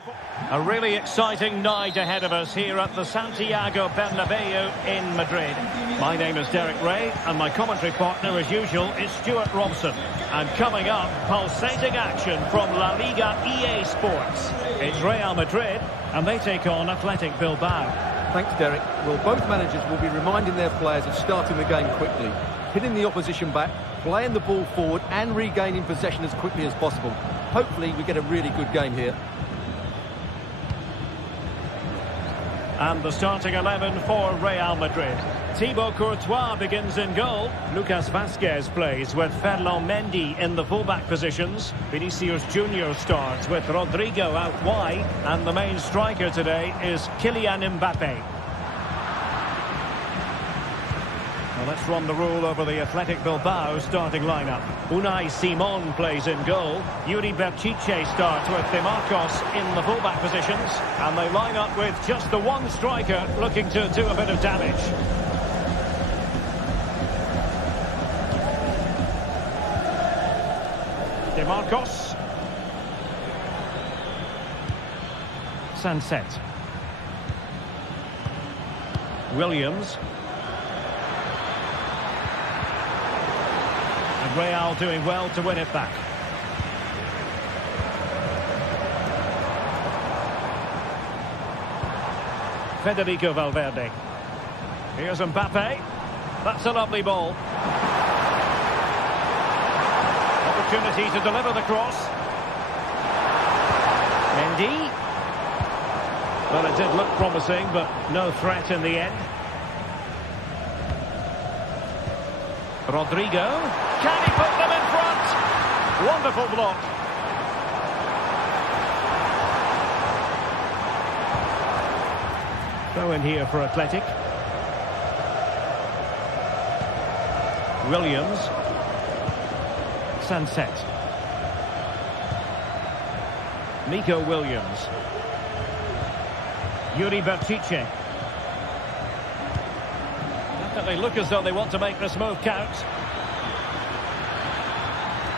A really exciting night ahead of us here at the Santiago Bernabeu in Madrid. My name is Derek Ray, and my commentary partner, as usual, is Stuart Robson. And coming up, pulsating action from La Liga EA Sports. It's Real Madrid, and they take on Athletic Bilbao. Thanks, Derek. Well, both managers will be reminding their players of starting the game quickly, hitting the opposition back, playing the ball forward and regaining possession as quickly as possible. Hopefully we get a really good game here. And the starting 11 for Real Madrid. Thibaut Courtois begins in goal. Lucas Vazquez plays with Ferland Mendy in the fullback positions. Vinicius Junior starts with Rodrigo out wide. And the main striker today is Kylian Mbappe. Well, let's run the rule over the Athletic Bilbao starting lineup. Unai Simon plays in goal. Yuri Berchiche starts with De Marcos in the fullback positions. And they line up with just the one striker looking to do a bit of damage. De Marcos. Sunset. Williams. And Real doing well to win it back. Federico Valverde. Here's Mbappe. That's a lovely ball. Opportunity to deliver the cross. Mendy. Well, it did look promising, but no threat in the end. Rodrigo. Can he put them in front? Wonderful block. Throw in here for Athletic. Williams. Sunset. Nico Williams. Yuri Berchiche. Definitely look as though they want to make this move count.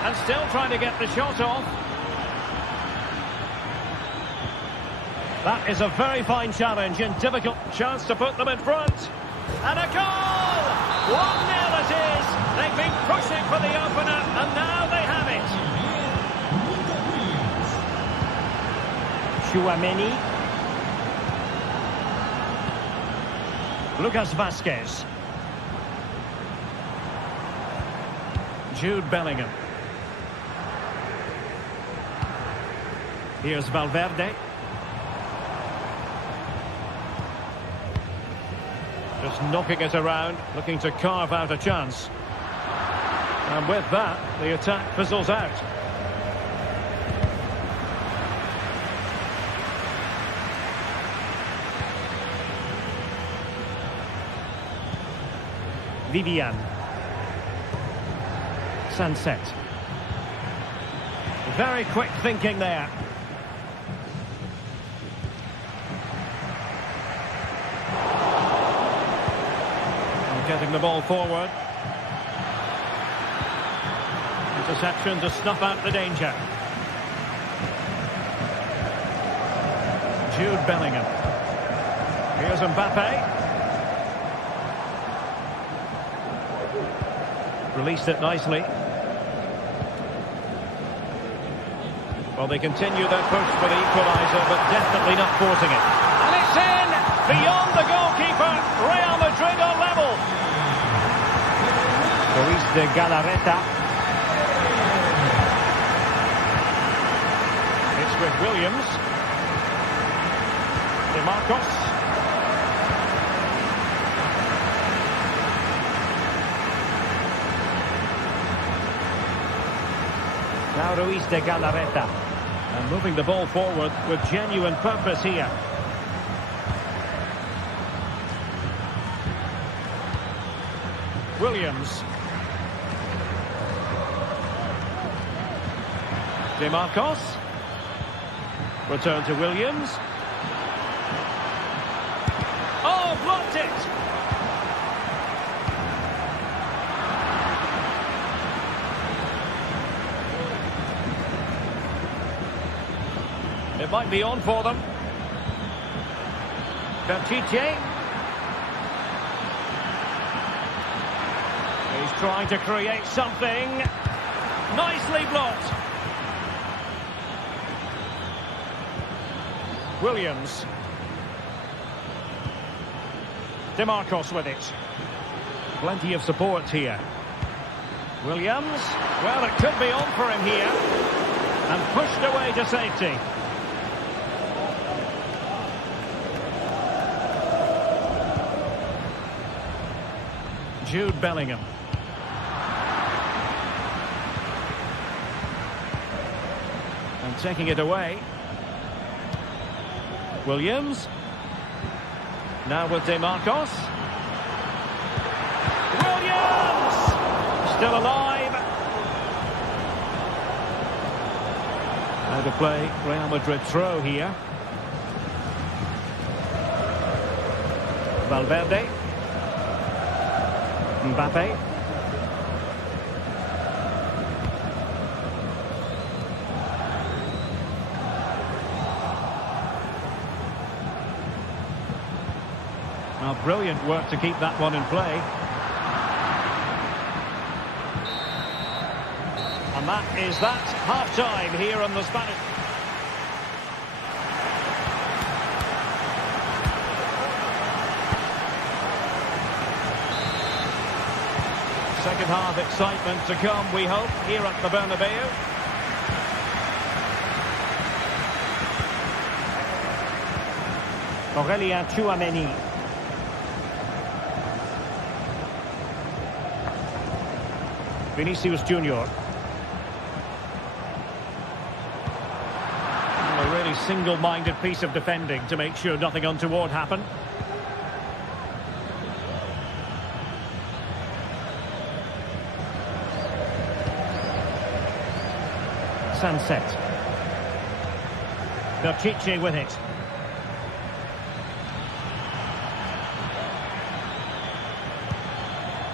And still trying to get the shot off. That is a very fine challenge and difficult chance to put them in front. And a goal! 1-0 it is. They've been pushing for the opener and now they have it. Chouameni. Lucas Vazquez. Jude Bellingham. Here's Valverde. Just knocking it around, looking to carve out a chance. And with that, the attack fizzles out. Vivian. Sunset. Very quick thinking there. And getting the ball forward. Interception to snuff out the danger. Jude Bellingham. Here's Mbappe. Released it nicely. Well, they continue their push for the equaliser, but definitely not forcing it. And it's in! Beyond the goalkeeper, Real Madrid are level. Luis de Galarreta. It's with Williams. De Marcos. Now Luis de Galarreta. And moving the ball forward with genuine purpose here. Williams. De Marcos. Return to Williams. Oh, blocked it! It might be on for them. Bertice. He's trying to create something. Nicely blocked. Williams. DeMarcos with it. Plenty of support here. Williams. Well, it could be on for him here. And pushed away to safety. Jude Bellingham. And taking it away. Williams. Now with DeMarcos. Williams! Still alive. Now to play Real Madrid throw here. Valverde. Mbappe. Well, brilliant work to keep that one in play. And that is that. Half-time here on the Spanish. Second half excitement to come, we hope, here at the Bernabeu. Aurélien Tchouameni. Vinicius Junior. A really single-minded piece of defending to make sure nothing untoward happened. Sunset. Bertice with it.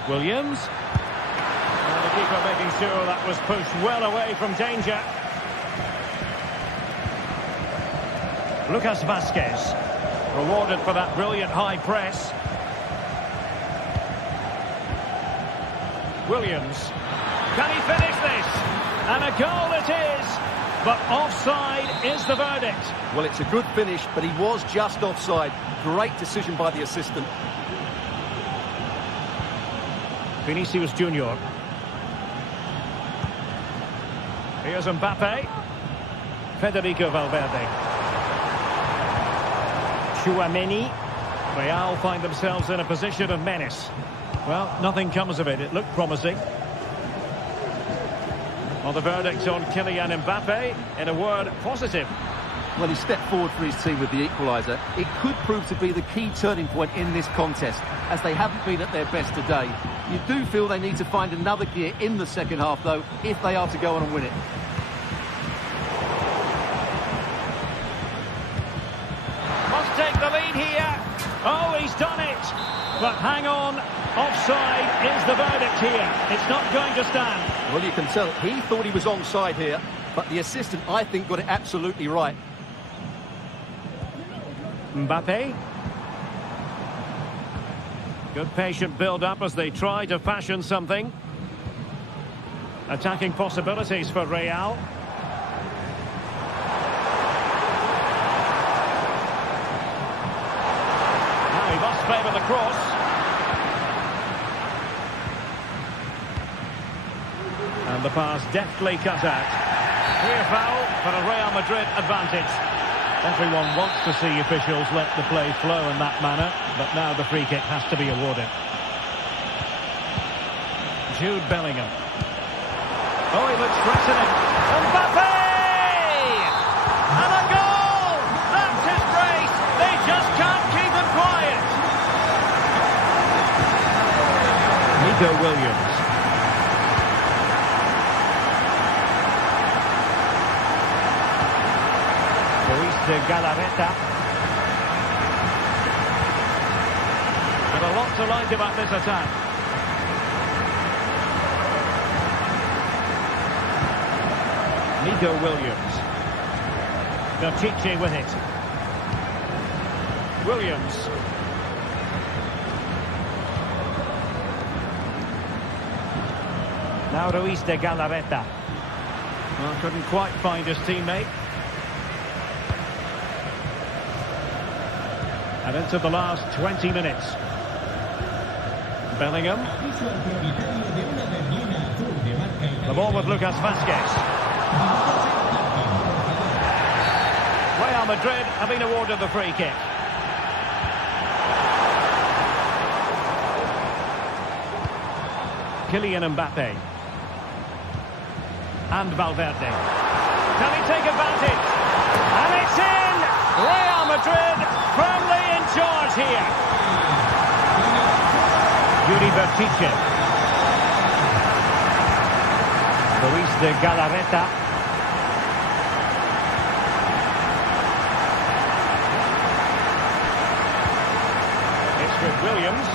Williams. And the keeper making sure that was pushed well away from danger. Lucas Vazquez. Rewarded for that brilliant high press. Williams. Can he finish this? And a goal it is, but offside is the verdict. Well, it's a good finish, but he was just offside. Great decision by the assistant. Vinicius Junior. Here's Mbappe. Federico Valverde. Tchouameni. Real find themselves in a position of menace. Well, nothing comes of it. It looked promising. Well, the verdict on Kylian Mbappe, in a word, positive. Well, he stepped forward for his team with the equaliser. It could prove to be the key turning point in this contest, as they haven't been at their best today. You do feel they need to find another gear in the second half, though, if they are to go on and win it. Must take the lead here. Oh, he's done it. But hang on, offside is the verdict here. It's not going to stand. Well, you can tell he thought he was onside here, but the assistant, I think, got it absolutely right. Mbappe. Good patient build-up as they try to fashion something. Attacking possibilities for Real. Now he must favour the cross. And the pass deftly cut out. Clear foul for a Real Madrid advantage. Everyone wants to see officials let the play flow in that manner, but now the free kick has to be awarded. Jude Bellingham. Oh, he looks threatening. Mbappe! And a goal! That's his brace! They just can't keep him quiet! Nico Williams. De Galarreta. And a lot to like about this attack. Nico Williams. Vertice with it. Williams. Now Ruiz de Galarreta. Well, couldn't quite find his teammate. And into the last 20 minutes. Bellingham. The ball with Lucas Vazquez. Real Madrid have been awarded the free kick. Kylian Mbappe. And Valverde. Can he take advantage? And it's in! Real Madrid firmly in charge here. Yuri Vertice. Ruiz de Galarreta. It's with Williams.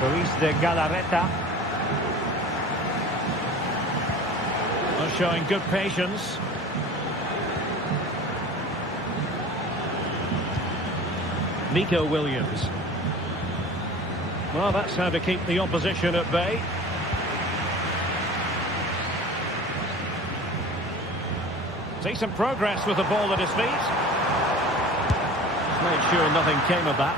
Ruiz de Galarreta. Well, showing good patience. Nico Williams. Well, that's how to keep the opposition at bay. See some progress with the ball at his feet. Made sure nothing came of that.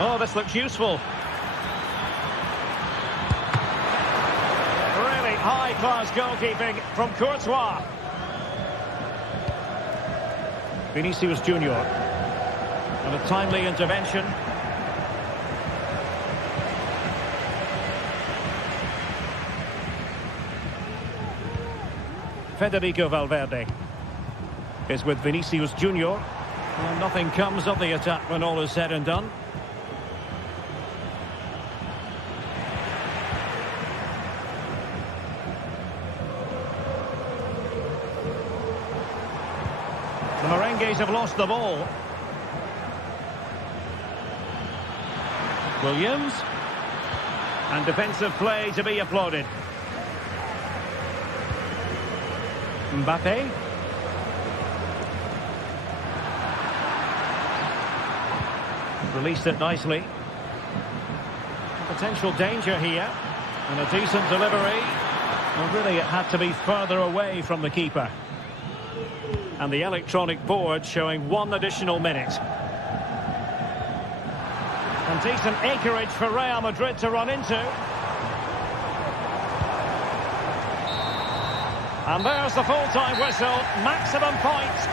Oh, this looks useful. Really high-class goalkeeping from Courtois. Vinicius Junior. And a timely intervention. Federico Valverde is with Vinicius Junior. Well, nothing comes of the attack when all is said and done. The Merengues have lost the ball. Williams. And defensive play to be applauded. Mbappe. Released it nicely. Potential danger here. And a decent delivery. Well, really, it had to be further away from the keeper. And the electronic board showing 1 additional minute. And decent acreage for Real Madrid to run into. And there's the full-time whistle. Maximum points.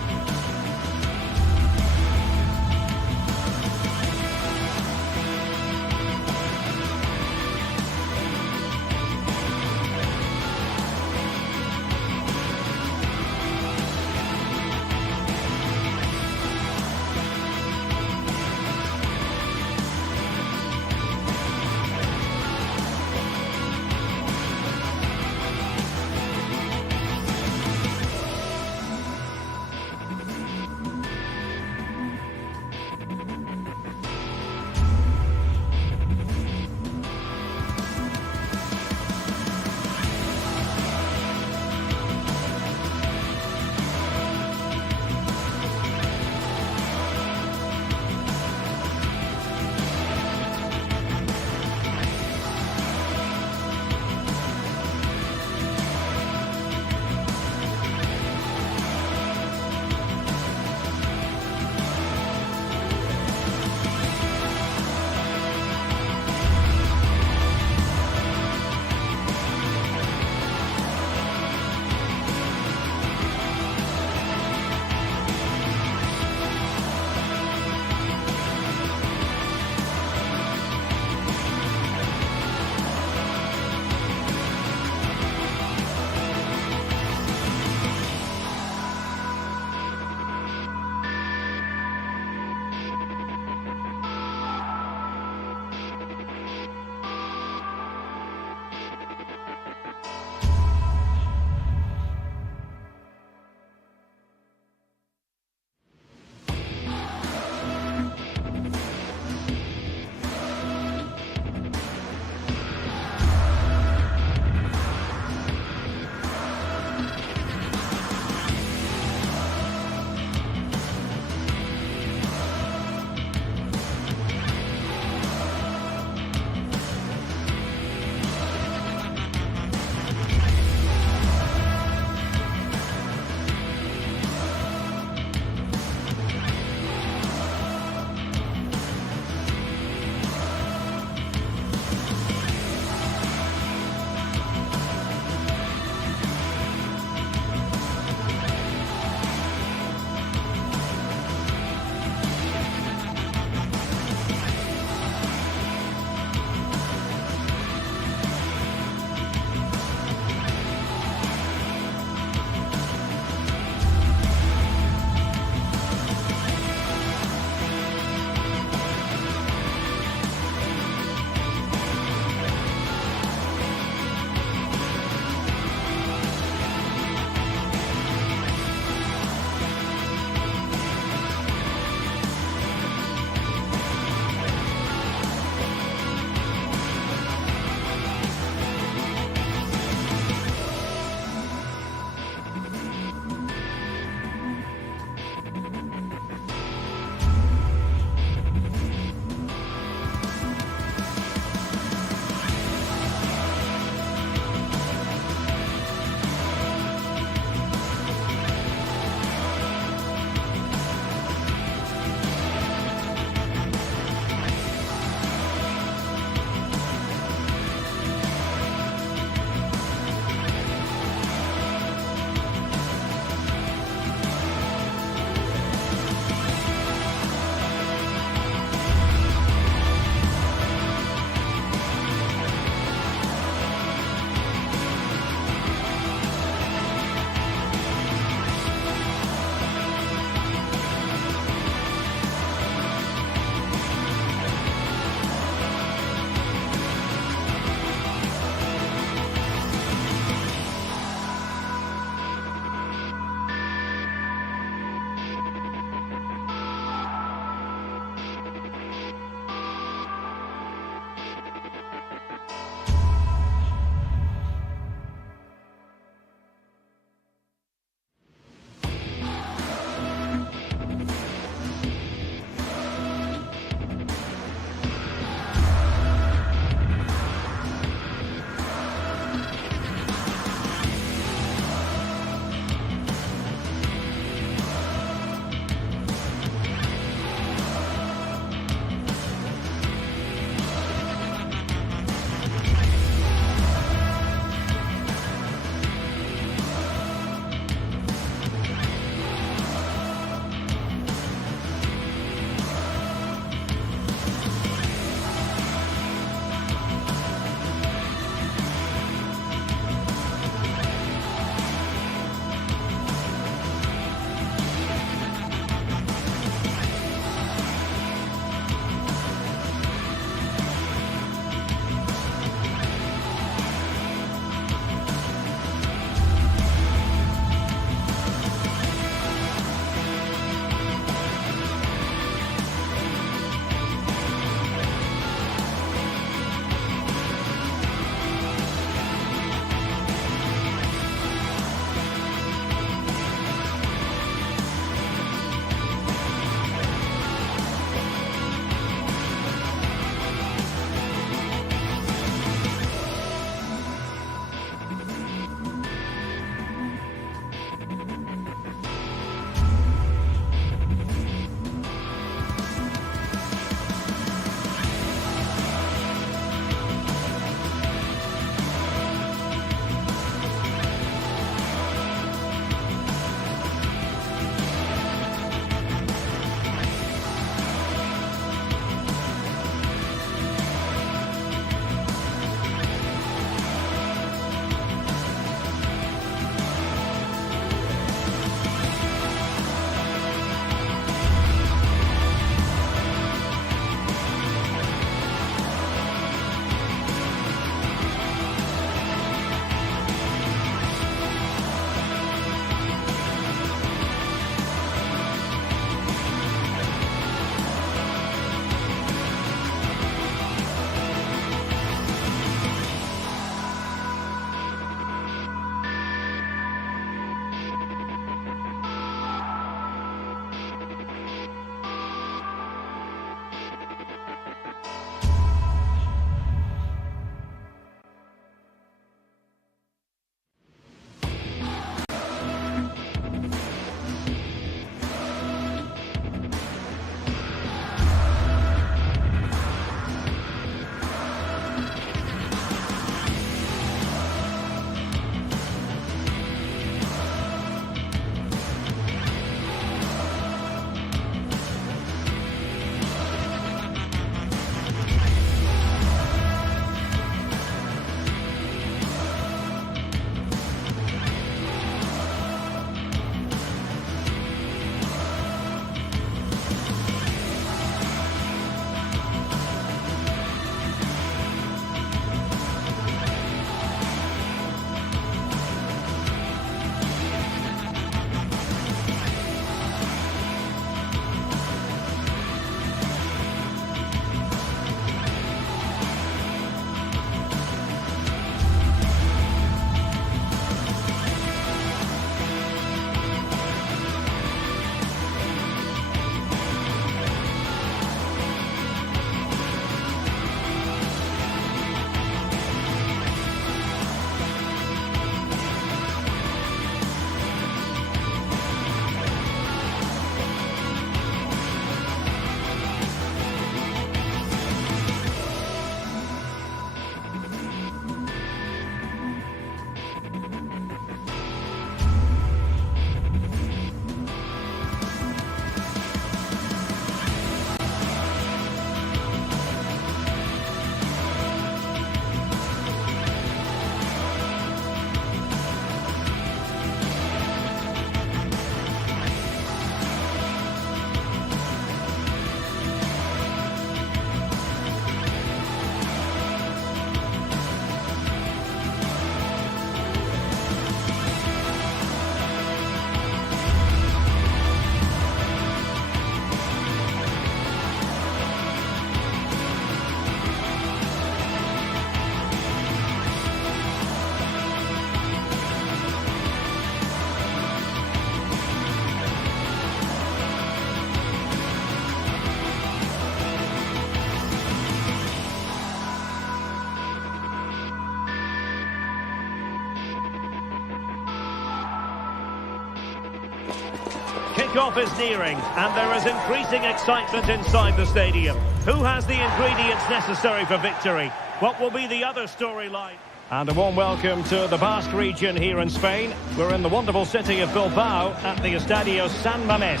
Kick-off is nearing, and there is increasing excitement inside the stadium. Who has the ingredients necessary for victory? What will be the other storyline? And a warm welcome to the Basque region here in Spain. We're in the wonderful city of Bilbao at the Estadio San Mamés.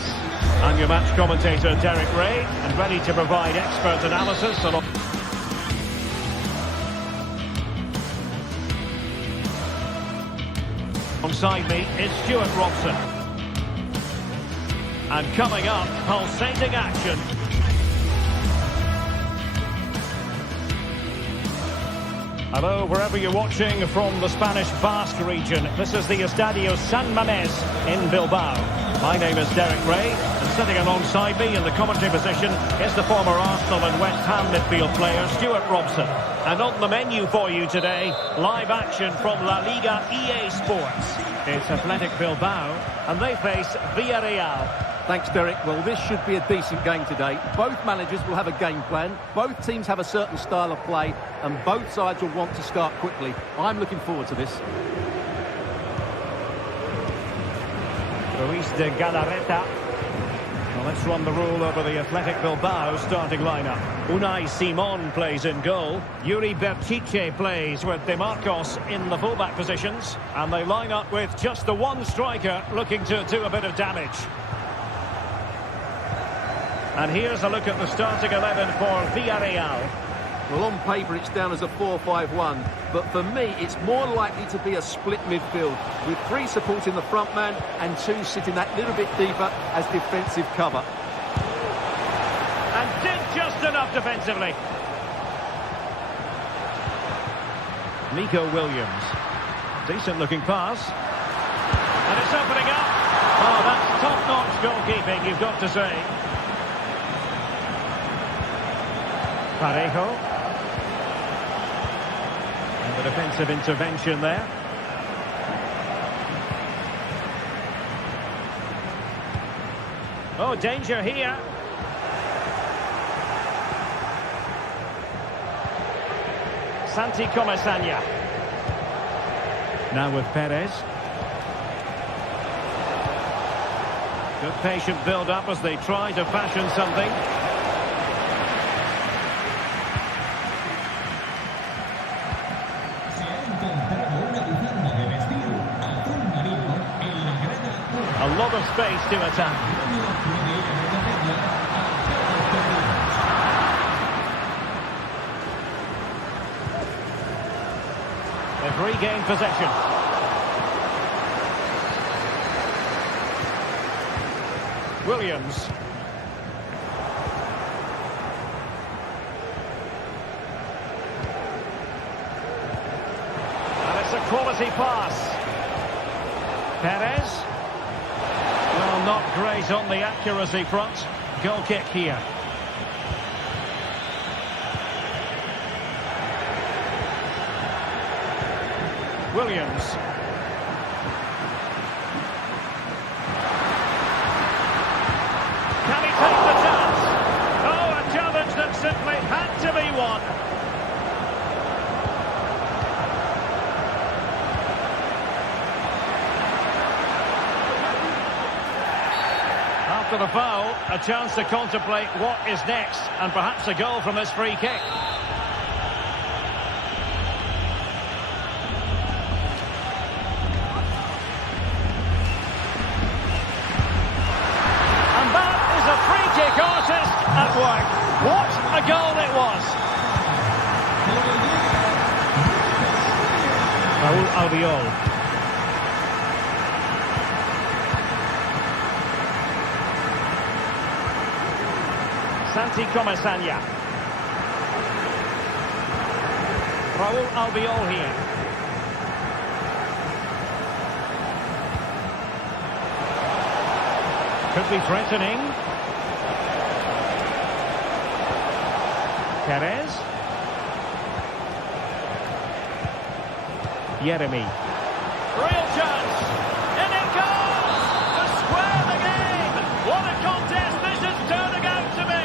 I'm your match commentator, Derek Ray, and ready to provide expert analysis. Alongside me is Stuart Robson. And coming up, pulsating action. Hello, wherever you're watching from the Spanish Basque region. This is the Estadio San Mamés in Bilbao. My name is Derek Ray, and sitting alongside me in the commentary position is the former Arsenal and West Ham midfield player, Stuart Robson. And on the menu for you today, live action from La Liga EA Sports. It's Athletic Bilbao, and they face Villarreal. Thanks, Derek. Well, this should be a decent game today. Both managers will have a game plan. Both teams have a certain style of play, and both sides will want to start quickly. I'm looking forward to this. Luis de Galarreta. Well, let's run the rule over the Athletic Bilbao starting lineup. Unai Simon plays in goal. Yuri Berchiche plays with De Marcos in the fullback positions. And they line up with just the one striker looking to do a bit of damage. And here's a look at the starting 11 for Villarreal. Well, on paper it's down as a 4-5-1, but for me it's more likely to be a split midfield, with 3 supporting the front man and 2 sitting that little bit deeper as defensive cover. And did just enough defensively. Nico Williams. Decent looking pass. And it's opening up. Oh, that's top-notch goalkeeping, you've got to say. Parejo. And the defensive intervention there. Oh, danger here. Santi Comesaña. Now with Perez. Good patient build-up as they try to fashion something. A lot of space to attack. They've regained possession. Williams. And it's a quality pass. Perez. Well, not great on the accuracy front. Goal kick here. Williams. Can he take the chance? Oh, a challenge that simply had to be won. After the foul, a chance to contemplate what is next, and perhaps a goal from this free kick. And that is a free kick artist at work. What a goal it was! Raúl Albiol. Santi Comesaña. Raúl Albiol here. Could be threatening. Perez. Yeremy. Real chance. And it goes! To square the game! What a contest this is turning out to be!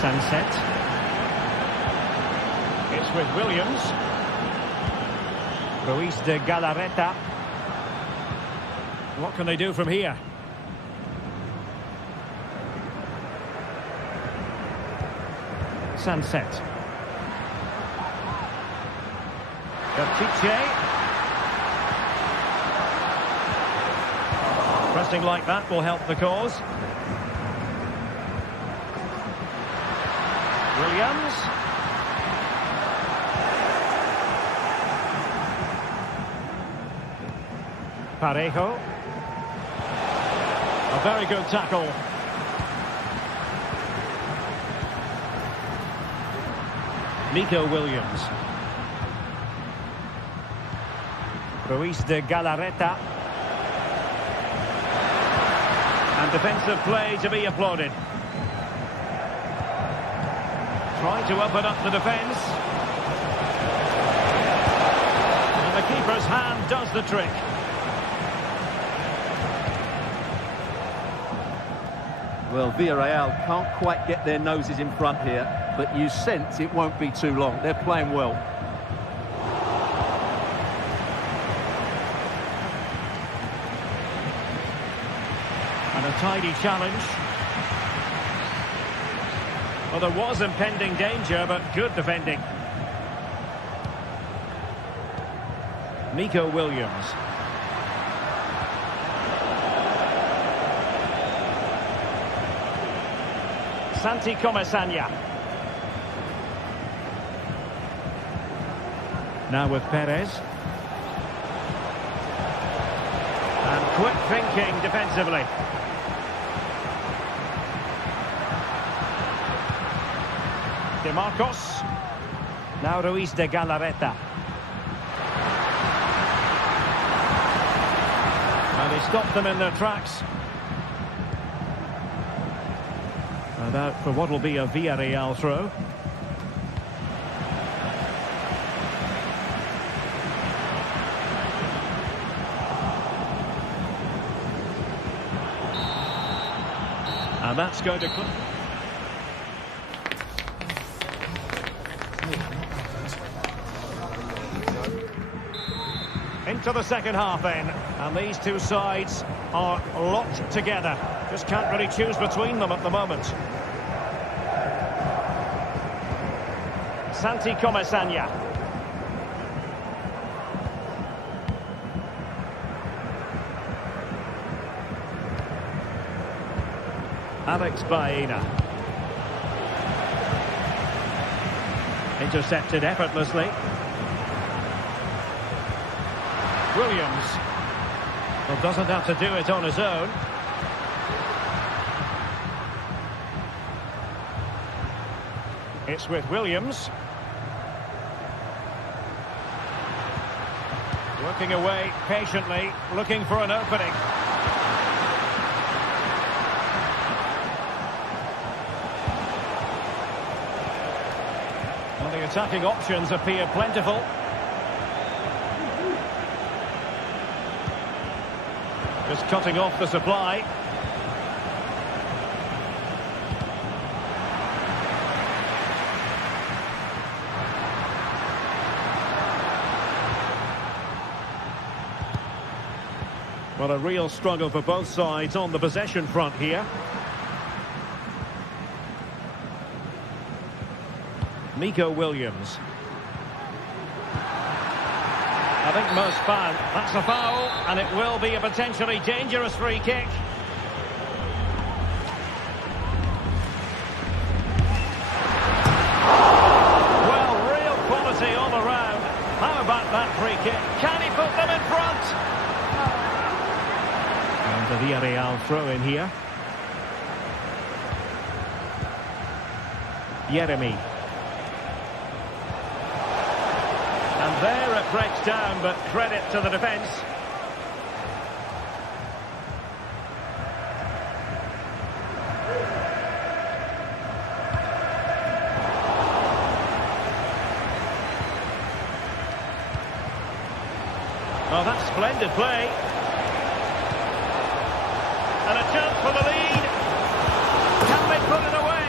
Sunset. It's with Williams. Luis de Galarreta. What can they do from here? Sunset. Bertice. Pressing like that will help the cause. Williams. Parejo. A very good tackle. Nico Williams. Ruiz de Galarreta. And defensive play to be applauded. Trying to open up the defence. And the keeper's hand does the trick. Well, Villarreal can't quite get their noses in front here, but you sense it won't be too long. They're playing well. And a tidy challenge. Well, there was impending danger, but good defending. Nico Williams. Santi Comesaña. Now with Perez. And quick thinking defensively. De Marcos. Now Ruiz de Galarreta. And they stopped them in their tracks. And out for what will be a Villarreal throw. And that's going to... Into the second half then, and these two sides are locked together. Just can't really choose between them at the moment. Santi Comesaña. Alex Baena. Intercepted effortlessly. Williams. Well, doesn't have to do it on his own. It's with Williams. Working away patiently, looking for an opening. Well, the attacking options appear plentiful. Just cutting off the supply. Well, a real struggle for both sides on the possession front here. Nico Williams. I think most found. That's a foul, and it will be a potentially dangerous free kick. Well, real quality all around. How about that free kick? Can he put them in front? And the Villarreal throw in here. Jeremy. And there it breaks down, but credit to the defence. Oh, that's splendid play. And a chance for the lead. Can they put it away?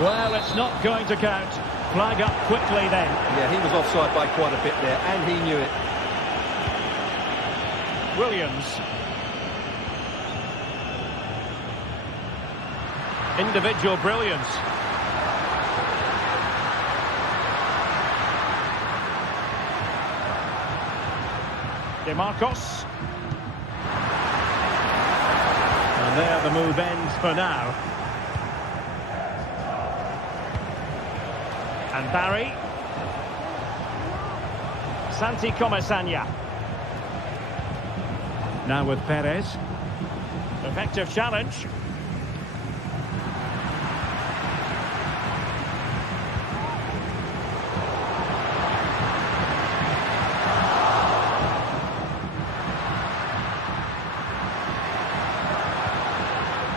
Well, it's not going to count. Flag up quickly then. Yeah, he was offside by quite a bit there, and he knew it. Williams. Individual brilliance. DeMarcos. And there the move ends for now. And Barry. Santi Comesaña. Now with Perez. Effective challenge.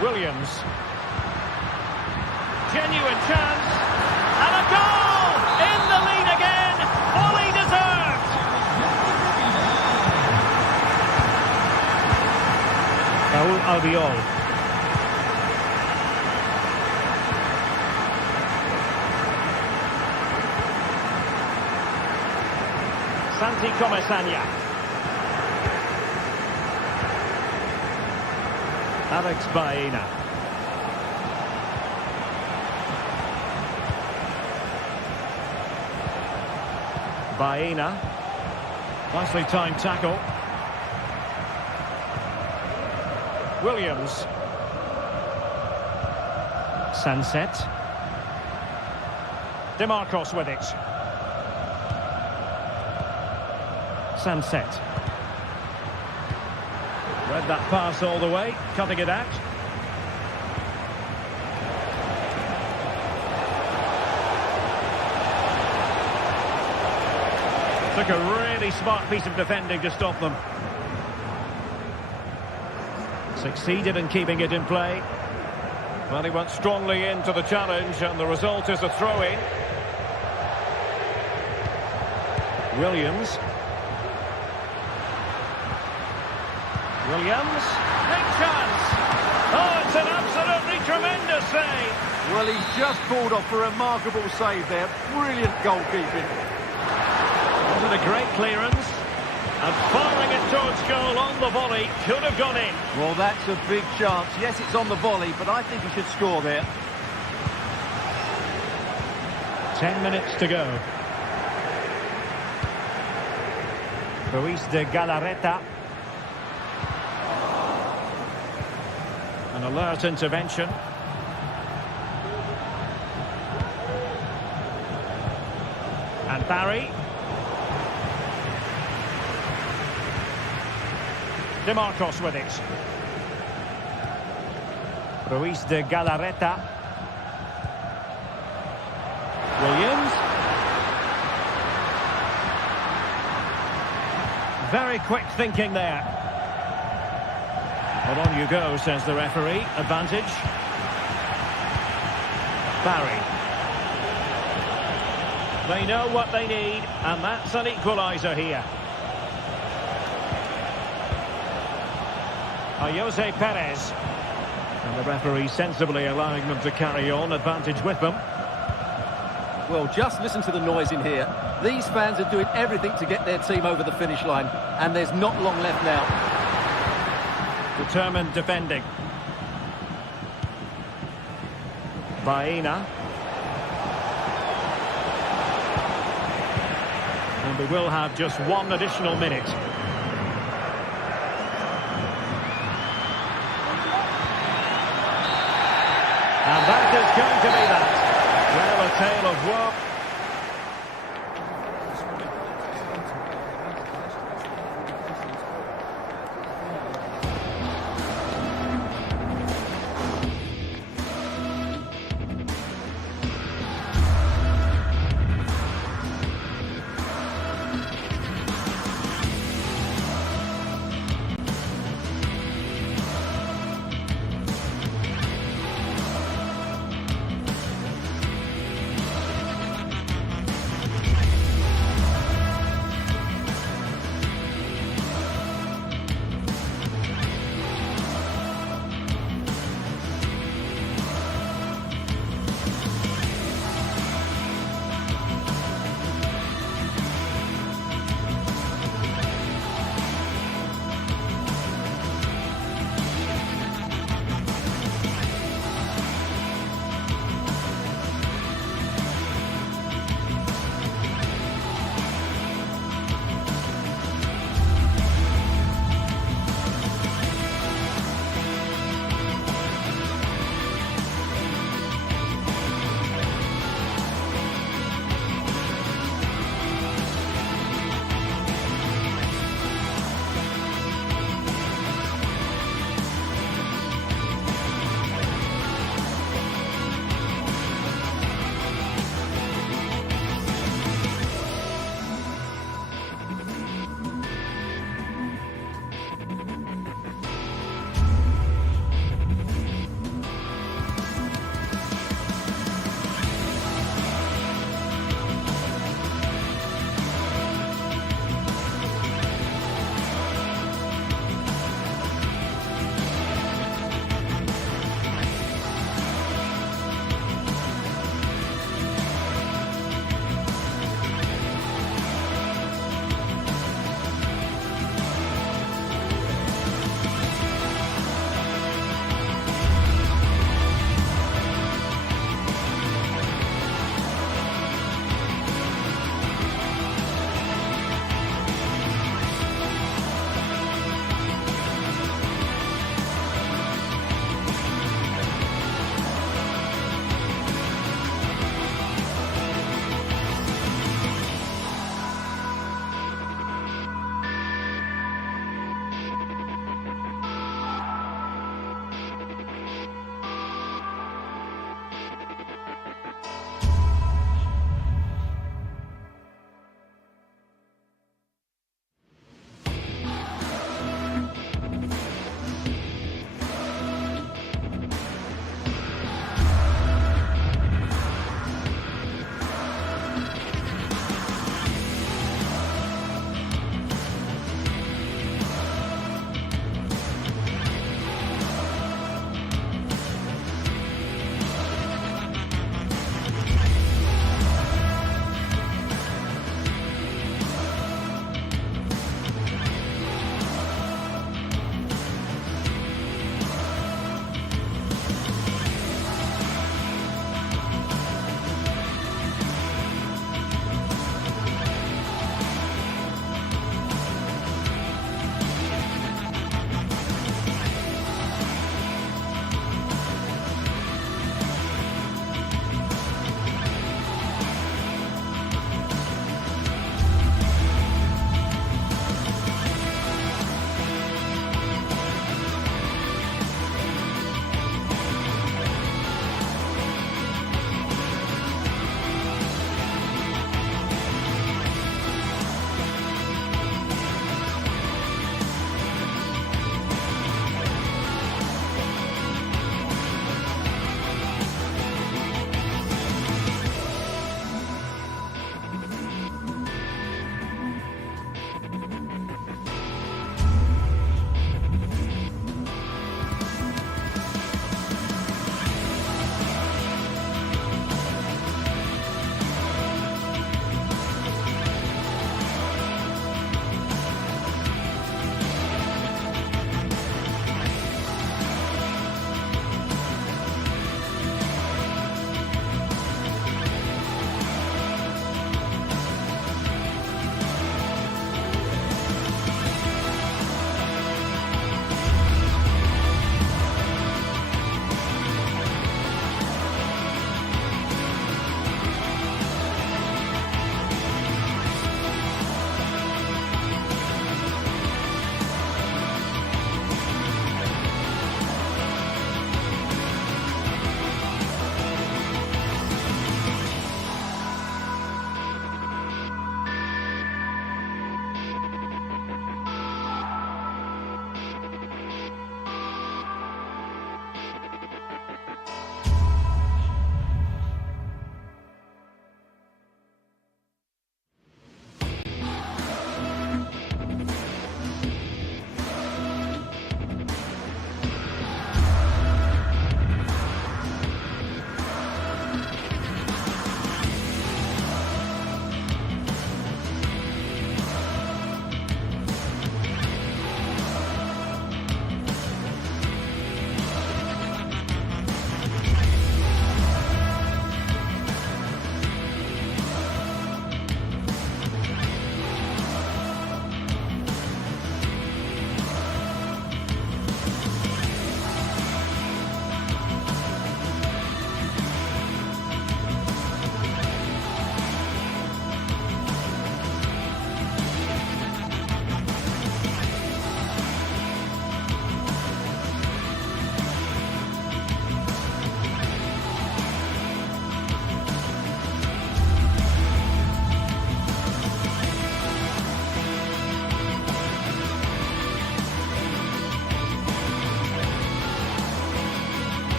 Williams. Genuine chance. And a goal! In the lead again! Fully deserved! Raúl Albiol. Santi Comesaña. Alex Baena. Baena. Nicely timed tackle. Williams. Sunset. DeMarcos with it. Sunset. Read that pass all the way, cutting it out. Took a really smart piece of defending to stop them. Succeeded in keeping it in play. Well, he went strongly into the challenge, and the result is a throw-in. Williams. Williams, big chance. Oh, it's an absolutely tremendous save. Well, he's just pulled off a remarkable save there. Brilliant goalkeeping. Wasn't a great clearance. And firing it towards goal on the volley. Could have gone in. Well, that's a big chance. Yes, it's on the volley, but I think he should score there. 10 minutes to go. Ruiz de Galarreta. An alert intervention. And Barry. DeMarcos with it. Ruiz de Galarreta. Williams. Very quick thinking there. Well, on you go, says the referee. Advantage. Barry. They know what they need, and that's an equaliser here. Jose Perez. And the referee sensibly allowing them to carry on. Advantage with them. Well, just listen to the noise in here. These fans are doing everything to get their team over the finish line, and there's not long left now. Determined defending. Baena. And we will have just one additional minute. And that is going to be that. Well, a tale of woe.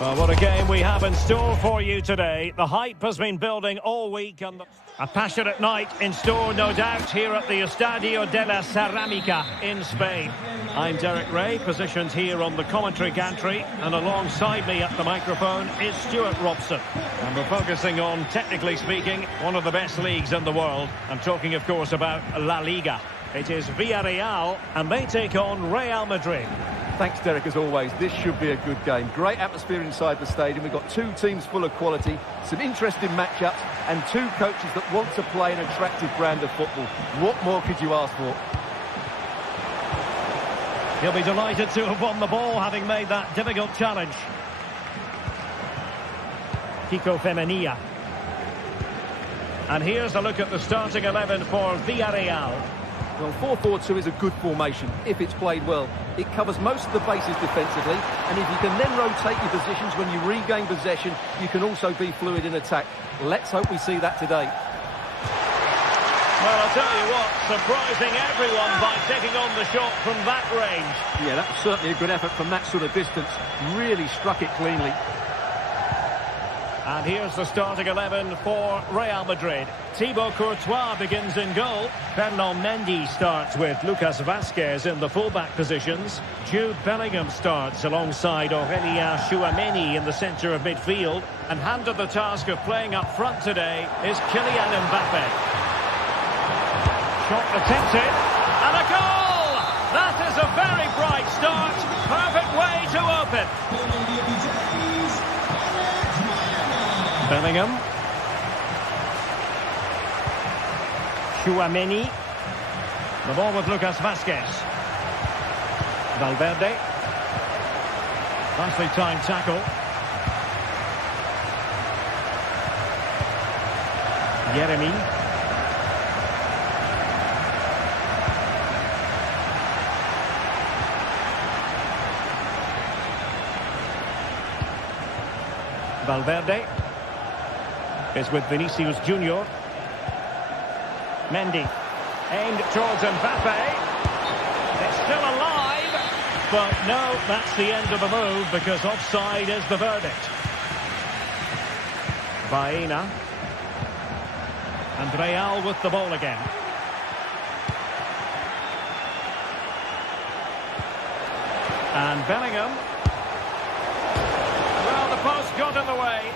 Well, what a game we have in store for you today. The hype has been building all week, and a passionate night in store, no doubt, here at the Estadio de la Cerámica in Spain. I'm Derek Ray, positioned here on the commentary gantry, and alongside me at the microphone is Stuart Robson. And we're focusing on, technically speaking, one of the best leagues in the world. I'm talking, of course, about La Liga. It is Villarreal, and they take on Real Madrid. Thanks, Derek, as always. This should be a good game. Great atmosphere inside the stadium. We've got two teams full of quality, some interesting matchups, and two coaches that want to play an attractive brand of football. What more could you ask for? He'll be delighted to have won the ball, having made that difficult challenge. Kiko Femenia. And here's a look at the starting 11 for Villarreal. Well, 4-4-2 is a good formation if it's played well. It covers most of the bases defensively, and if you can then rotate your positions when you regain possession, you can also be fluid in attack. Let's hope we see that today. Well, I'll tell you what, surprising everyone by taking on the shot from that range. Yeah, that was certainly a good effort from that sort of distance. Really struck it cleanly. And here's the starting 11 for Real Madrid. Thibaut Courtois begins in goal. Ferland Mendy starts with Lucas Vazquez in the fullback positions. Jude Bellingham starts alongside Aurélien Tchouaméni in the centre of midfield. And handed the task of playing up front today is Kylian Mbappe. Shot attempted, and a goal! That is a very bright start. Perfect way to open. Bellingham. Tchouaméni. The ball with Lucas Vazquez. Valverde. Nicely timed tackle. Yeremi. Valverde is with Vinicius Junior. Mendy aimed towards Mbappe. It's still alive, but no, that's the end of the move because offside is the verdict. Baena. And Real with the ball again. And Bellingham. Well, the post got in the way.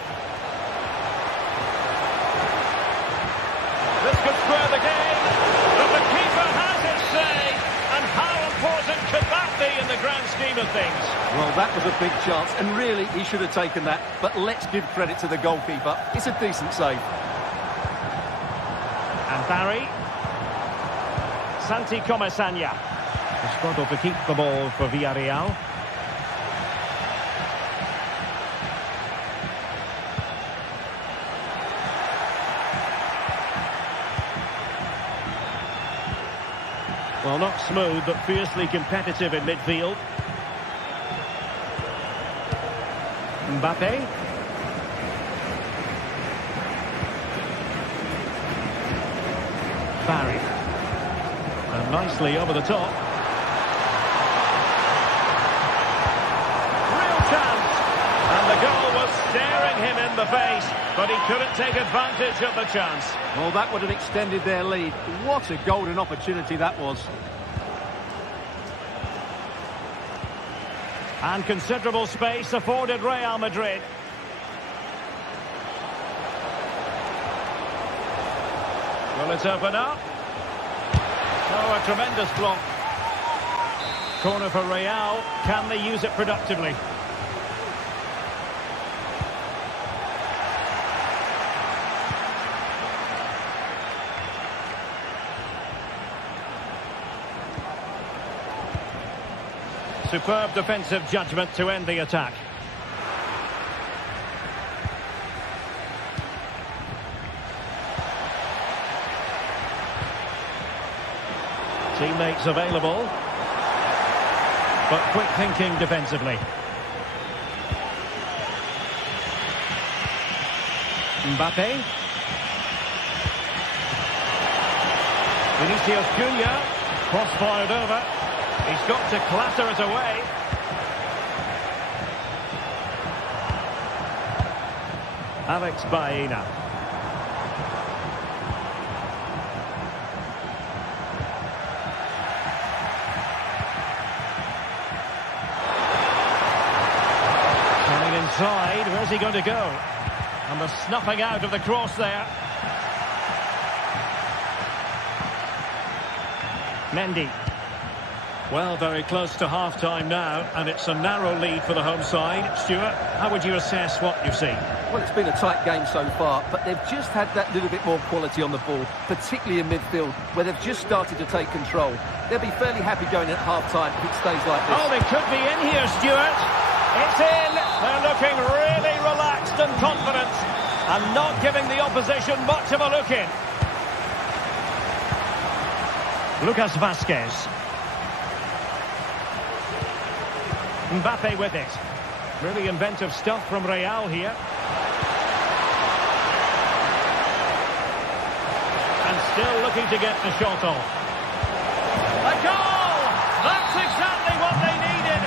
This could square the game, but the keeper has his say. And how important could that be in the grand scheme of things? Well, that was a big chance, and really, he should have taken that. But let's give credit to the goalkeeper. It's a decent save. And Barry. Santi Comesaña. They struggle to keep the ball for Villarreal. Well, not smooth, but fiercely competitive in midfield. Mbappe. Barry. And nicely over the top. Real chance. And the goal was staring him in the face, but he couldn't take advantage of the chance. Well, that would have extended their lead. What a golden opportunity that was. And considerable space afforded Real Madrid. Will it open up? Oh, a tremendous block. Corner for Real. Can they use it productively? Superb defensive judgment to end the attack. Teammates available, but quick thinking defensively. Mbappe. Vinicius Junior, cross-fired over. He's got to clatter it away. Alex Baena. Turning inside, where's he going to go? And the snuffing out of the cross there. Mendy. Well, very close to half-time now, and it's a narrow lead for the home side. Stuart, how would you assess what you've seen? Well, it's been a tight game so far, but they've just had that little bit more quality on the ball, particularly in midfield, where they've just started to take control. They'll be fairly happy going at half-time if it stays like this. Oh, they could be in here, Stuart. It's in. They're looking really relaxed and confident, and not giving the opposition much of a look in. Lucas Vazquez. Mbappe with it. Really inventive stuff from Real here. And still looking to get the shot off. A goal! That's exactly what they needed.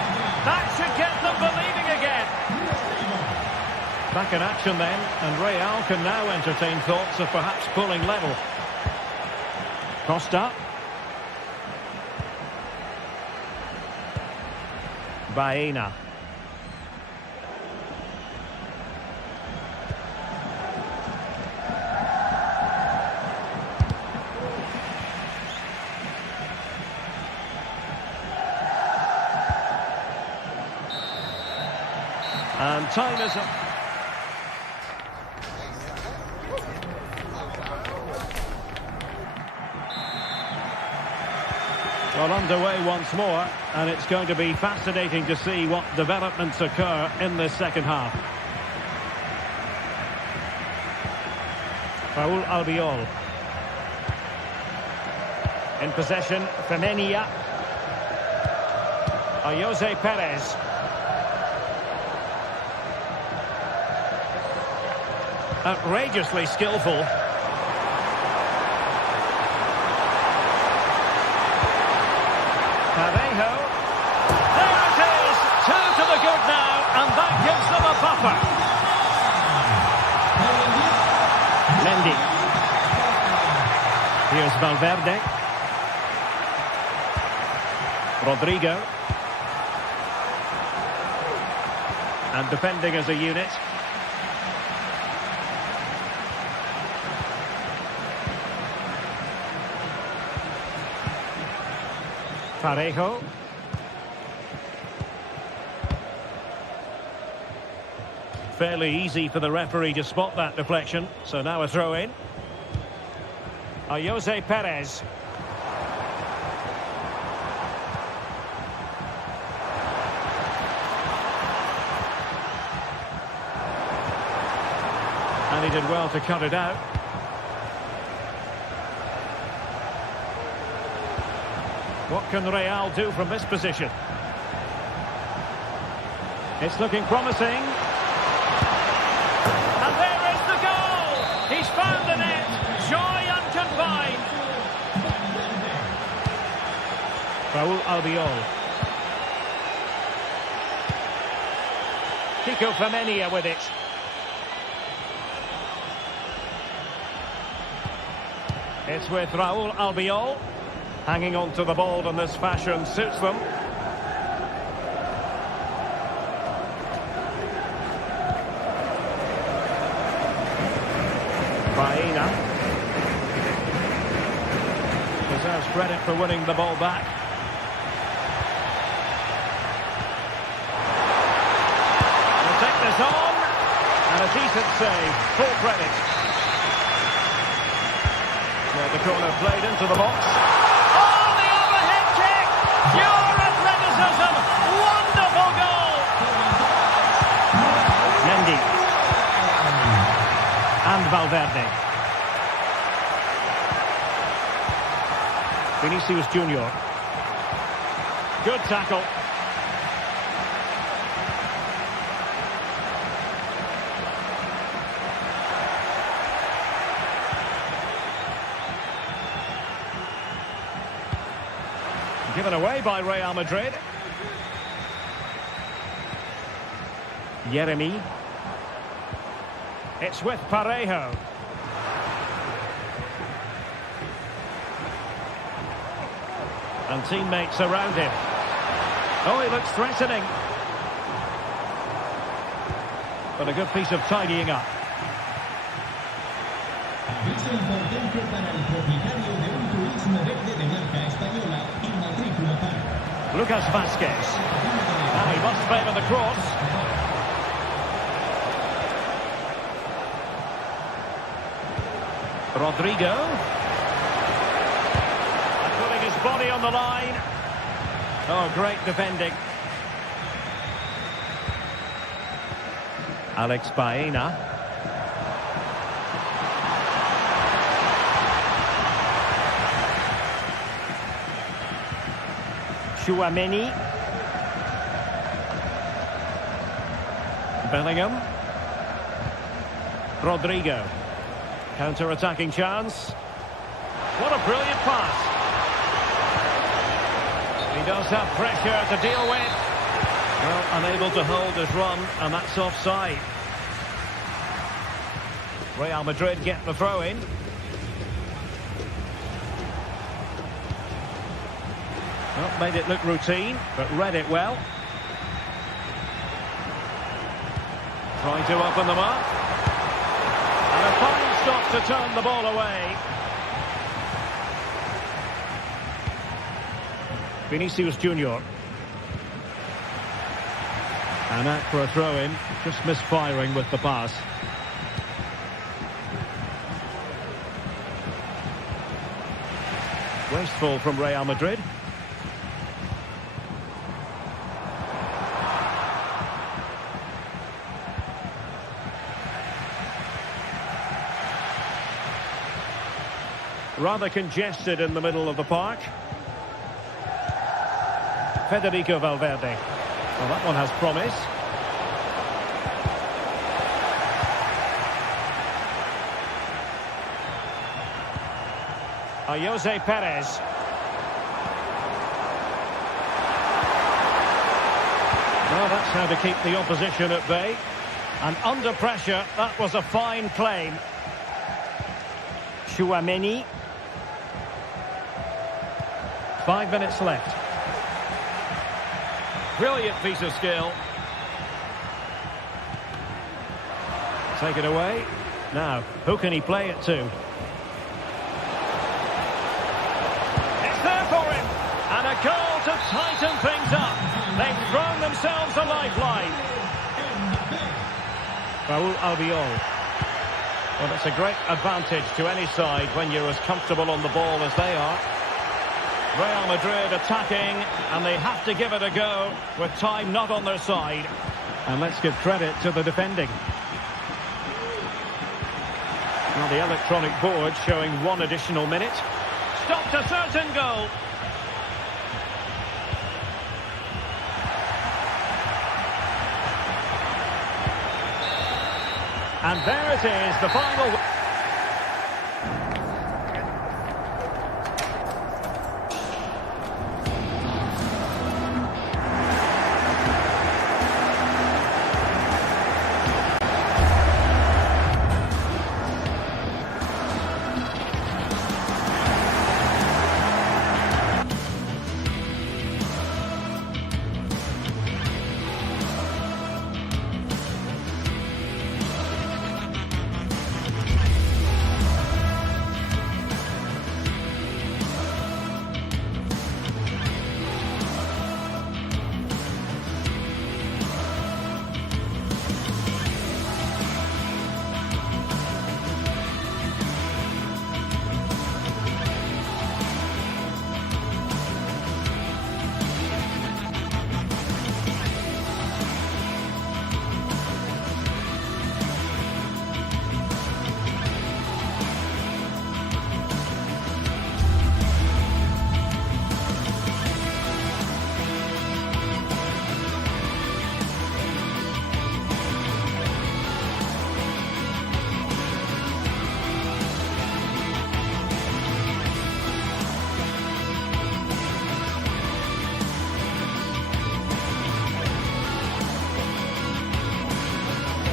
That should get them believing again. Back in action then, and Real can now entertain thoughts of perhaps pulling level. Costa. Baena. And time is up. Well, underway once more, and it's going to be fascinating to see what developments occur in this second half. Raúl Albiol. In possession, Femenia. Jose Perez. Outrageously skillful. Parejo. There it is! 2 to the good now, and that gives them a buffer. Mendy. Here's Valverde. Rodrigo. And defending as a unit. Parejo. Fairly easy for the referee to spot that deflection. So now a throw in. Jose Perez. And he did well to cut it out. What can Real do from this position? It's looking promising. And there is the goal! He's found the net. Joy unconfined. Raúl Albiol. Kiko Femenia with it. It's with Raúl Albiol. Hanging on to the ball in this fashion suits them. Baena. Deserves credit for winning the ball back. They'll take this on. And a decent save. Full credit. Well, the corner played into the box. Pure athleticism! Wonderful goal! Mendy. And Valverde. Vinicius Junior. Good tackle. Given away by Real Madrid. Yeremy. It's with Parejo. And teammates around him. Oh, he looks threatening. But a good piece of tidying up. Aviso importante para el propietario de un turismo verde de marca española y matrícula par. Lucas Vázquez. Now he must favour the cross. Rodrigo. And putting his body on the line. Oh, great defending. Alex Baena. Chouameni. Bellingham. Rodrigo. Counter-attacking chance. What a brilliant pass. He does have pressure to deal with. Well, unable to hold his run, and that's offside. Real Madrid get the throw-in. Well, made it look routine, but read it well. Trying to open them up. And a fine stop to turn the ball away. Vinicius Junior. And out for a throw-in, just misfiring with the pass. Wasteful from Real Madrid. Rather congested in the middle of the park. Federico Valverde. Well, that one has promise. Jose Perez. Well, that's how to keep the opposition at bay. And under pressure, that was a fine claim. Chouameni. 5 minutes left. Brilliant piece of skill. Take it away. Now, who can he play it to? It's there for him. And a goal to tighten things up. They've thrown themselves a lifeline. Raúl Albiol. Well, it's a great advantage to any side when you're as comfortable on the ball as they are. Real Madrid attacking, and they have to give it a go with time not on their side. And let's give credit to the defending. Well, the electronic board showing 1 additional minute. Stopped a certain goal. And there it is, the final.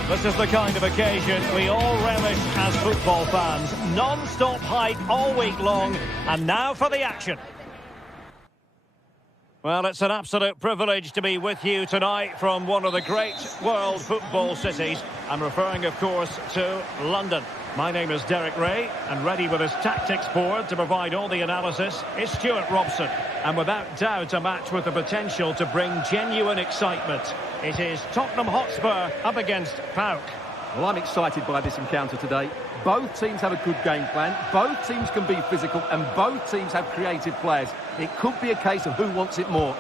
This is the kind of occasion we all relish as football fans. Non-stop hype all week long, and now for the action. Well, it's an absolute privilege to be with you tonight from one of the great world football cities. I'm referring, of course, to London. My name is Derek Ray, and ready with his tactics board to provide all the analysis is Stuart Robson. And without doubt, a match with the potential to bring genuine excitement. It is Tottenham Hotspur up against PAOK. Well, I'm excited by this encounter today. Both teams have a good game plan, both teams can be physical, and both teams have creative players. It could be a case of who wants it more.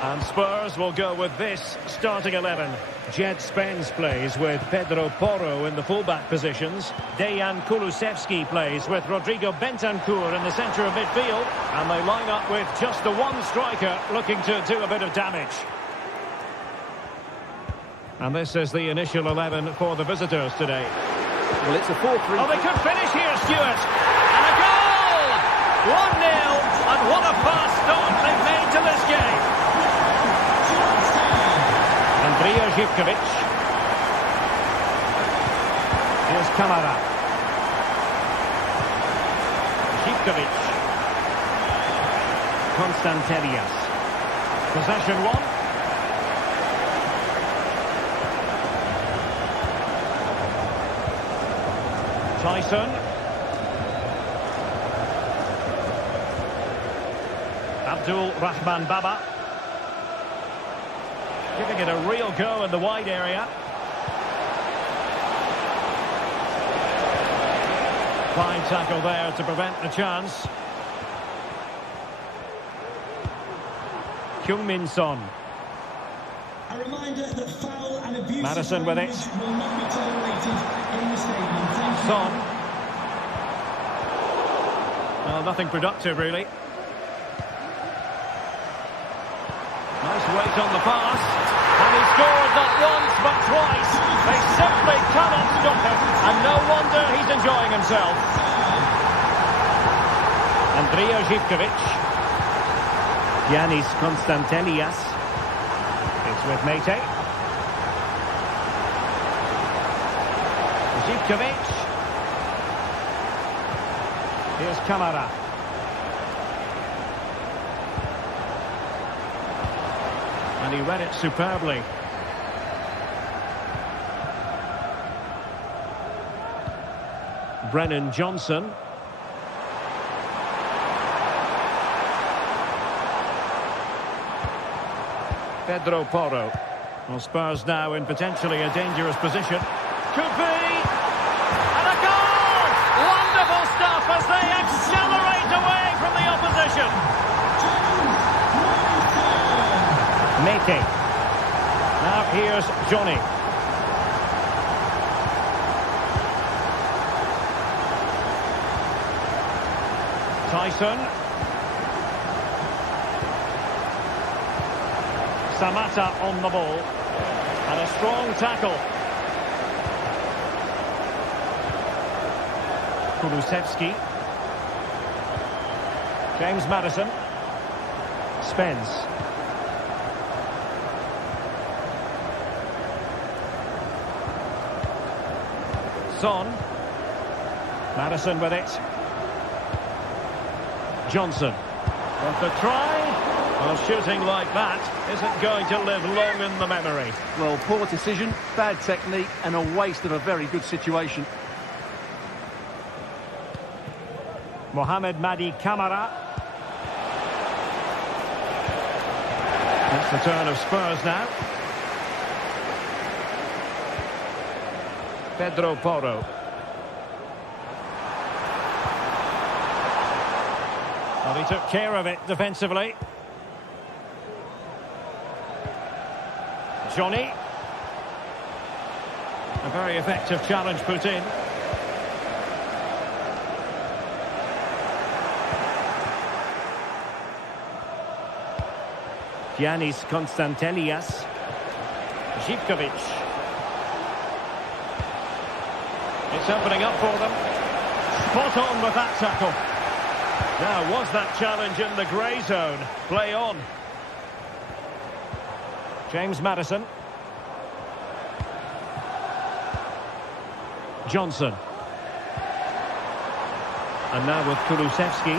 And Spurs will go with this starting 11. Jed Spence plays with Pedro Porro in the fullback positions. Dejan Kulusevski plays with Rodrigo Bentancur in the centre of midfield. And they line up with just the one striker looking to do a bit of damage. And this is the initial 11 for the visitors today. Well, it's a 4-3. Oh, they could finish here, Stuart. And a goal! 1-0. And what a fast start they've made to this game. Andrija Zivkovic. Here's Kamara. Zivkovic. Konstantelias. Possession 1. Tyson. Abdul Rahman Baba. Giving it a real go in the wide area. Fine tackle there to prevent the chance. Heung-min Son. A reminder that foul and abuse Madison with it. will not be tolerated in the stadium. Thank you. Son. Well, nothing productive, really. Nice weight on the pass. And he scored not once, but twice. They simply cannot stop him. And no wonder he's enjoying himself. Andrija Zivkovic. Giannis Konstantelias. It's with Mete. Zivkovic. Here's Kamara. And he read it superbly. Brennan Johnson. Pedro Porro. Well, Spurs now in potentially a dangerous position. Could be! And a goal! Wonderful stuff as they accelerate away from the opposition. Mete. Now here's Johnny. Tyson. Samatta on the ball. And a strong tackle. Kulusevski. James Maddison. Spence. Son. Madison with it. Johnson. But the try. Well, shooting like that isn't going to live long in the memory. Well, poor decision, bad technique, and a waste of a very good situation. Mohamed Madi Kamara. It's the turn of Spurs now. Pedro Porro. Well, he took care of it defensively. Johnny. A very effective challenge put in. Giannis Konstantelias. Zivkovic. It's opening up for them. Spot on with that tackle. Now, was that challenge in the grey zone? Play on. James Maddison. Johnson. And now with Kulusevski.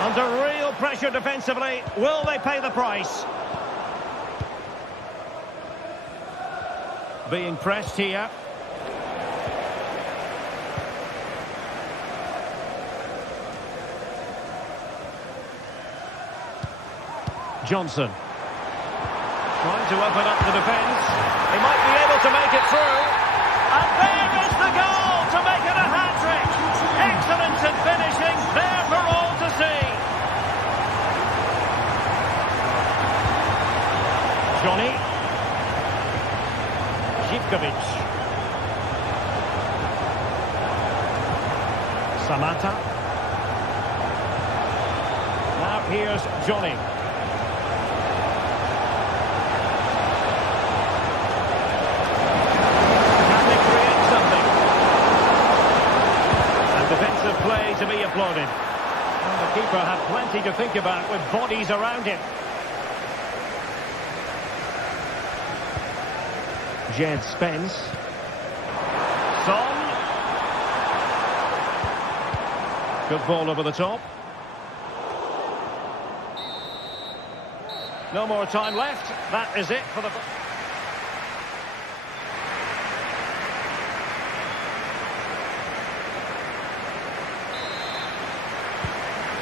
Under real pressure defensively. Will they pay the price? Being pressed here. Johnson. Trying to open up the defence. He might be able to make it through. And there is the goal to make it a hat-trick. Excellence in finishing, there for all to see. Johnny. Živkovic. Samata. Now here's Johnny. Defensive play to be applauded. And the keeper had plenty to think about with bodies around him. Jed Spence. Son. Good ball over the top. No more time left. That is it for the...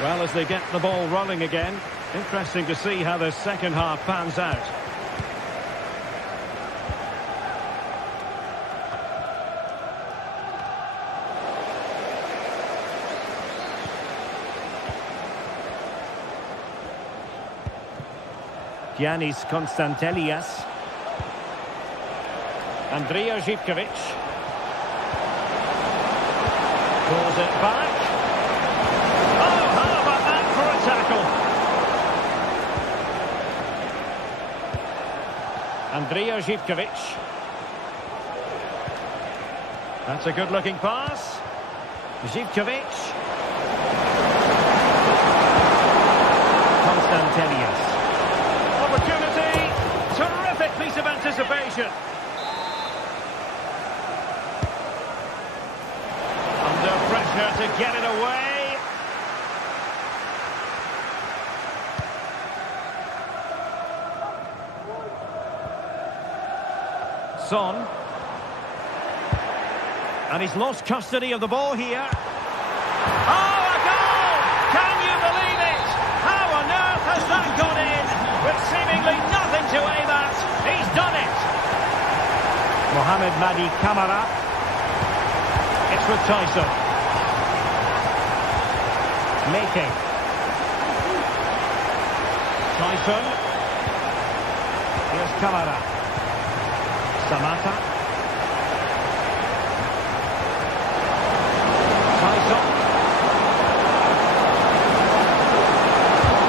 Well, as they get the ball rolling again, interesting to see how the second half pans out. Giannis Konstantelias. Andrija Živkovic. Pulls it back. Andrija Živkovic. That's a good-looking pass. Živkovic. Konstantelias. Opportunity. Terrific piece of anticipation. Under pressure to get it away. Son. And he's lost custody of the ball here. Oh, a goal! Can you believe it? How on earth has that gone in? With seemingly nothing to aim at. He's done it. Mohamed Madi Kamara. It's with Tyson. Making. Tyson. Here's Kamara. Samata. Tyson.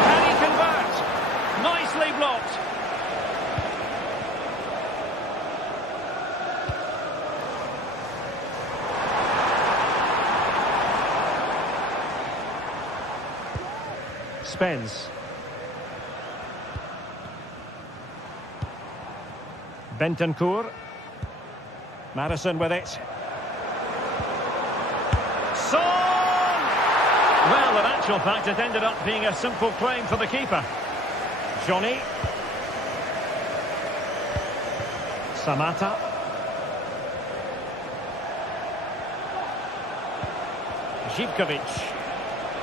Can he convert? Nicely blocked. Spence. Bentancur. Maddison with it. Son! Well, in actual fact, it ended up being a simple claim for the keeper. Johnny. Samata. Živkovic.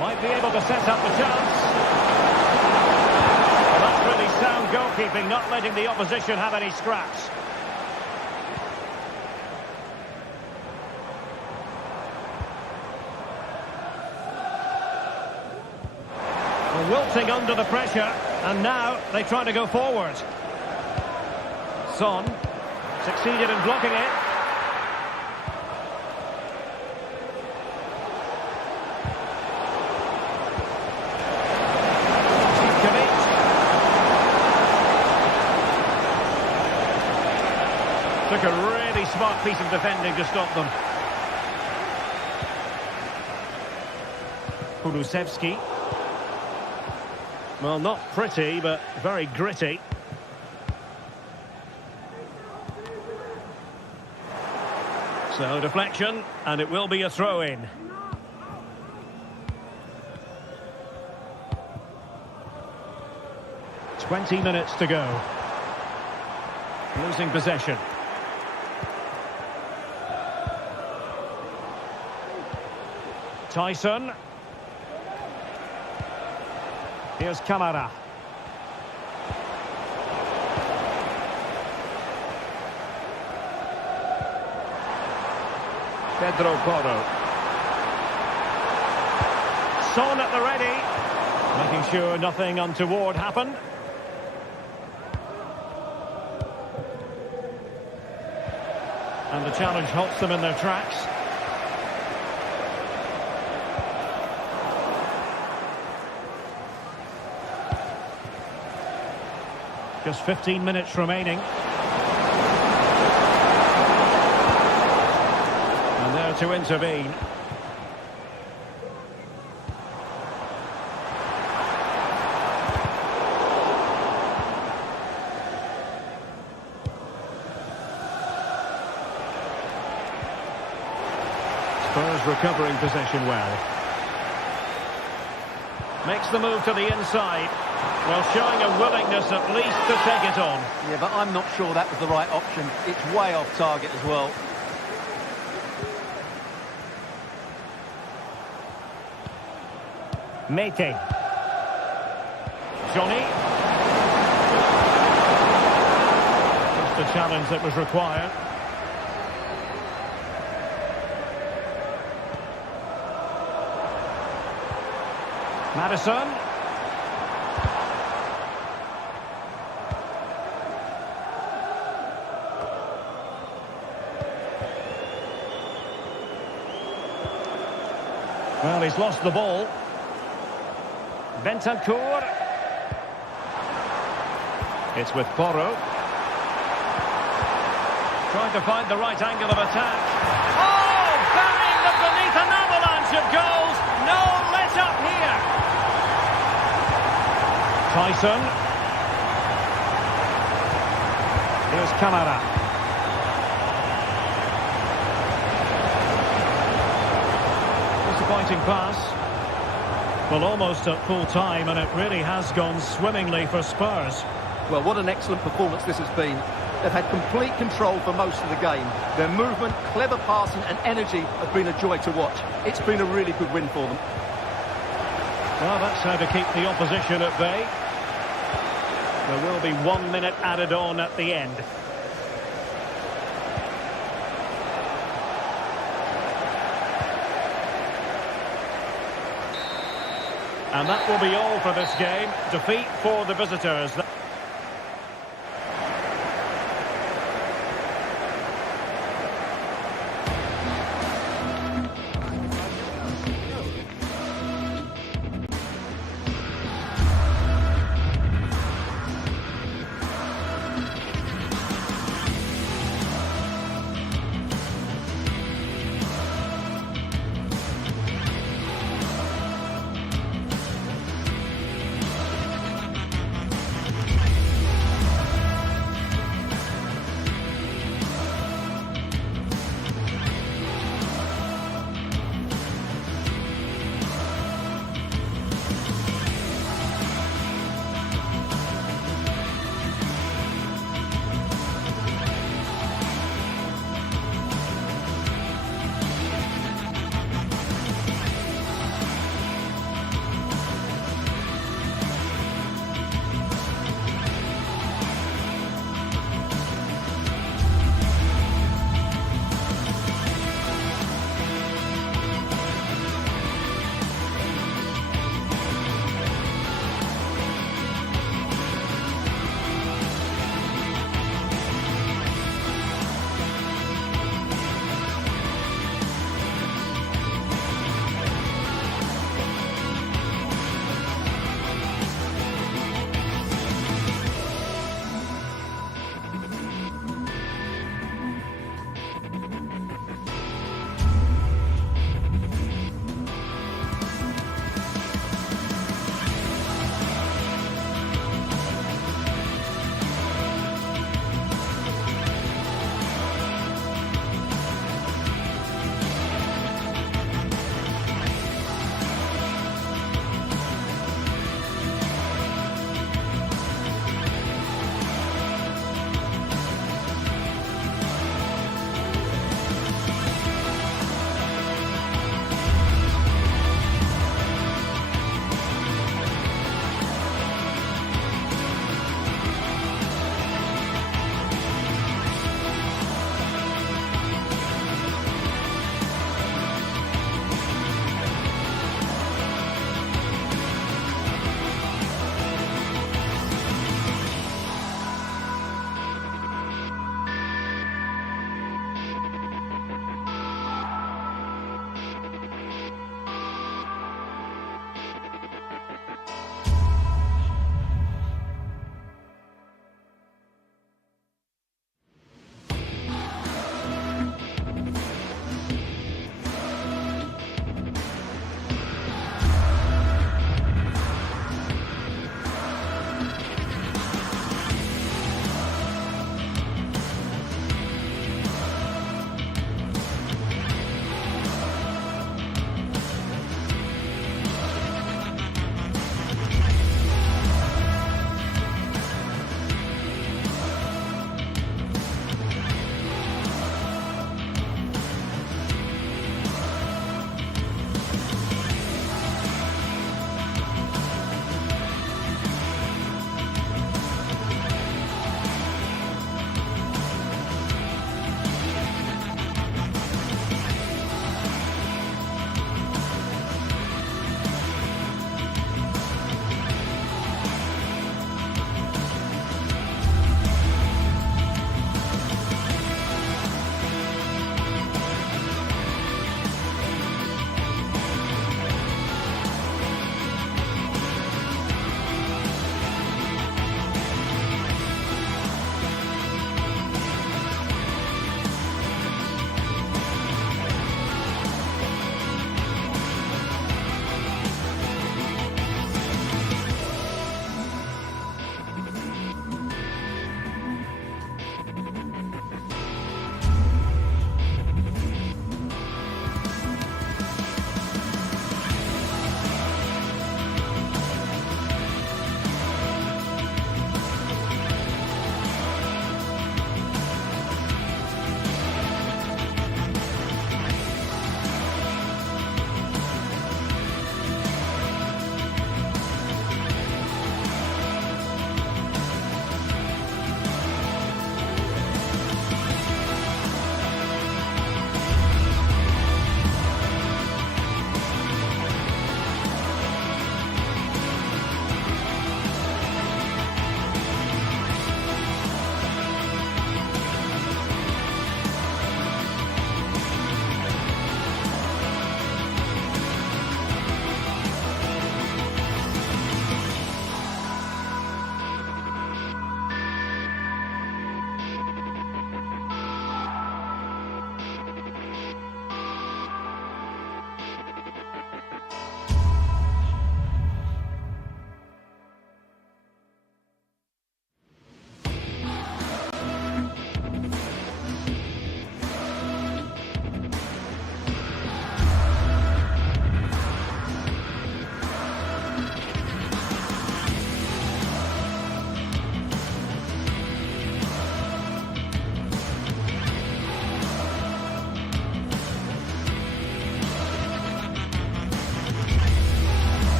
Might be able to set up the chance. Well, that's really sound goalkeeping, not letting the opposition have any scraps. Wilting under the pressure, and now they try to go forward. Son succeeded in blocking it. Took a really smart piece of defending to stop them. Kulusevski. Well, not pretty, but very gritty. So, deflection, and it will be a throw-in. "20 minutes to go. Losing possession. Tyson. Here's Camara. Pedro Porro. Son at the ready. Making sure nothing untoward happened. And the challenge halts them in their tracks. Just 15 minutes remaining. And there to intervene. Spurs recovering possession well. Makes the move to the inside. Well, showing a willingness at least to take it on. Yeah, but I'm not sure that was the right option. It's way off target as well. Mete. Johnny. Just the challenge that was required. Madison. Well, he's lost the ball. Bentancur. It's with Porro. Trying to find the right angle of attack. Oh, bang! Beneath an avalanche of goals. No let up here. Tyson. Here's Camara. Disappointing pass. Well, almost at full time, and it really has gone swimmingly for Spurs. Well, what an excellent performance this has been. They've had complete control for most of the game. Their movement, clever passing and energy have been a joy to watch. It's been a really good win for them. Well, that's how to keep the opposition at bay. There will be 1 minute added on at the end. And that will be all for this game. Defeat for the visitors.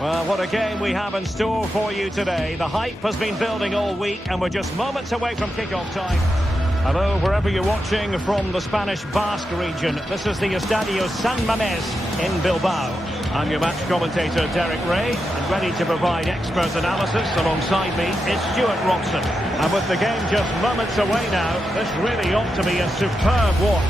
Well, what a game we have in store for you today. The hype has been building all week and we're just moments away from kick-off time. Hello, wherever you're watching from the Spanish Basque region. This is the Estadio San Mamés in Bilbao. I'm your match commentator, Derek Ray, and ready to provide expert analysis alongside me is Stuart Robson. And with the game just moments away now, this really ought to be a superb watch.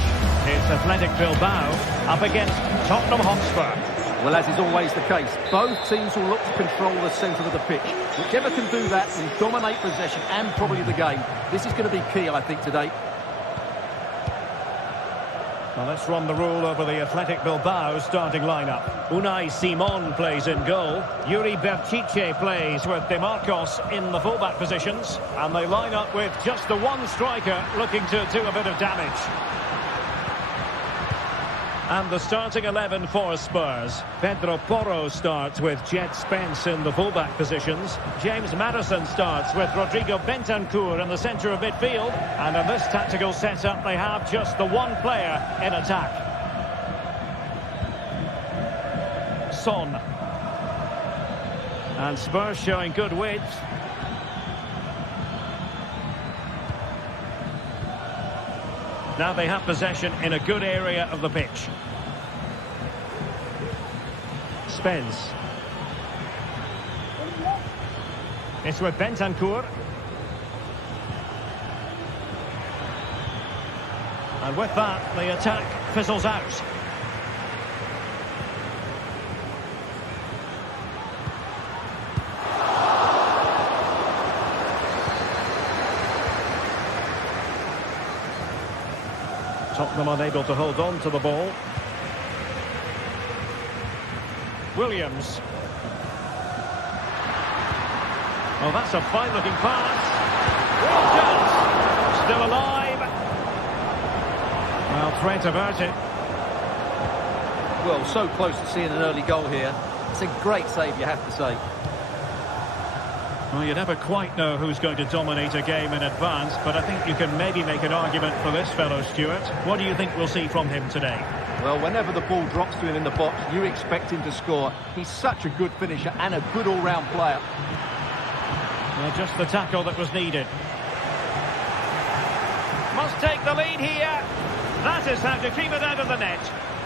It's Athletic Bilbao up against Tottenham Hotspur. Well, as is always the case, both teams will look to control the centre of the pitch. Whichever can do that will dominate possession and probably the game. This is going to be key, I think, today. Well, let's run the rule over the Athletic Bilbao starting lineup. Unai Simon plays in goal. Yuri Berchiche plays with De Marcos in the fullback positions. And they line up with just the one striker looking to do a bit of damage. And the starting 11 for Spurs. Pedro Porro starts with Jed Spence in the fullback positions. James Maddison starts with Rodrigo Bentancur in the centre of midfield. And in this tactical setup, they have just the one player in attack. Son. And Spurs showing good width. Now they have possession in a good area of the pitch. Spence. It's with Bentancur. And with that, the attack fizzles out. Tottenham unable to hold on to the ball. Williams. Oh, that's a fine-looking pass. Well done. Still alive. Well, threat averted. Well, so close to seeing an early goal here. It's a great save, you have to say. Well, you never quite know who's going to dominate a game in advance, but I think you can maybe make an argument for this fellow, Stuart. What do you think we'll see from him today? Well, whenever the ball drops to him in the box, you expect him to score. He's such a good finisher and a good all-round player. Well, just the tackle that was needed. Must take the lead here. That is how to keep it out of the net.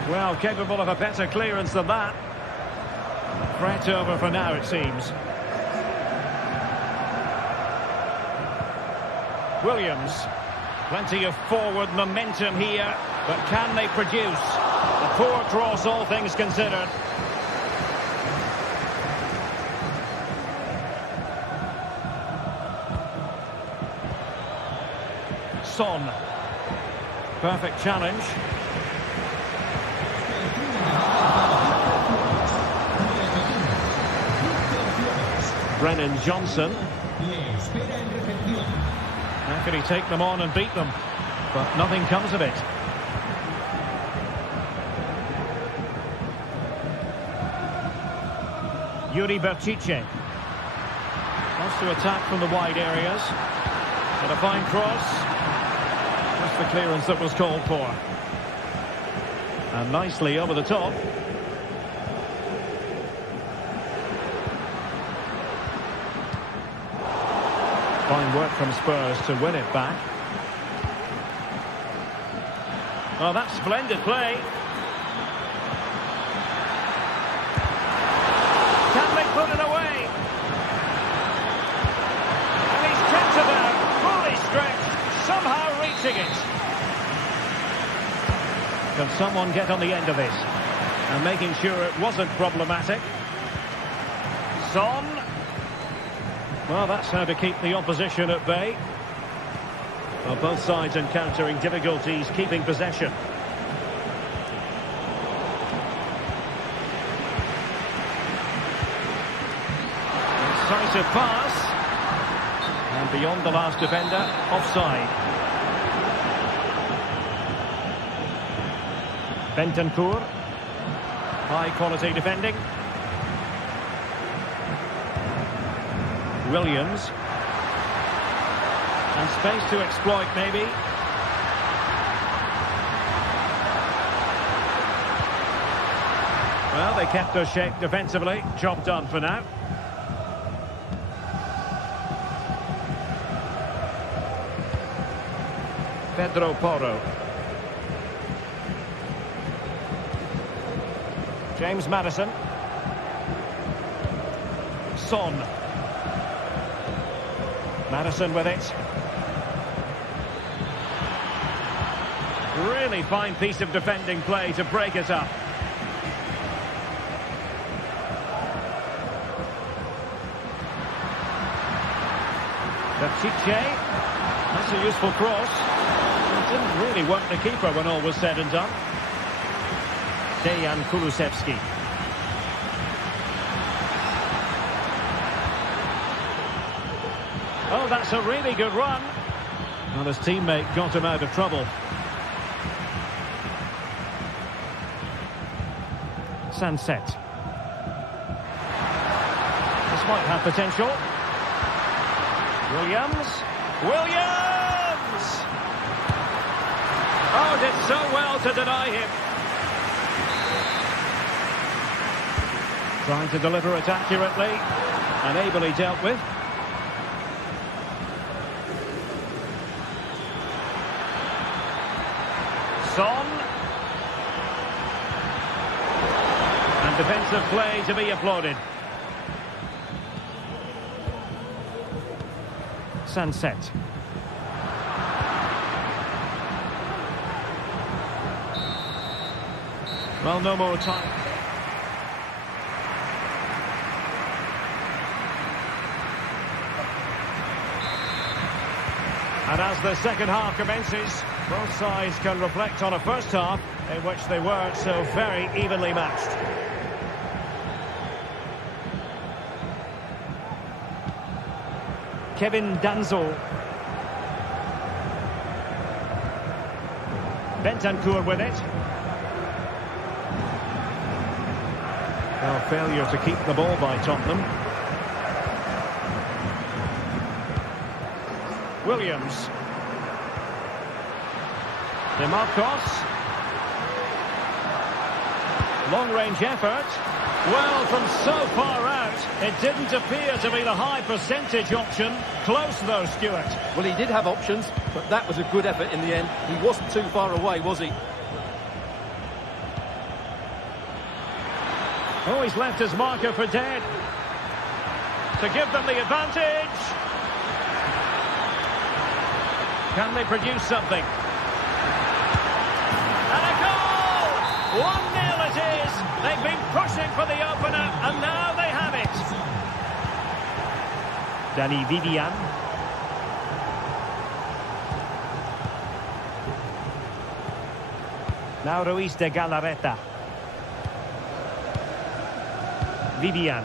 Well, capable of a better clearance than that. Threat over for now, it seems. Williams. Plenty of forward momentum here, but can they produce? A poor cross, all things considered. Son. Perfect challenge. Brennan Johnson. How can he take them on and beat them? But nothing comes of it. Yuri Berchiche. Wants to attack from the wide areas. But a fine cross. Just the clearance that was called for. And nicely over the top. Fine work from Spurs to win it back. Oh, that's splendid play. Can they put it away? And he's kept it out, fully stretched, somehow reaching it. Can someone get on the end of this? And making sure it wasn't problematic. Son. Well, that's how to keep the opposition at bay. Well, both sides encountering difficulties keeping possession. Incisive pass. And beyond the last defender, offside. Bentancur. High quality defending. Williams. And space to exploit, maybe. Well, they kept their shape defensively. Job done for now. Pedro Porro. James Maddison. Son. Maddison with it. Really fine piece of defending play to break it up. Chiche. That's a useful cross. It didn't really work the keeper when all was said and done. Dejan Kulusevski. Oh, that's a really good run. Well, his teammate got him out of trouble. Sunset. This might have potential. Williams. Oh, did so well to deny him. Trying to deliver it accurately and ably dealt with. Son. And defensive play to be applauded. Sunset. Well, no more time. And as the second half commences, both sides can reflect on a first half in which they were so very evenly matched. Kevin Danzo. Bentancur with it. Well, failure to keep the ball by Tottenham. Williams. DeMarcos. Long-range effort. Well, from so far out, it didn't appear to be the high percentage option. Close though, Stuart. Well, he did have options, but that was a good effort in the end. He wasn't too far away, was he? Oh, he's left his marker for dead. To give them the advantage. Can they produce something? And a goal! 1-0 it is. They've been pushing for the opener, and now they have it. Dani Vivian. Now Ruiz de Galarreta. Vivian.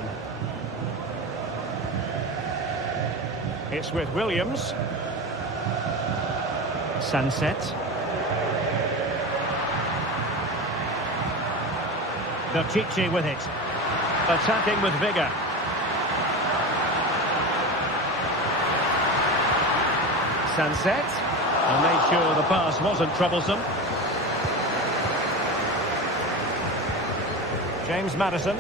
It's with Williams. Sunset. Chiche with it. Attacking with vigour. Sunset. And made sure the pass wasn't troublesome. James Maddison.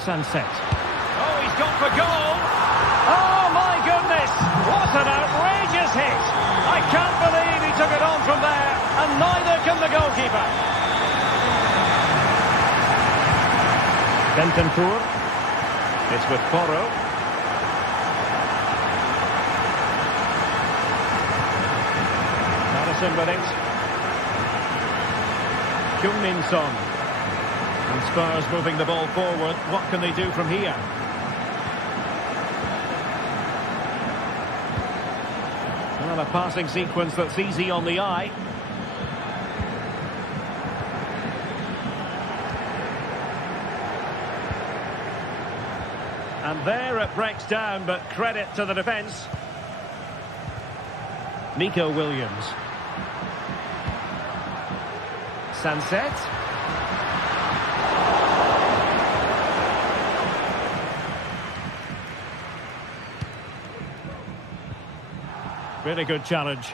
Sunset. Oh, he's gone for goal. Oh, my goodness. What an outrageous hit. I can't believe he took it on from there, and neither can the goalkeeper. Bentancur. It's with Porro. Madison with it. Heung-min Son. And Spurs moving the ball forward. What can they do from here? Well, a passing sequence that's easy on the eye. And there it breaks down, but credit to the defence. Nico Williams. Sunset. Really good challenge.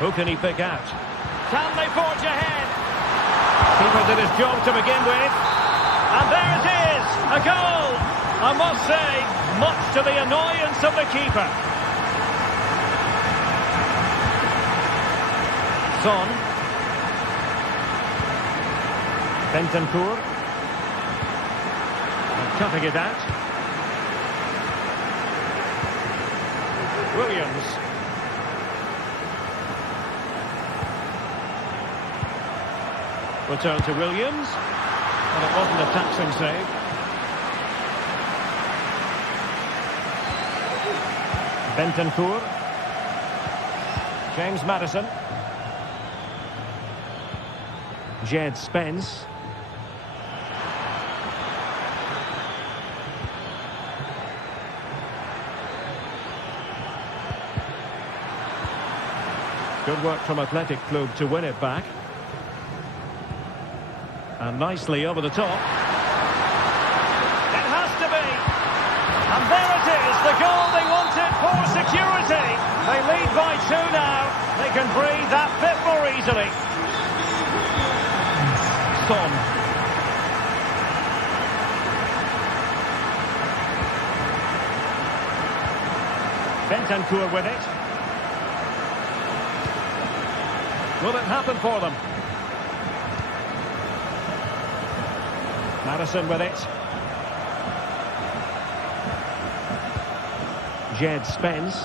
Who can he pick out? Can they forge ahead? Keeper did his job to begin with. And there it is, a goal. I must say, much to the annoyance of the keeper. Son. Bentancur. And cutting it out. Williams. Return to Williams. And it wasn't a taxing save. Bentancur. James Maddison. Jed Spence. Good work from Athletic Club to win it back. And nicely over the top. It has to be. And there it is, the goal they wanted for security. They lead by 2 now. They can breathe that bit more easily. Son. Bentancur with it. Will it happen for them? Maddison with it. Jed Spence.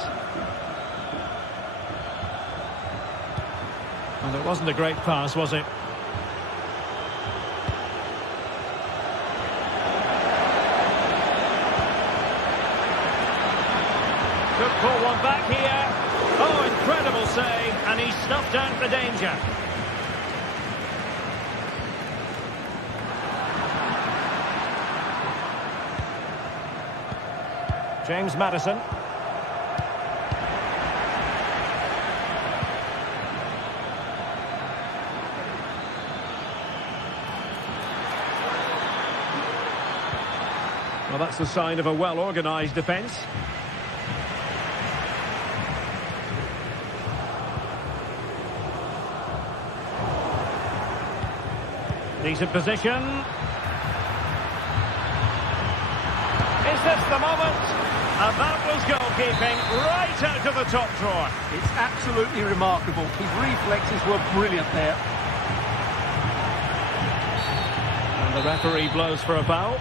Well, it wasn't a great pass, was it? Could pull one back here. Oh, incredible save, and he snuffed out the danger. James Maddison. Well, that's the sign of a well-organised defence. Decent position. Is this the moment? And that was goalkeeping right out of the top drawer. It's absolutely remarkable. His reflexes were brilliant there. And the referee blows for a foul.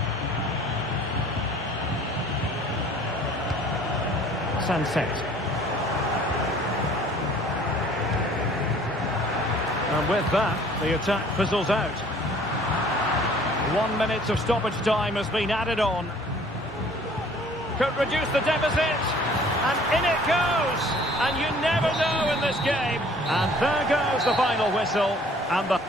Sunset. And with that, the attack fizzles out. 1 minute of stoppage time has been added on. Could reduce the deficit, and in it goes, and you never know in this game. And there goes the final whistle, and the...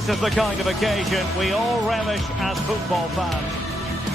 This is the kind of occasion we all relish as football fans.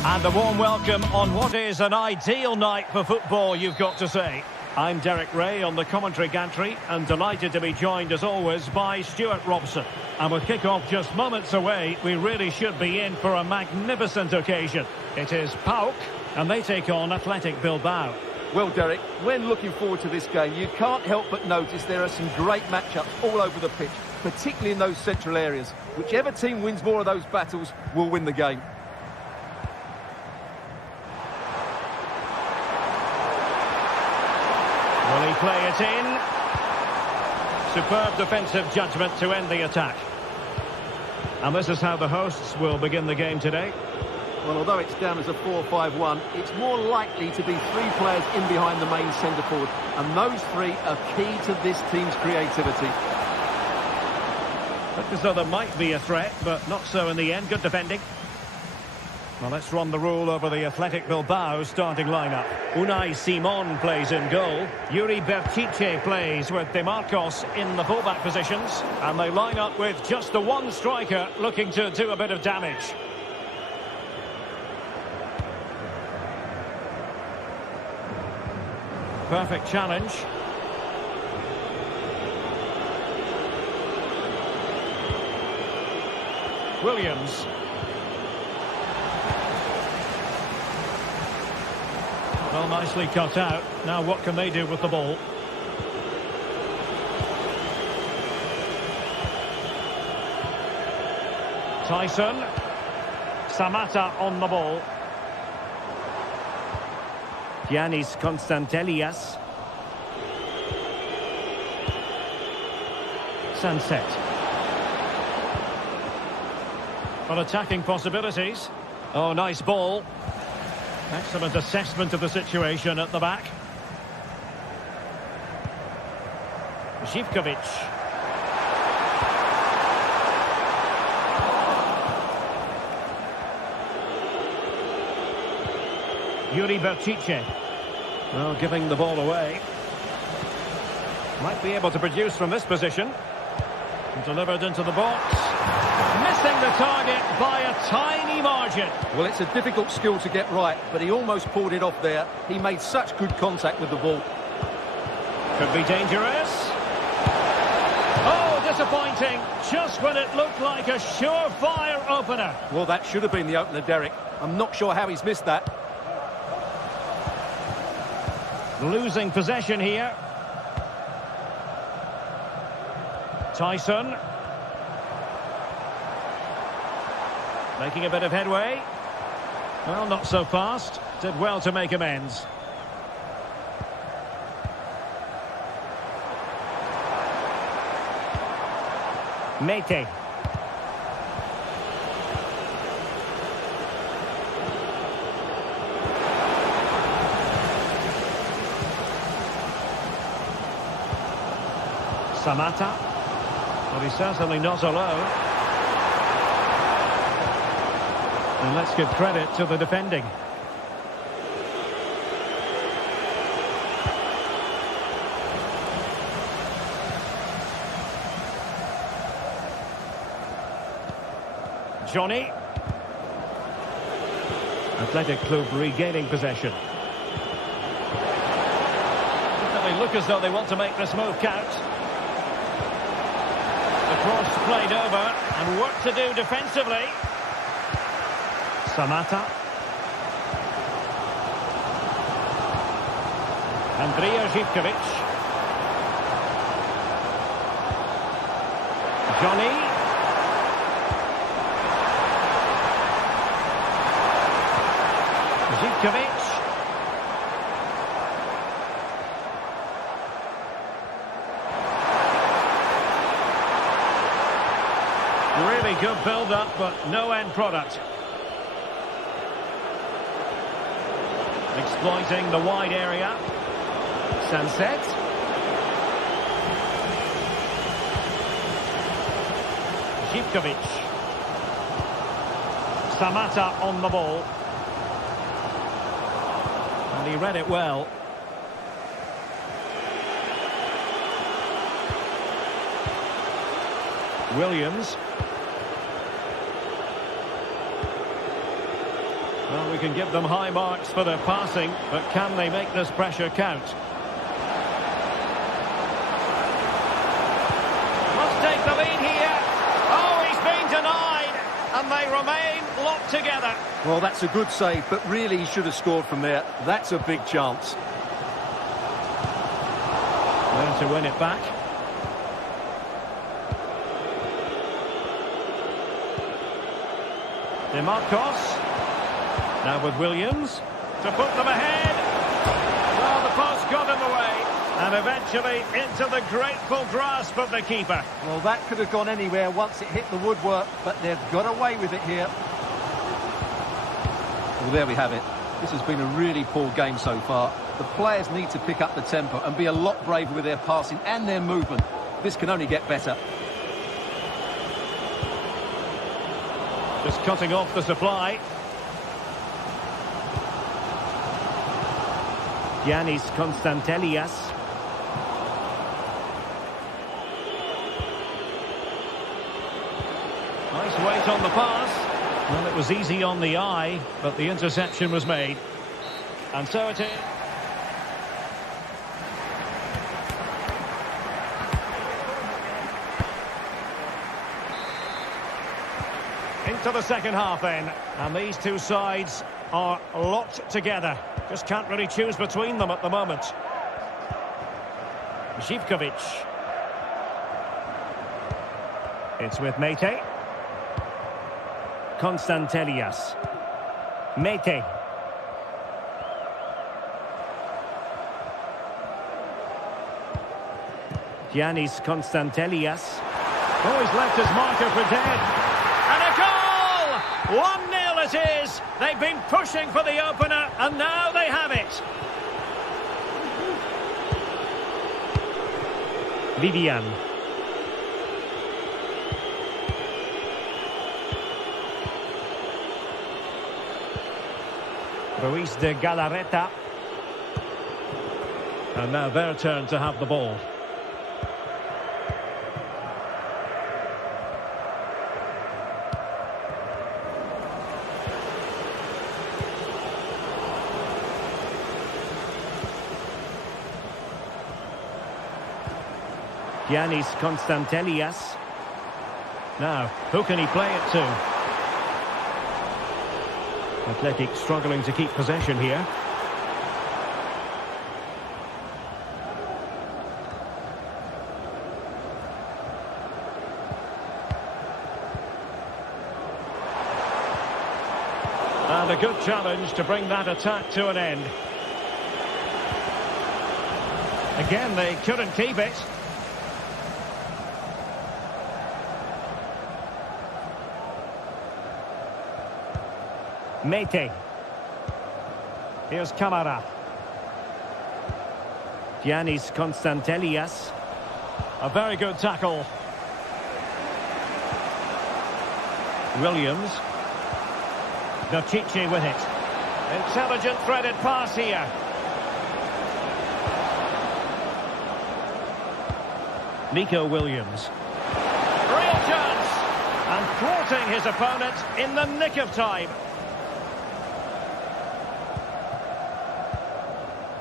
And a warm welcome on what is an ideal night for football, you've got to say. I'm Derek Ray on the commentary gantry and delighted to be joined as always by Stuart Robson. And with kick-off just moments away, we really should be in for a magnificent occasion. It is PAOK and they take on Athletic Bilbao. Well, Derek, when looking forward to this game, you can't help but notice there are some great matchups all over the pitch, particularly in those central areas. Whichever team wins more of those battles will win the game. Will he play it in? Superb defensive judgment to end the attack. And this is how the hosts will begin the game today. Well, although it's down as a 4-5-1, it's more likely to be three players in behind the main centre forward. And those three are key to this team's creativity. Looked as though there might be a threat, but not so in the end. Good defending. Well, let's run the rule over the Athletic Bilbao starting lineup. Unai Simon plays in goal. Yuri Bertice plays with De Marcos in the fullback positions. And they line up with just the one striker looking to do a bit of damage. Perfect challenge. Williams. Well, nicely cut out. Now what can they do with the ball? Tyson. Samatta on the ball. Giannis Constantelias. Sunset. Well, attacking possibilities. Oh, nice ball. Excellent assessment of the situation at the back. Zivkovic. Yuri Bertice. Well, giving the ball away. Might be able to produce from this position. Delivered into the box. Missing the target by a tiny margin. Well, it's a difficult skill to get right, but he almost pulled it off there. He made such good contact with the ball. Could be dangerous. Oh, disappointing. Just when it looked like a surefire opener. Well, that should have been the opener, Derek. I'm not sure how he's missed that. Losing possession here. Tyson. Making a bit of headway. Well, not so fast. Did well to make amends. Mete. Samatta. Well, he's certainly not alone. And let's give credit to the defending. Johnny. Athletic Club regaining possession. They look as though they want to make this move count. The cross played over and work to do defensively. Samatta. Andrija Zivkovic. Johnny. Zivkovic. Really good build-up, but no end product. Exploiting the wide area. Sunset. Zivkovic. Samatta on the ball. And he read it well. Williams. Well, we can give them high marks for their passing, but can they make this pressure count? Must take the lead here. Oh, he's been denied, and they remain locked together. Well, that's a good save, but really he should have scored from there. That's a big chance. There to win it back. DeMarcos. Now with Williams to put them ahead. Well, the post got in the way. And eventually into the grateful grasp of the keeper. Well, that could have gone anywhere once it hit the woodwork, but they've got away with it here. Well, there we have it. This has been a really poor game so far. The players need to pick up the tempo and be a lot braver with their passing and their movement. This can only get better. Just cutting off the supply. Giannis Constantelias. Nice weight on the pass. Well, it was easy on the eye, but the interception was made. And so it is. Into the second half then. And these two sides are locked together. Just can't really choose between them at the moment. Zivkovic. It's with Mete. Constantelias. Mete. Giannis Constantelias. Oh, he's left his marker for dead. And a goal! 1-0 it is. They've been pushing for the opener, and now they have it. Vivian. Ruiz de Galarreta. And now their turn to have the ball. Giannis Constantelias. Now, who can he play it to? Athletic struggling to keep possession here. And a good challenge to bring that attack to an end. Again, they couldn't keep it. Mete. Here's Camara. Giannis Constantelias. A very good tackle. Williams. Docici with it. Intelligent threaded pass here. Nico Williams. Real chance. And thwarting his opponent in the nick of time.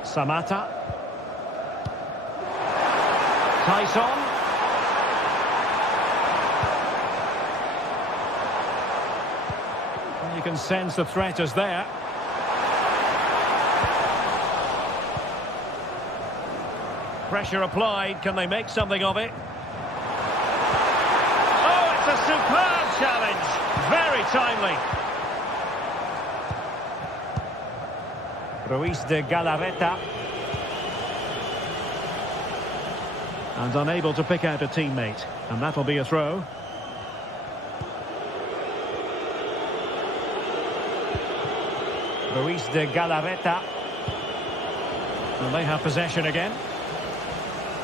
Samata. Tyson. You can sense the threat is there. Pressure applied. Can they make something of it? Oh, it's a superb challenge. Very timely. Ruiz de Galarreta. And unable to pick out a teammate. And that'll be a throw. Ruiz de Galarreta. And they have possession again.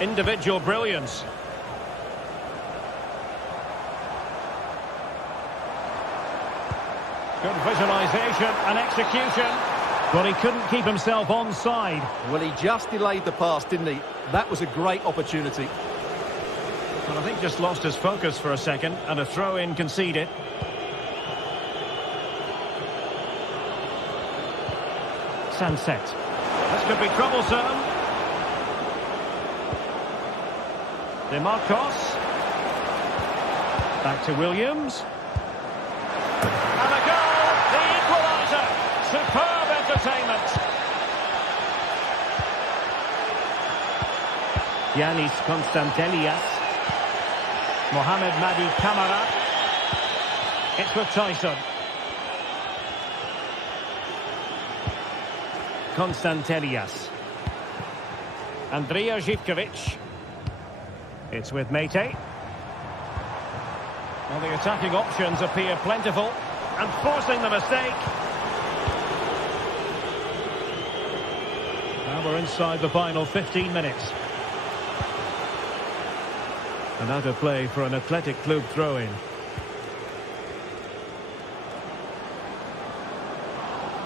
Individual brilliance. Good visualisation and execution. Well, he couldn't keep himself onside. Well, he just delayed the pass, didn't he? That was a great opportunity. Well, I think just lost his focus for a second, and a throw-in conceded. sunset. This could be troublesome. DeMarcos. Back to Williams. And a goal! The equaliser! Superb entertainment! Yanis Constantelias. Mohamed Madi Camara. It's with Tyson. Constantelias. Andrija Živković. It's with Mate. Well, the attacking options appear plentiful and forcing the mistake. Now we're inside the final 15 minutes. And out of play for an Athletic Club throw-in.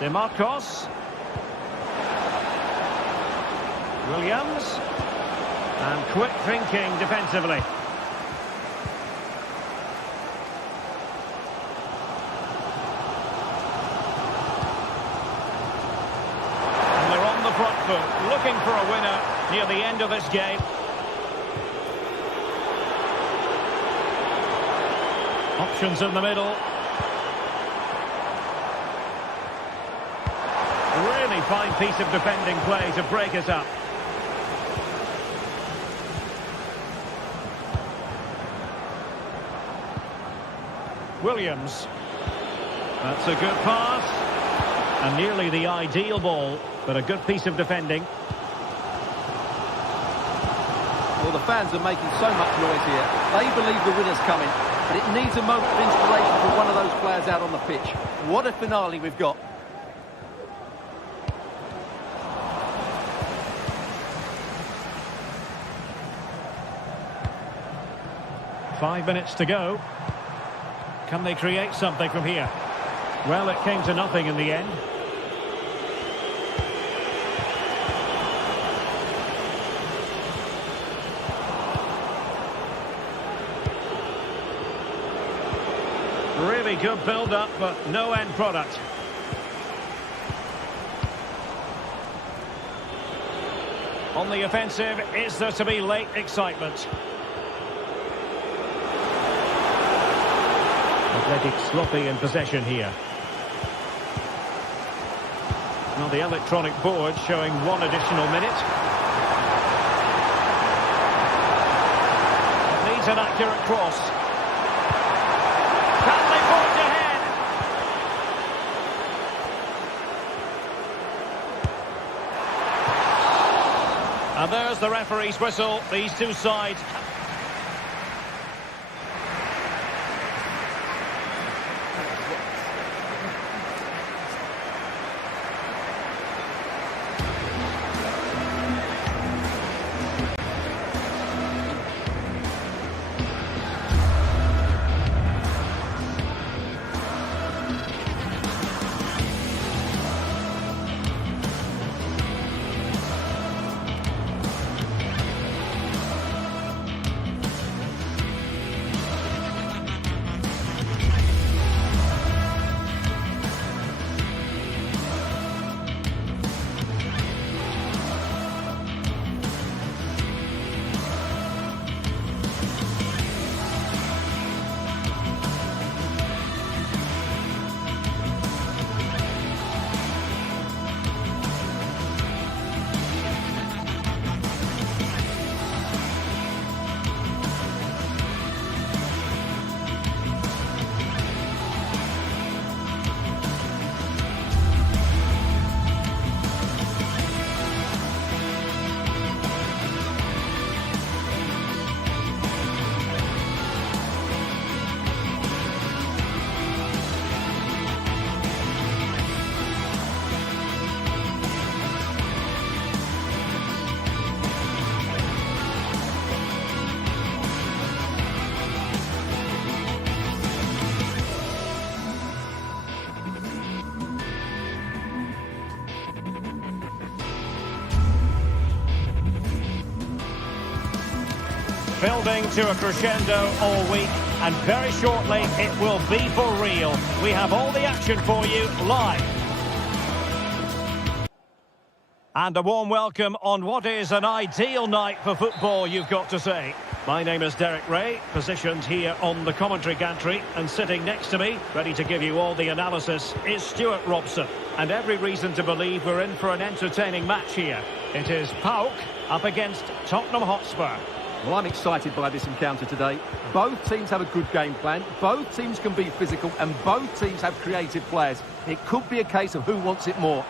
DeMarcos. Williams. And quick thinking defensively. And they're on the front foot, looking for a winner near the end of this game. Options in the middle. Really fine piece of defending play to break us up. Williams. That's a good pass. And nearly the ideal ball, but a good piece of defending. Well, the fans are making so much noise here. They believe the winner's coming, but it needs a moment of inspiration for one of those players out on the pitch. What a finale we've got. Five minutes to go. Can they create something from here? Well, it came to nothing in the end. Really good build-up, but no end product. On the offensive, is there to be late excitement? Athletic sloppy in possession here. Well, the electronic board showing one additional minute. It needs an accurate cross. Can they forge ahead? And there's the referee's whistle. These two sides. Building to a crescendo all week, and very shortly it will be for real. We have all the action for you live. And a warm welcome on what is an ideal night for football, you've got to say. My name is Derek Ray, positioned here on the commentary gantry, and sitting next to me, ready to give you all the analysis, is Stuart Robson. And every reason to believe we're in for an entertaining match here. It is PAOK up against Tottenham Hotspur. Well, I'm excited by this encounter today. Both teams have a good game plan, both teams can be physical, and both teams have creative players. It could be a case of who wants it more.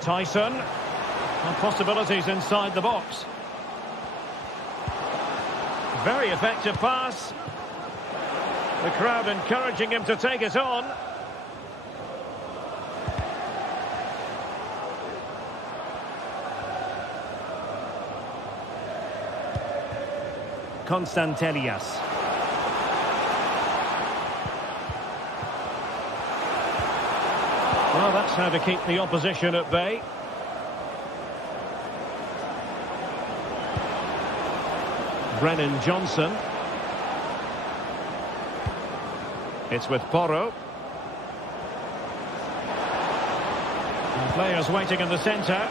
Tyson, and possibilities inside the box. Very effective pass. The crowd encouraging him to take it on. Constantelias. Well, that's how to keep the opposition at bay. Brennan Johnson. It's with Porro. And players waiting in the centre.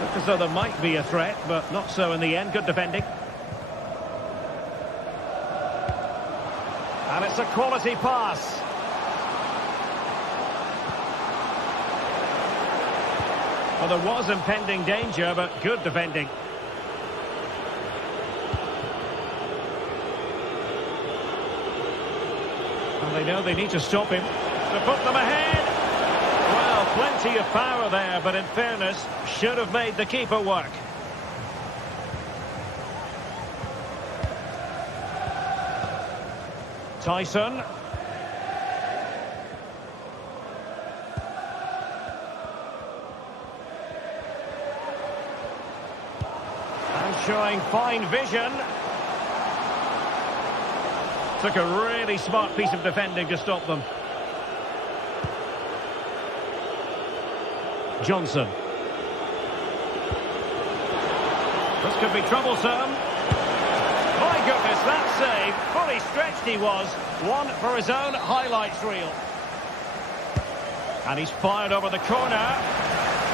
Look as though there might be a threat, but not so in the end. Good defending. And it's a quality pass. Well, there was impending danger, but good defending. And they know they need to stop him to put them ahead. Well, plenty of power there, but in fairness, should have made the keeper work. Tyson. Showing fine vision. Took a really smart piece of defending to stop them. Johnson. This could be troublesome. My goodness, that save. Fully stretched he was. One for his own highlights reel. And he's fired over the corner.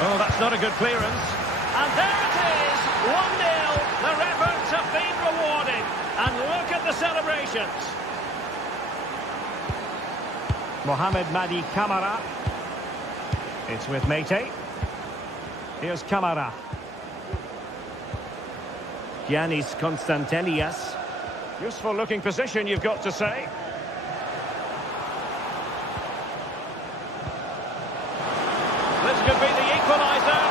Oh, that's not a good clearance. And there it is. 1-0. Their efforts have been rewarded. And look at the celebrations. Mohamed Madi Camara. It's with Mete. Here's Camara. Giannis Constantelias. Useful looking position, you've got to say. This could be the equaliser.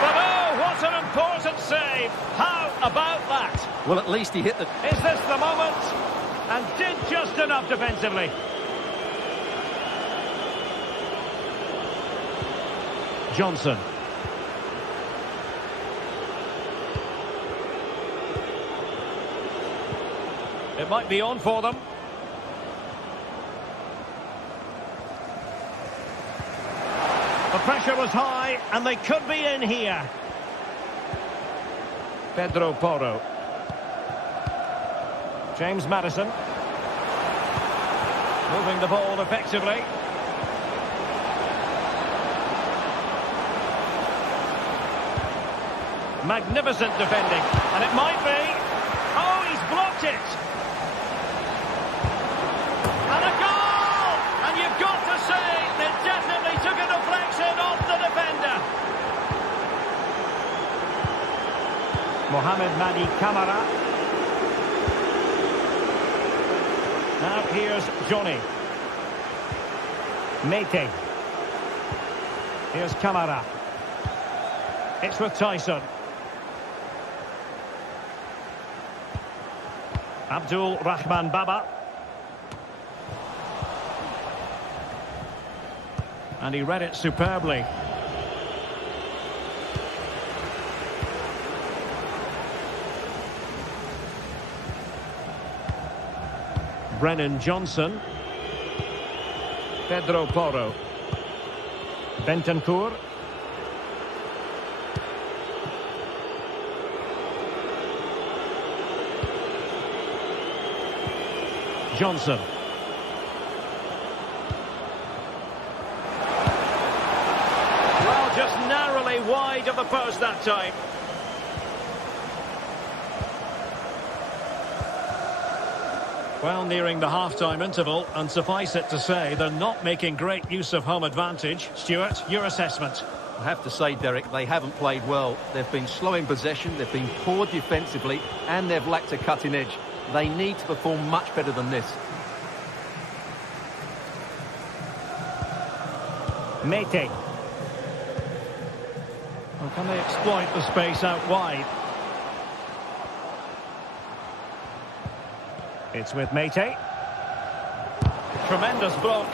But oh, what an important save. How about that? Well, at least he hit the... Is this the moment? And did just enough defensively. Johnson. It might be on for them. The pressure was high, and they could be in here. Pedro Porro. James Maddison. Moving the ball effectively. Magnificent defending. And it might be. Oh, he's blocked it. And a goal! And you've got to say, they definitely took a deflection off the defender. Mohamed Madi Camara. Now here's Johnny. Mete. Here's Camara. It's with Tyson. Abdul Rahman Baba. And he read it superbly. Brennan Johnson. Pedro Porro. Bentancur. Johnson. Narrowly wide of the post that time. Well, nearing the half-time interval, and suffice it to say, they're not making great use of home advantage. Stuart, your assessment? I have to say, Derek, they haven't played well. They've been slow in possession, they've been poor defensively, and they've lacked a cutting edge. They need to perform much better than this. Mete. Well, can they exploit the space out wide? It's with Mete. Tremendous block.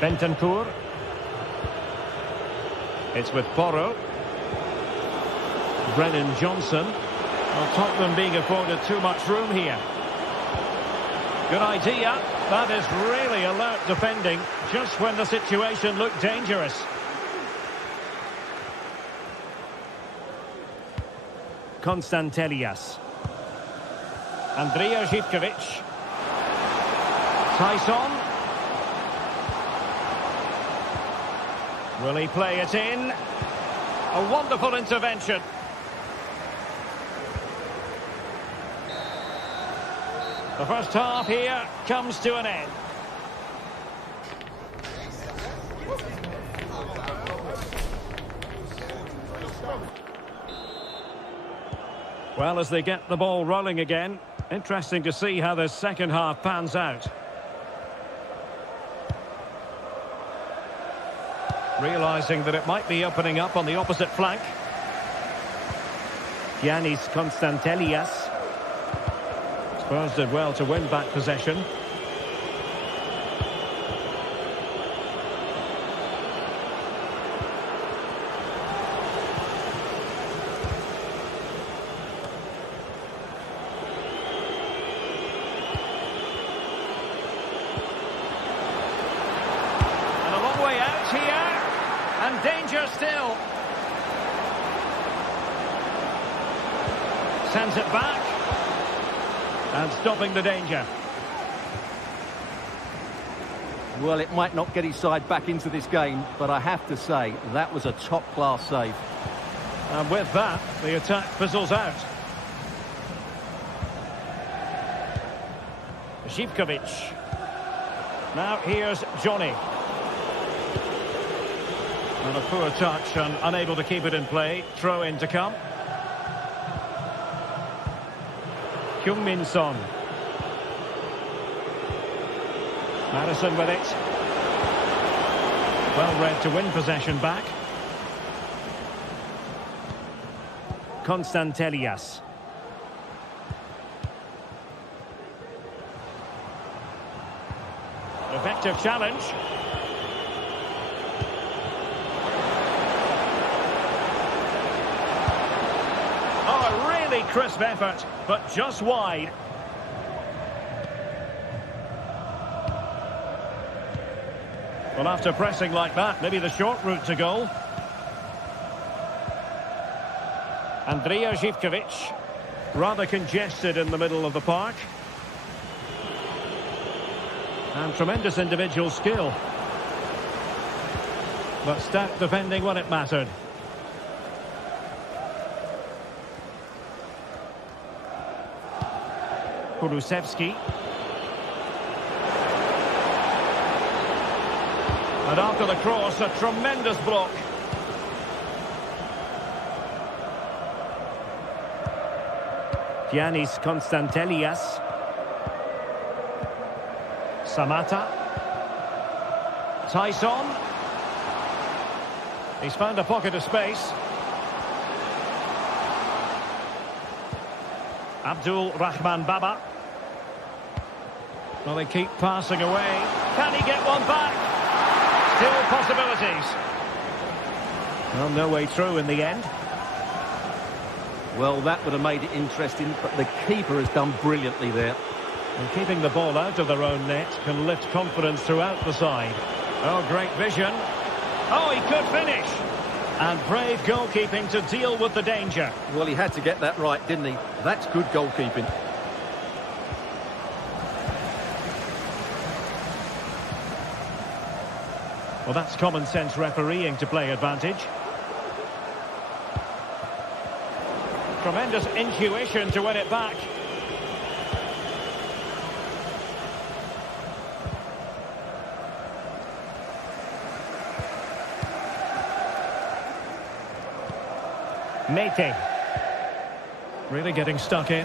Bentancur. It's with Porro. Brennan Johnson. Well, Tottenham being afforded too much room here. Good idea. That is really alert defending, just when the situation looked dangerous. Konstantelias. Andrija Živković. Tyson. Will he play it in? A wonderful intervention. The first half here comes to an end. Well, as they get the ball rolling again, interesting to see how the second half pans out. Realising that it might be opening up on the opposite flank. Giannis Konstantelias. Spurs did well to win back possession. And a long way out here. And danger still. Sends it back. And stopping the danger. Well, it might not get his side back into this game, but I have to say, that was a top-class save. And with that, the attack fizzles out. Živković. Now here's Johnny. And a poor touch and unable to keep it in play. Throw in to come. Heung-min Son. Madison with it. Well read to win possession back. Konstantelias. Effective challenge. Oh, a really crisp effort, but just wide. Well, after pressing like that, maybe the short route to goal. Andrija Živković, rather congested in the middle of the park. And tremendous individual skill. But stout defending when it mattered. Kulusevski. And after the cross, a tremendous block. Giannis Konstantelias. Samata. Tyson. He's found a pocket of space. Abdul Rahman Baba. Well, they keep passing away. Can he get one back? Still possibilities. Well, no way through in the end. Well, that would have made it interesting, but the keeper has done brilliantly there. And keeping the ball out of their own net can lift confidence throughout the side. Oh, great vision. Oh, he could finish. And brave goalkeeping to deal with the danger. Well, he had to get that right, didn't he? That's good goalkeeping. Well, that's common sense refereeing to play advantage. Tremendous intuition to win it back. Mete. Really getting stuck in.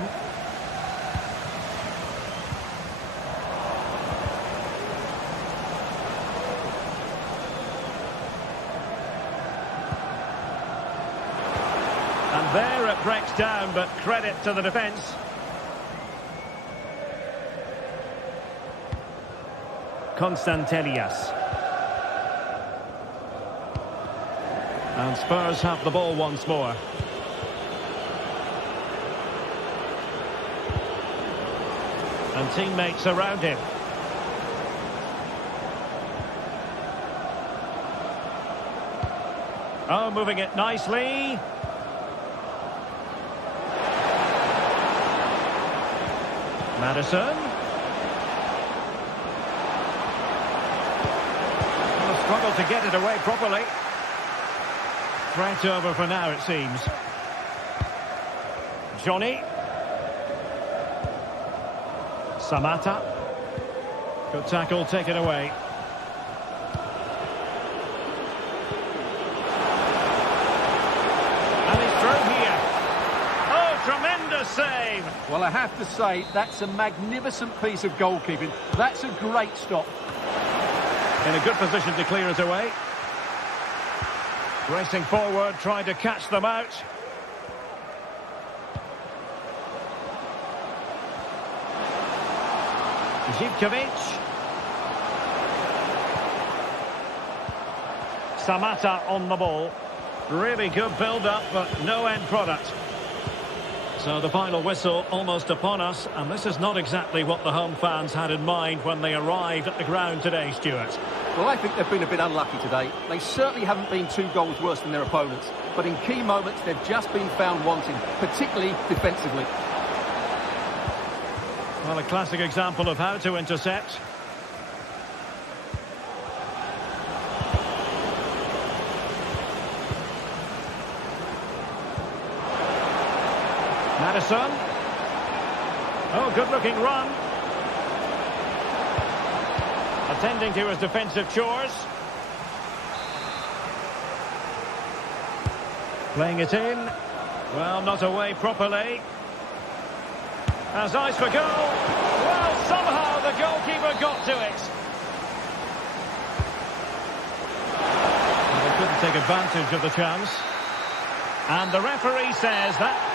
And there it breaks down, but credit to the defence. Constantelias. And Spurs have the ball once more. And teammates around him. Oh, moving it nicely. Madison. Oh, struggled to get it away properly. Threat over for now, it seems. Johnny. Samata. Good tackle, taken away. And he's through here. Oh, tremendous save. Well, I have to say, that's a magnificent piece of goalkeeping. That's a great stop. In a good position to clear it away. Racing forward, trying to catch them out. Zivkovic. Samata on the ball. Really good build-up, but no end product. So the final whistle almost upon us, and this is not exactly what the home fans had in mind when they arrived at the ground today, Stuart. Well, I think they've been a bit unlucky today. They certainly haven't been 2 goals worse than their opponents, but in key moments they've just been found wanting, particularly defensively. Well, a classic example of how to intercept. Madison. Oh, good-looking run. Attending to his defensive chores. Playing it in. Well, not away properly. Has eyes for goal. Well, somehow the goalkeeper got to it. And they couldn't take advantage of the chance. And the referee says that...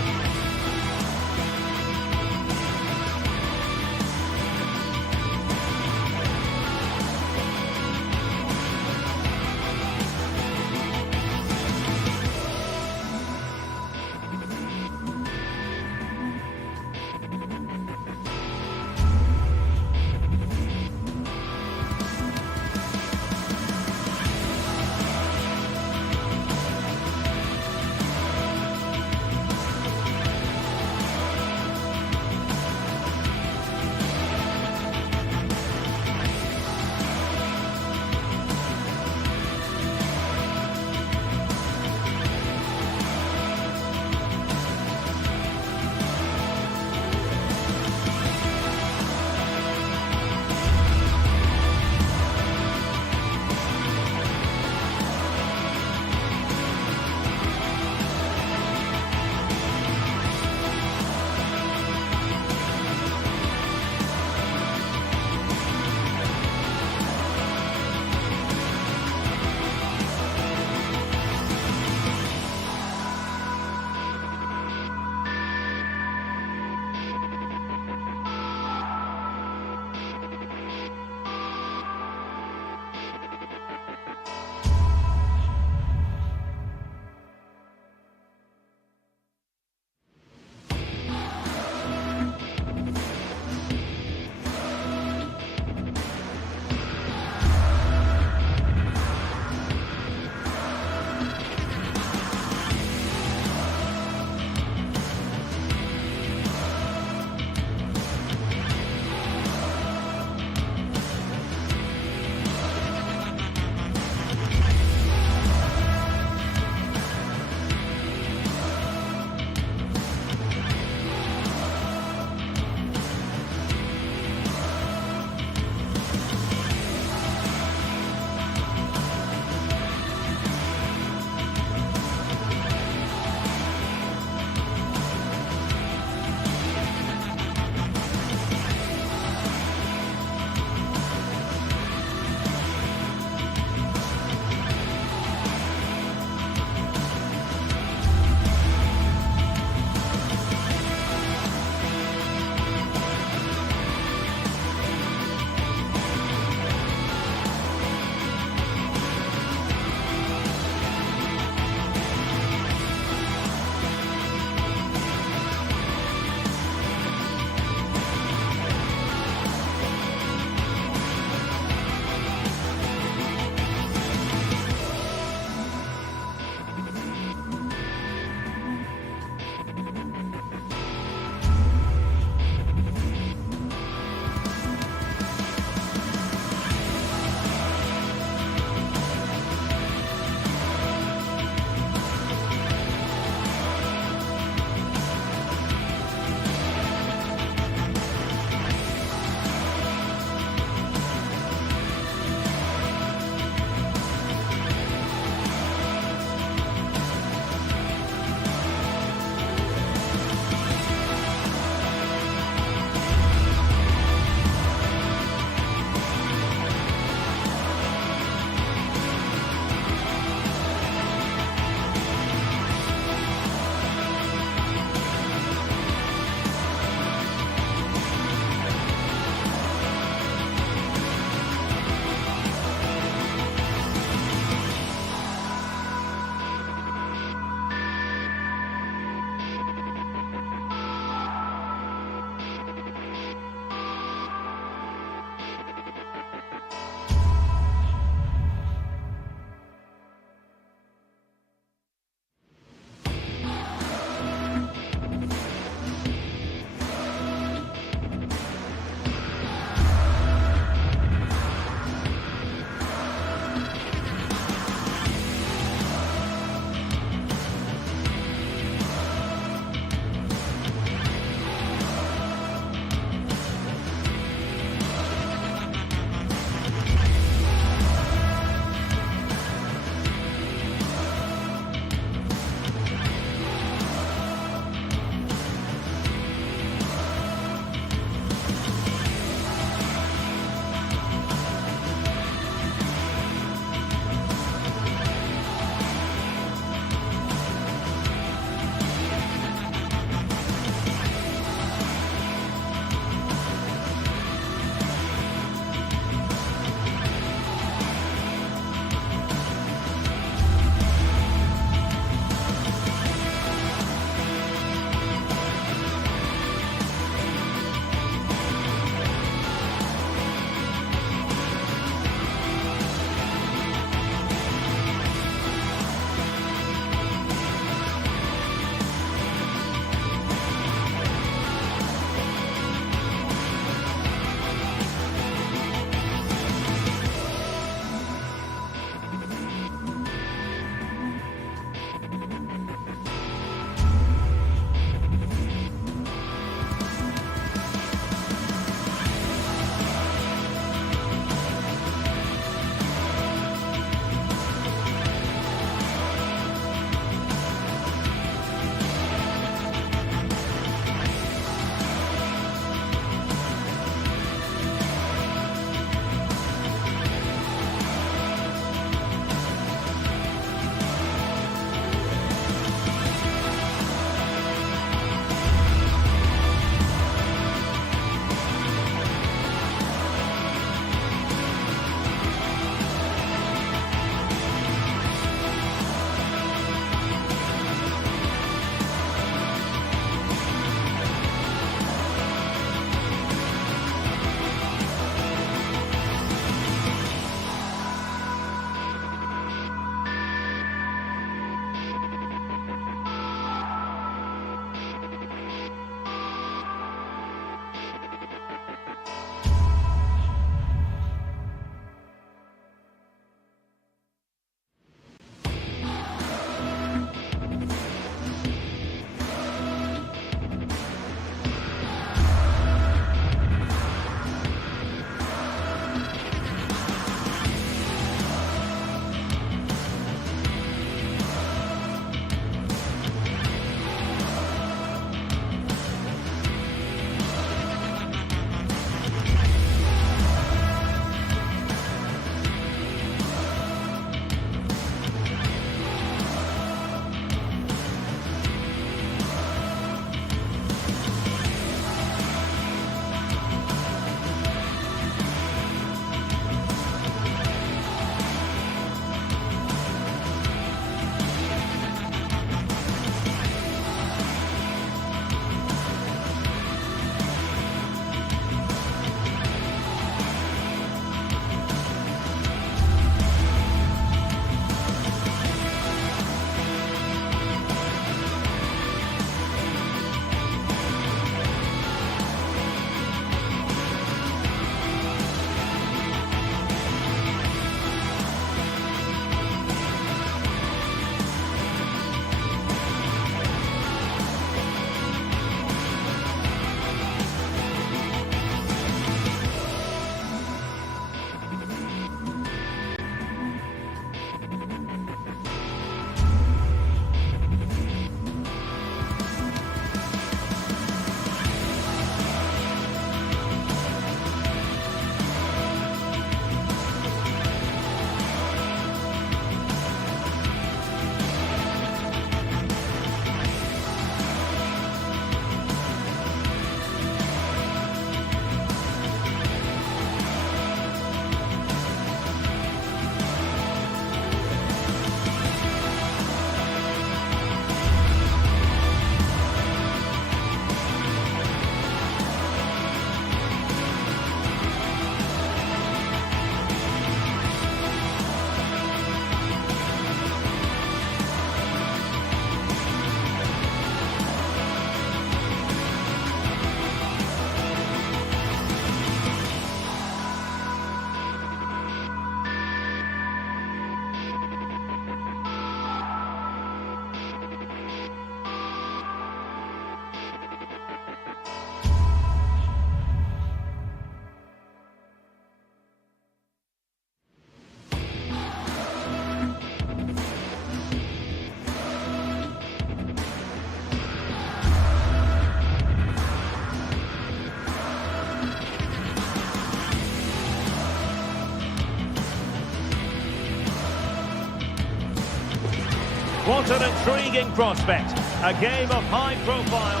What an intriguing prospect. A game of high profile.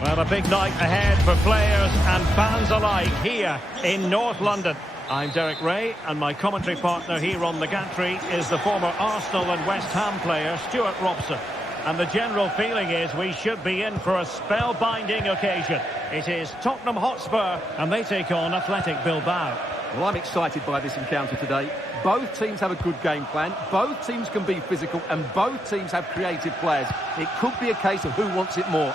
Well, a big night ahead for players and fans alike here in North London. I'm Derek Ray, and my commentary partner here on the gantry is the former Arsenal and West Ham player Stuart Robson. And the general feeling is we should be in for a spellbinding occasion. It is Tottenham Hotspur, and they take on Athletic Bilbao. Well, I'm excited by this encounter today. Both teams have a good game plan, both teams can be physical, and both teams have creative players. It could be a case of who wants it more.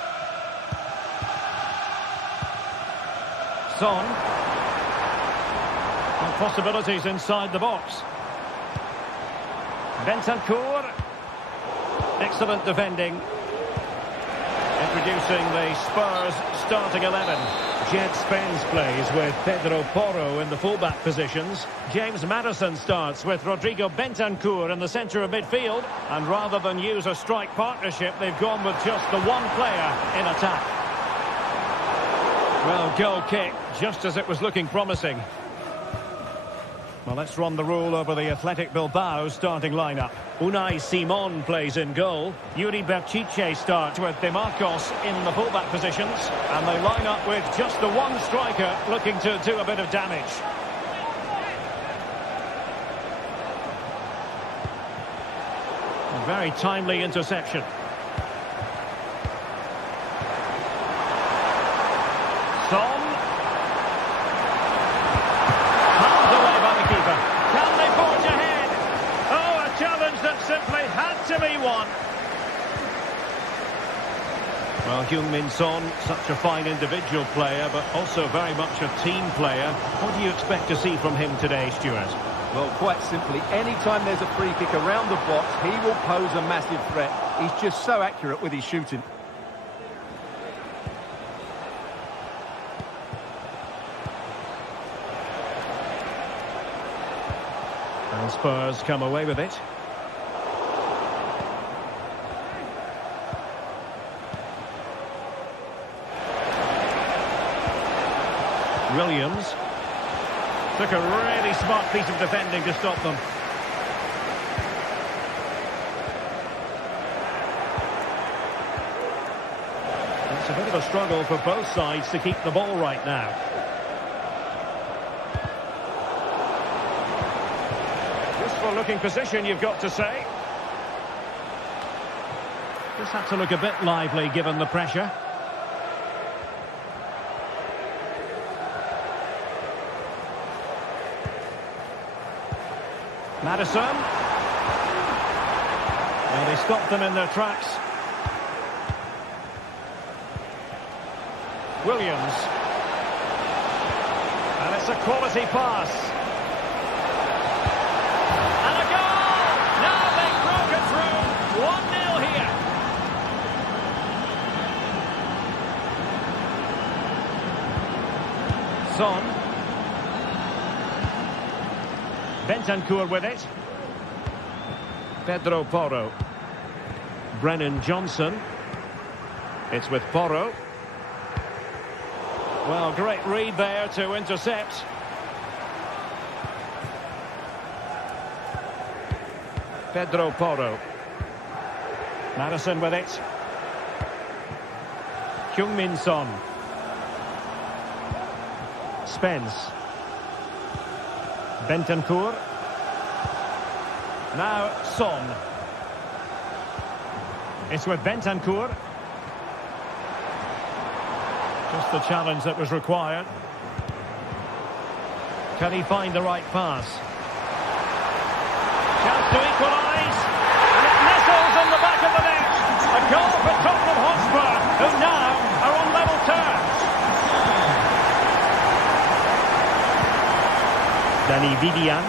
Son. And possibilities inside the box. Bentancur. Excellent defending. Introducing the Spurs starting 11. Jed Spence plays with Pedro Porro in the fullback positions. James Maddison starts with Rodrigo Bentancur in the centre of midfield. And rather than use a strike partnership, they've gone with just the one player in attack. Well, goal kick, just as it was looking promising. Well, let's run the rule over the Athletic Bilbao starting lineup. Unai Simon plays in goal. Yuri Berchiche starts with Demarcos in the fullback positions. And they line up with just the one striker looking to do a bit of damage. A very timely interception. Son. Palmed away by the keeper. Can they forge ahead? Oh, a challenge that simply had to be won. Well, Heung-min Son, such a fine individual player, but also very much a team player. What do you expect to see from him today, Stuart? Well, quite simply, anytime there's a free kick around the box, he will pose a massive threat. He's just so accurate with his shooting. And Spurs come away with it. Williams took a really smart piece of defending to stop them. It's a bit of a struggle for both sides to keep the ball right now. Useful looking position, you've got to say. Just had to look a bit lively given the pressure. Maddison. And they stopped them in their tracks. Williams. And it's a quality pass. And a goal! Now they've broken through. 1-0 here. Son. Bentancur with it. Pedro Porro. Brennan Johnson. It's with Porro. Well, great read there to intercept. Pedro Porro. Maddison with it. Heung-min Son. Spence. Bentancur. Now Son. It's with Bentancur. Just the challenge that was required. Can he find the right pass? Chance to equalise. And it nestles in the back of the net. A goal for Tottenham Hotspur, who now are on level terms. Dani Vidian.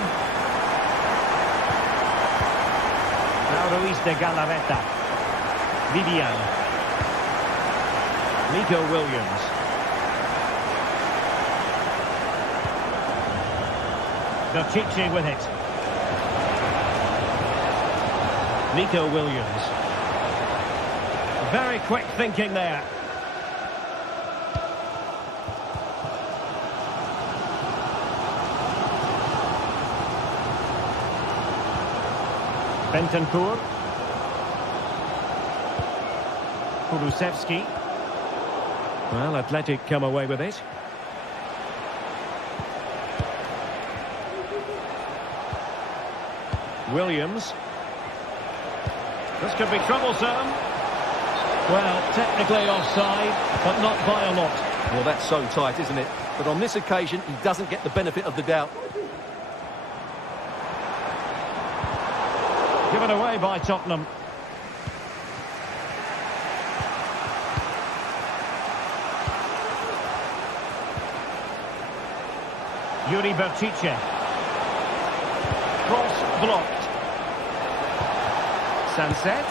Now Ruiz de Galarreta. Vidian. Nico Williams. Berchiche with it. Nico Williams. Very quick thinking there. Bentancur. Kulusevski. Well, Athletic come away with it. Williams. This could be troublesome. Well, technically offside, but not by a lot. Well, that's so tight, isn't it? But on this occasion, he doesn't get the benefit of the doubt. Given away by Tottenham. Yuri Bertice. Cross blocked. Sunset.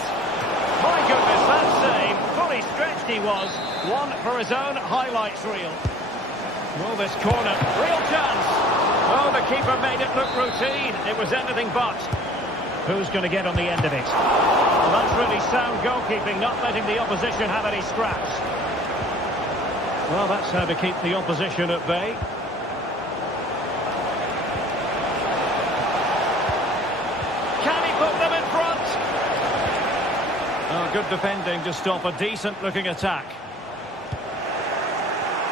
My goodness, that save. Fully stretched he was. One for his own highlights reel. Well, this corner, real chance. Oh, the keeper made it look routine. It was anything but. Who's going to get on the end of it? Well, that's really sound goalkeeping, not letting the opposition have any scraps. Well, that's how to keep the opposition at bay. Can he put them in front? Oh, good defending to stop a decent-looking attack.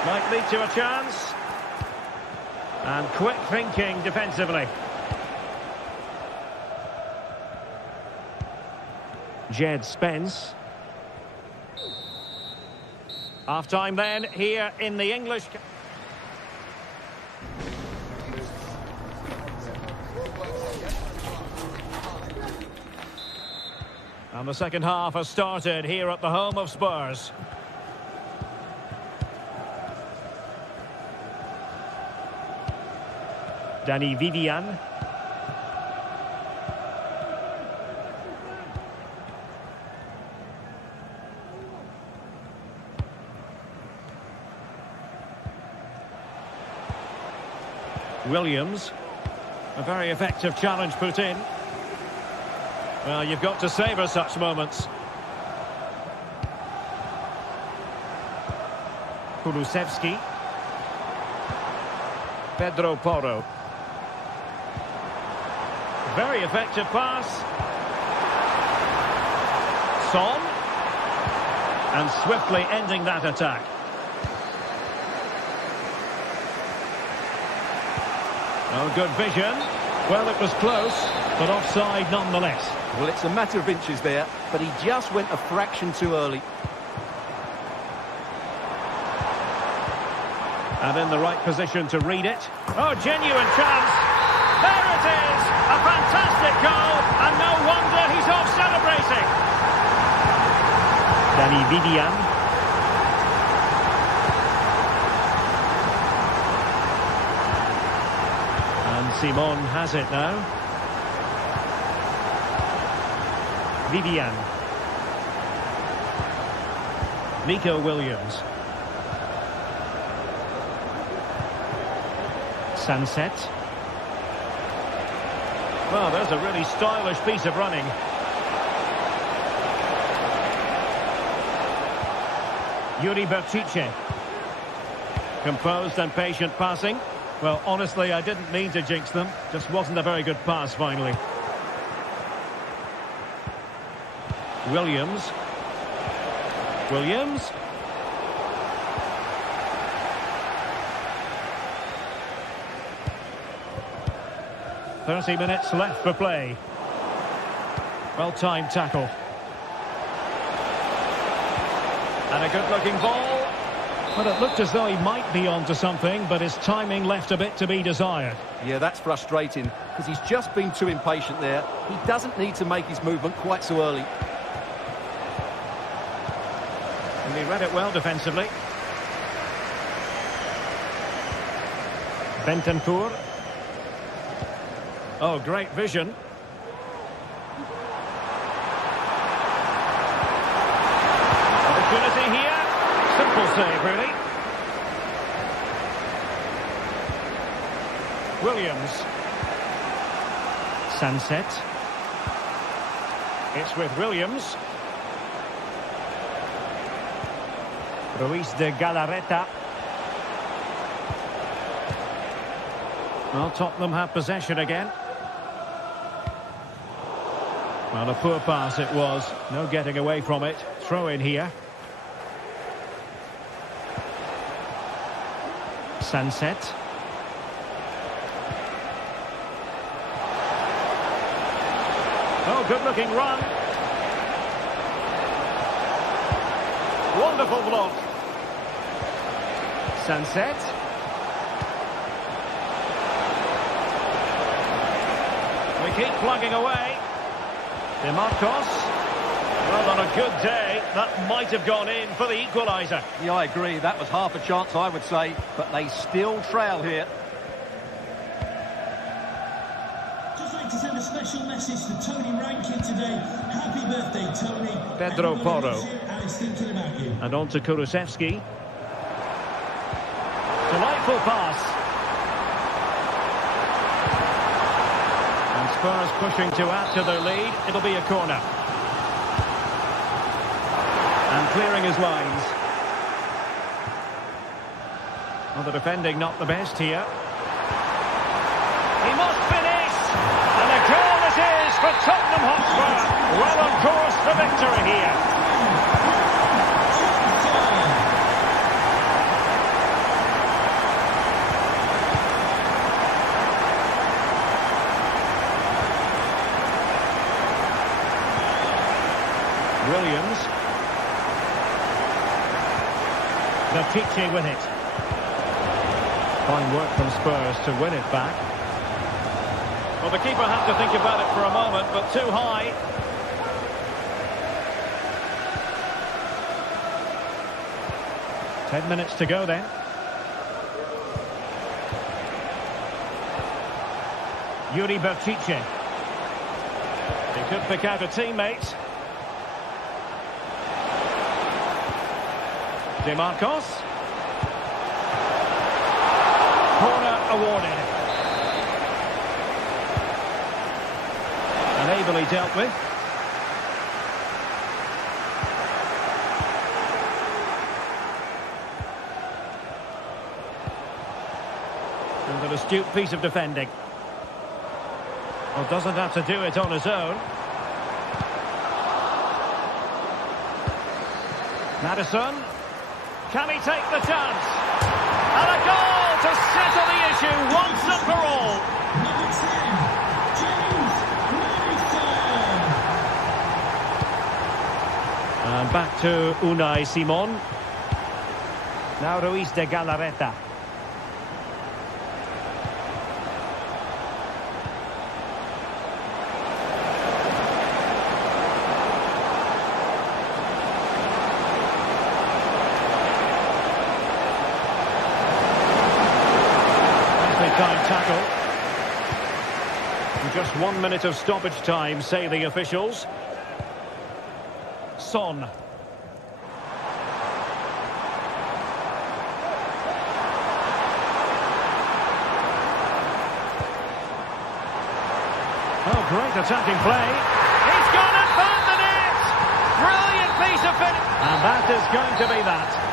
Might lead to a chance. And quick thinking defensively. Jed Spence. Half-time then, here in the English... And the second half has started here at the home of Spurs. Danny Vivian. Williams. A very effective challenge put in. Well, you've got to savour such moments. Kulusevski. Pedro Porro. Very effective pass. Son. And swiftly ending that attack. Oh, good vision. Well, it was close, but offside nonetheless. Well, it's a matter of inches there, but he just went a fraction too early. And in the right position to read it. Oh, genuine chance. There it is. A fantastic goal, and no wonder he's off celebrating. Danny Vivian. And Simon has it now. Vivian. Nico Williams. Sunset. Well, there's a really stylish piece of running. Yuri Bertice. Composed and patient passing. Well, honestly, I didn't mean to jinx them. Just wasn't a very good pass, finally. Williams. Williams. "30 minutes left for play." Well-timed tackle. And a good-looking ball. But it looked as though he might be onto something, but his timing left a bit to be desired. Yeah, that's frustrating, because he's just been too impatient there. He doesn't need to make his movement quite so early. And he read it well defensively. Bentancur. Oh, great vision. Opportunity here. Simple save, really. Williams. Sunset. It's with Williams. Ruiz de Galarreta. Well, Tottenham have possession again. Well, a poor pass it was. No getting away from it. Throw in here. Sunset. Oh, good-looking run. Wonderful block. Sunset. We keep plugging away. DeMarcos. Well, on a good day, that might have gone in for the equaliser. Yeah, I agree. That was half a chance, I would say. But they still trail here. Just like to send a special message to Tony Rankin today. Happy birthday, Tony. Pedro Porro. And he's thinking about you. And on to Kulusevski. Delightful pass. And Spurs pushing to add to their lead. It'll be a corner. And clearing his lines. Well, the defending not the best here. He must finish! And a goal it is for Tottenham Hotspur. Well on course for victory here. Williams. Vertice with it. Fine work from Spurs to win it back. Well, the keeper had to think about it for a moment, but too high. Ten minutes to go then. Yuri Vertice. He could pick out a teammate. DeMarcos. Corner awarded. And ably dealt with. And an astute piece of defending. Well, doesn't have to do it on his own. Maddison. Can he take the chance? And a goal to settle the issue once and for all. Number 10, James Maddison. And back to Unai Simon. Now Ruiz de Galarreta. Time tackle. And just 1 minute of stoppage time, say the officials. Son. Oh, great attacking play. He's gone and found the net! Brilliant piece of finish. And that is going to be that.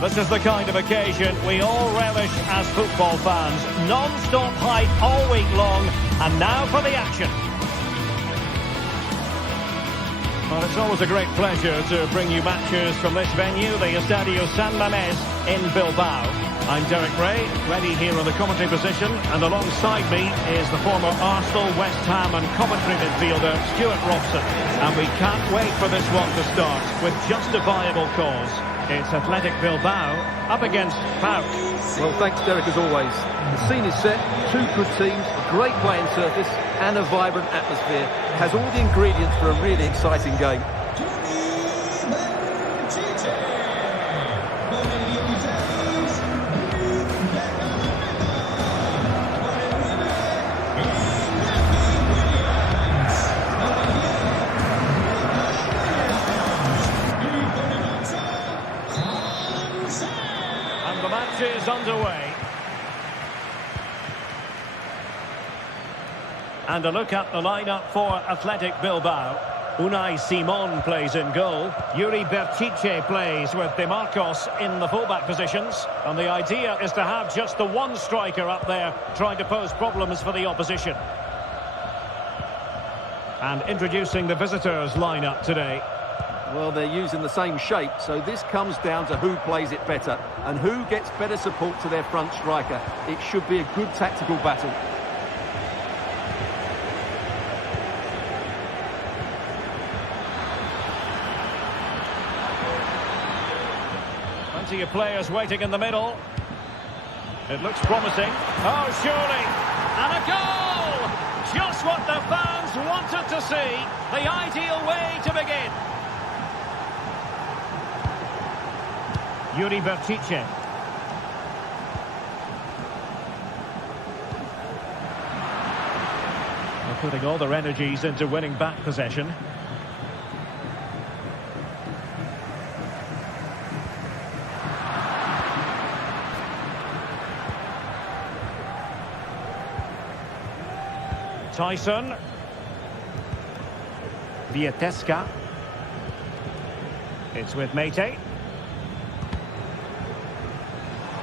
This is the kind of occasion we all relish as football fans. Non-stop hype all week long, and now for the action. Well, it's always a great pleasure to bring you matches from this venue, the Estadio San Mamés in Bilbao. I'm Derek Ray, ready here in the commentary position, and alongside me is the former Arsenal, West Ham and Coventry midfielder Stuart Robson. And we can't wait for this one to start with justifiable cause. It's Athletic Bilbao up against PAOK. Well, thanks, Derek, as always. The scene is set, two good teams, a great playing surface and a vibrant atmosphere. Has all the ingredients for a really exciting game. The match is underway. And a look at the lineup for Athletic Bilbao. Unai Simon plays in goal. Yuri Berchiche plays with De Marcos in the fullback positions. And the idea is to have just the one striker up there trying to pose problems for the opposition. And introducing the visitors' lineup today. Well, they're using the same shape, so this comes down to who plays it better and who gets better support to their front striker. It should be a good tactical battle. Plenty of players waiting in the middle. It looks promising. Oh, surely. And a goal! Just what the fans wanted to see. The ideal way to begin. Yuri Berchiche. They're putting all their energies into winning back possession. Tyson. Vieteska. It's with Mete.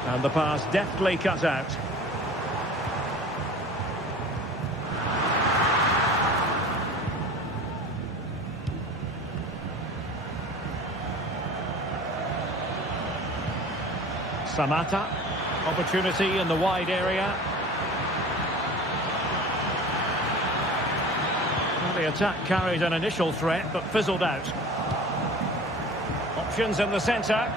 And the pass deftly cut out. Samata. Opportunity in the wide area. Well, the attack carried an initial threat but fizzled out. Options in the centre.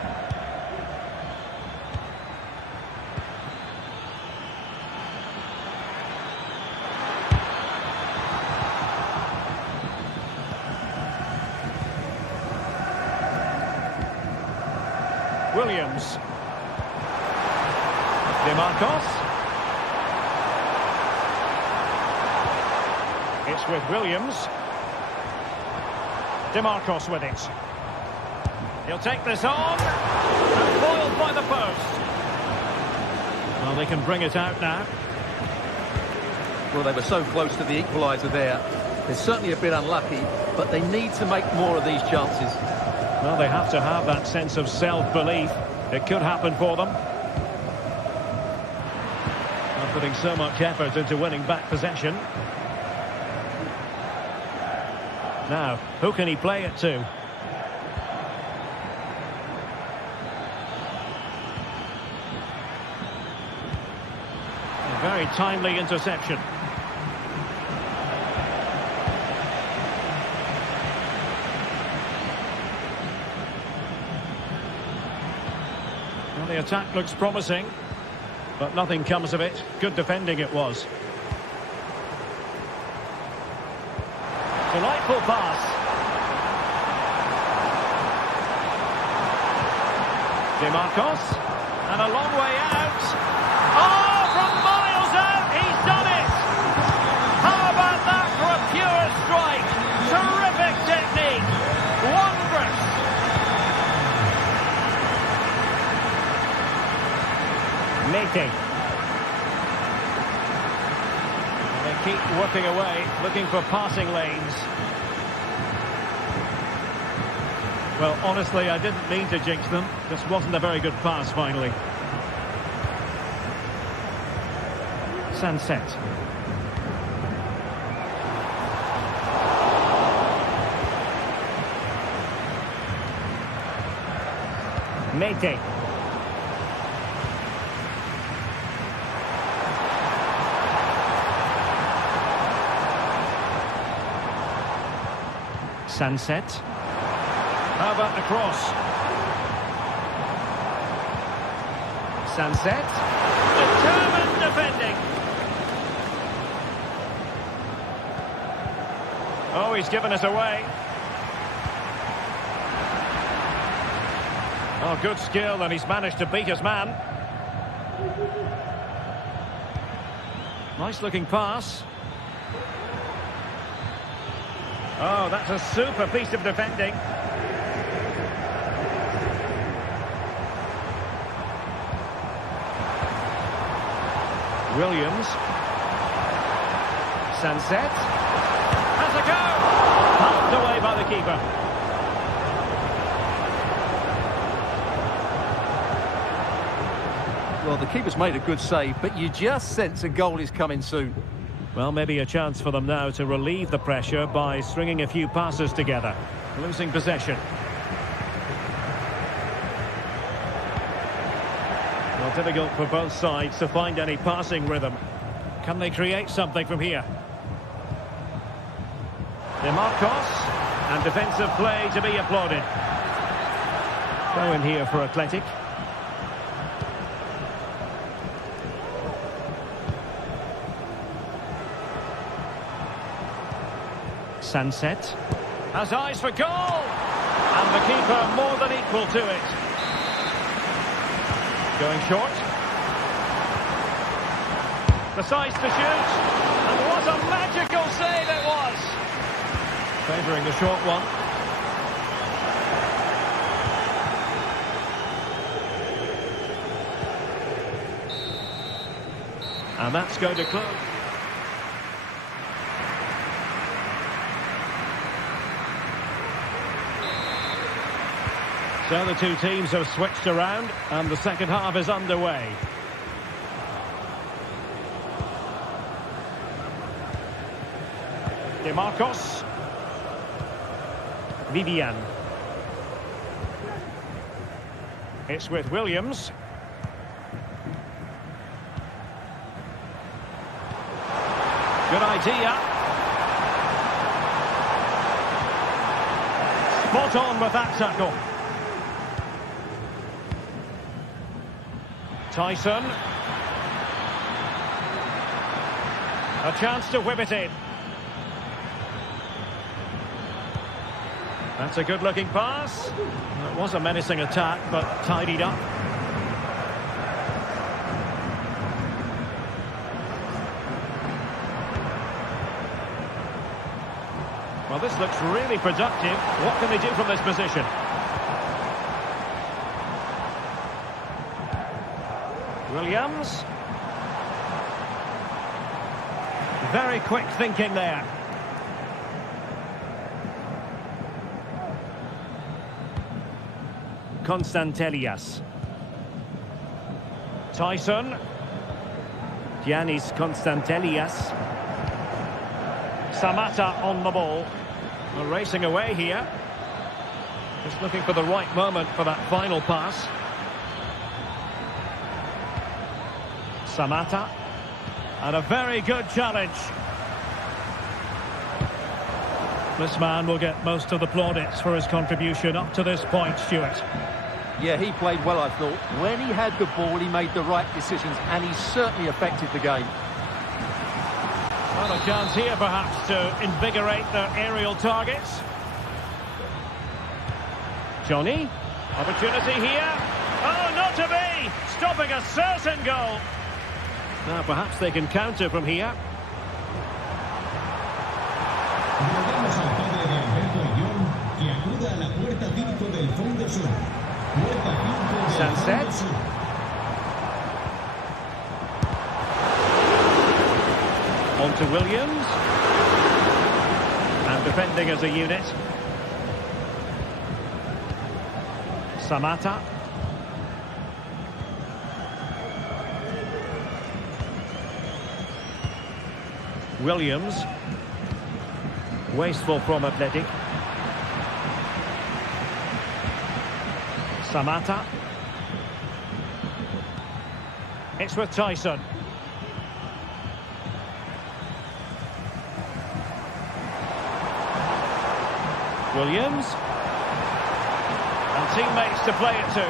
Williams. De Marcos. It's with Williams. De Marcos with it. He'll take this on. And foiled by the post. Well, they can bring it out now. Well, they were so close to the equaliser there. They're certainly a bit unlucky, but they need to make more of these chances. Well, they have to have that sense of self-belief. It could happen for them. Not putting so much effort into winning back possession. Now, who can he play it to? A very timely interception. The attack looks promising, but nothing comes of it. Good defending it was. Delightful pass. De Marcos, and a long way out. Oh, from miles out, he's done it! How about that for a pure strike? Terrific technique. Wondrous. Mete. They keep working away, looking for passing lanes. Well, honestly, I didn't mean to jinx them. Just wasn't a very good pass, finally. Sunset. Mete. Sunset. How about the cross? Sunset. Determined defending. Oh, he's given us away. Oh, good skill, and he's managed to beat his man. Nice looking pass. Oh, that's a super piece of defending. Williams. Sunset. Has a go! Pumped away by the keeper. Well, the keeper's made a good save, but you just sense a goal is coming soon. Well, maybe a chance for them now to relieve the pressure by stringing a few passes together. Losing possession. Well, difficult for both sides to find any passing rhythm. Can they create something from here? DeMarcos, and defensive play to be applauded. Go in here for Athletic. Sunset has eyes for goal, and the keeper more than equal to it. Going short. Decides to shoot, and what a magical save it was. Favouring the short one. And that's going to close. So the two teams have switched around, and the second half is underway. DeMarcos. Vivian. It's with Williams. Good idea. Spot on with that tackle. Tyson. A chance to whip it in. That's a good-looking pass. It was a menacing attack, but tidied up. Well, this looks really productive. What can they do from this position? Williams. Very quick thinking there. Constantelias. Tyson. Giannis Constantelias. Samatta on the ball. We're racing away here. Just looking for the right moment for that final pass. Samatta. And a very good challenge. This man will get most of the plaudits for his contribution up to this point, Stuart. Yeah, he played well, I thought. When he had the ball, he made the right decisions, and he certainly affected the game. Well, a chance here, perhaps, to invigorate their aerial targets. Johnny. Opportunity here. Oh, not to be! Stopping a certain goal. Now, perhaps they can counter from here. Volvemos al padre de Alberto Guión, que acuda a la puerta 5 del fondo sur. Puerta 5 del Sunset. fondo sur. On to Williams. And defending as a unit. Samatta. Williams. Wasteful from Athletic. Samatta. It's with Tyson. Williams. And teammates to play it to.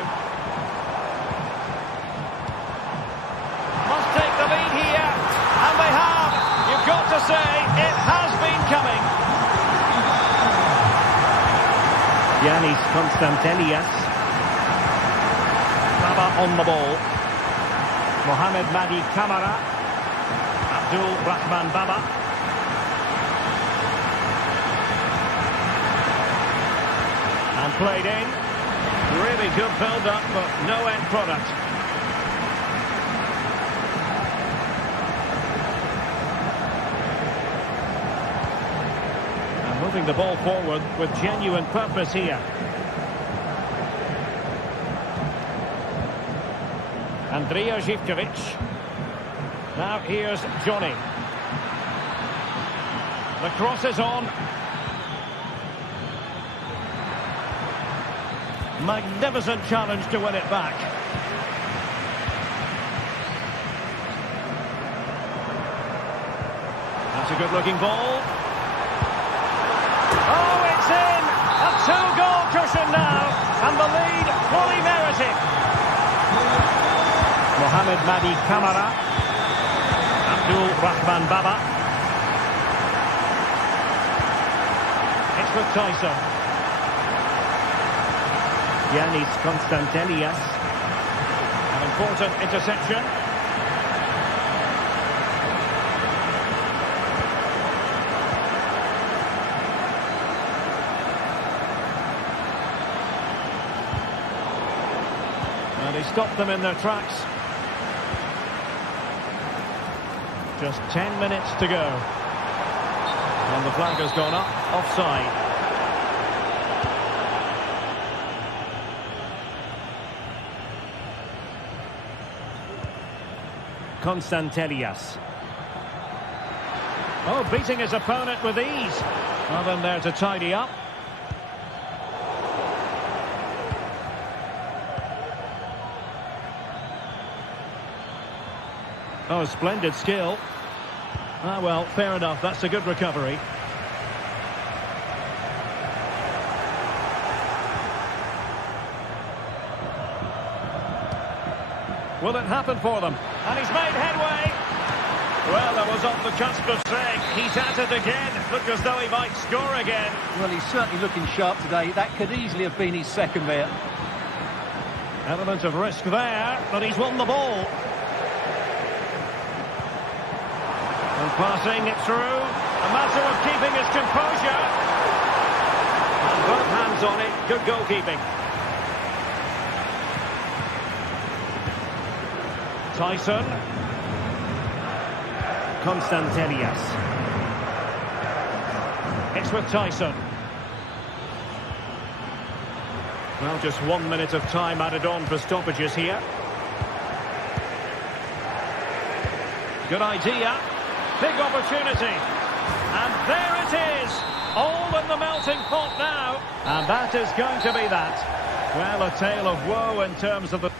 Must take the lead here. And they have. You've got to say, it has been coming. Yanis Constantelias. Baba on the ball. Mohamed Madi Kamara. Abdul Rahman Baba. And played in. Really good build-up, but no end product. And moving the ball forward with genuine purpose here. Andrija Živković. Now here's Johnny. The cross is on. Magnificent challenge to win it back. That's a good-looking ball. Oh, it's in! A two-goal cushion now, and the lead fully merited. Mohamed Madi Kamara. Abdul Rahman Baba. It's with Tyson. Yanis Constantelias. An important interception. And he stopped them in their tracks. Just 10 minutes to go. And the flag has gone up, offside. Constantelias. Oh, beating his opponent with ease. Nothing there to tidy up. Oh, splendid skill. Ah, well, fair enough. That's a good recovery. Will it happen for them? And he's made headway. Well, that was on the cusp of saying he's at it again. Looked as though he might score again. Well, he's certainly looking sharp today. That could easily have been his second there. Element of risk there, but he's won the ball. And passing it through. A matter of keeping his composure. And both hands on it. Good goalkeeping. Tyson. Constantelias. It's with Tyson. Well, just 1 minute of time added on for stoppages here. Good idea. Big opportunity. And there it is. All in the melting pot now. And that is going to be that. Well, a tale of woe in terms of the...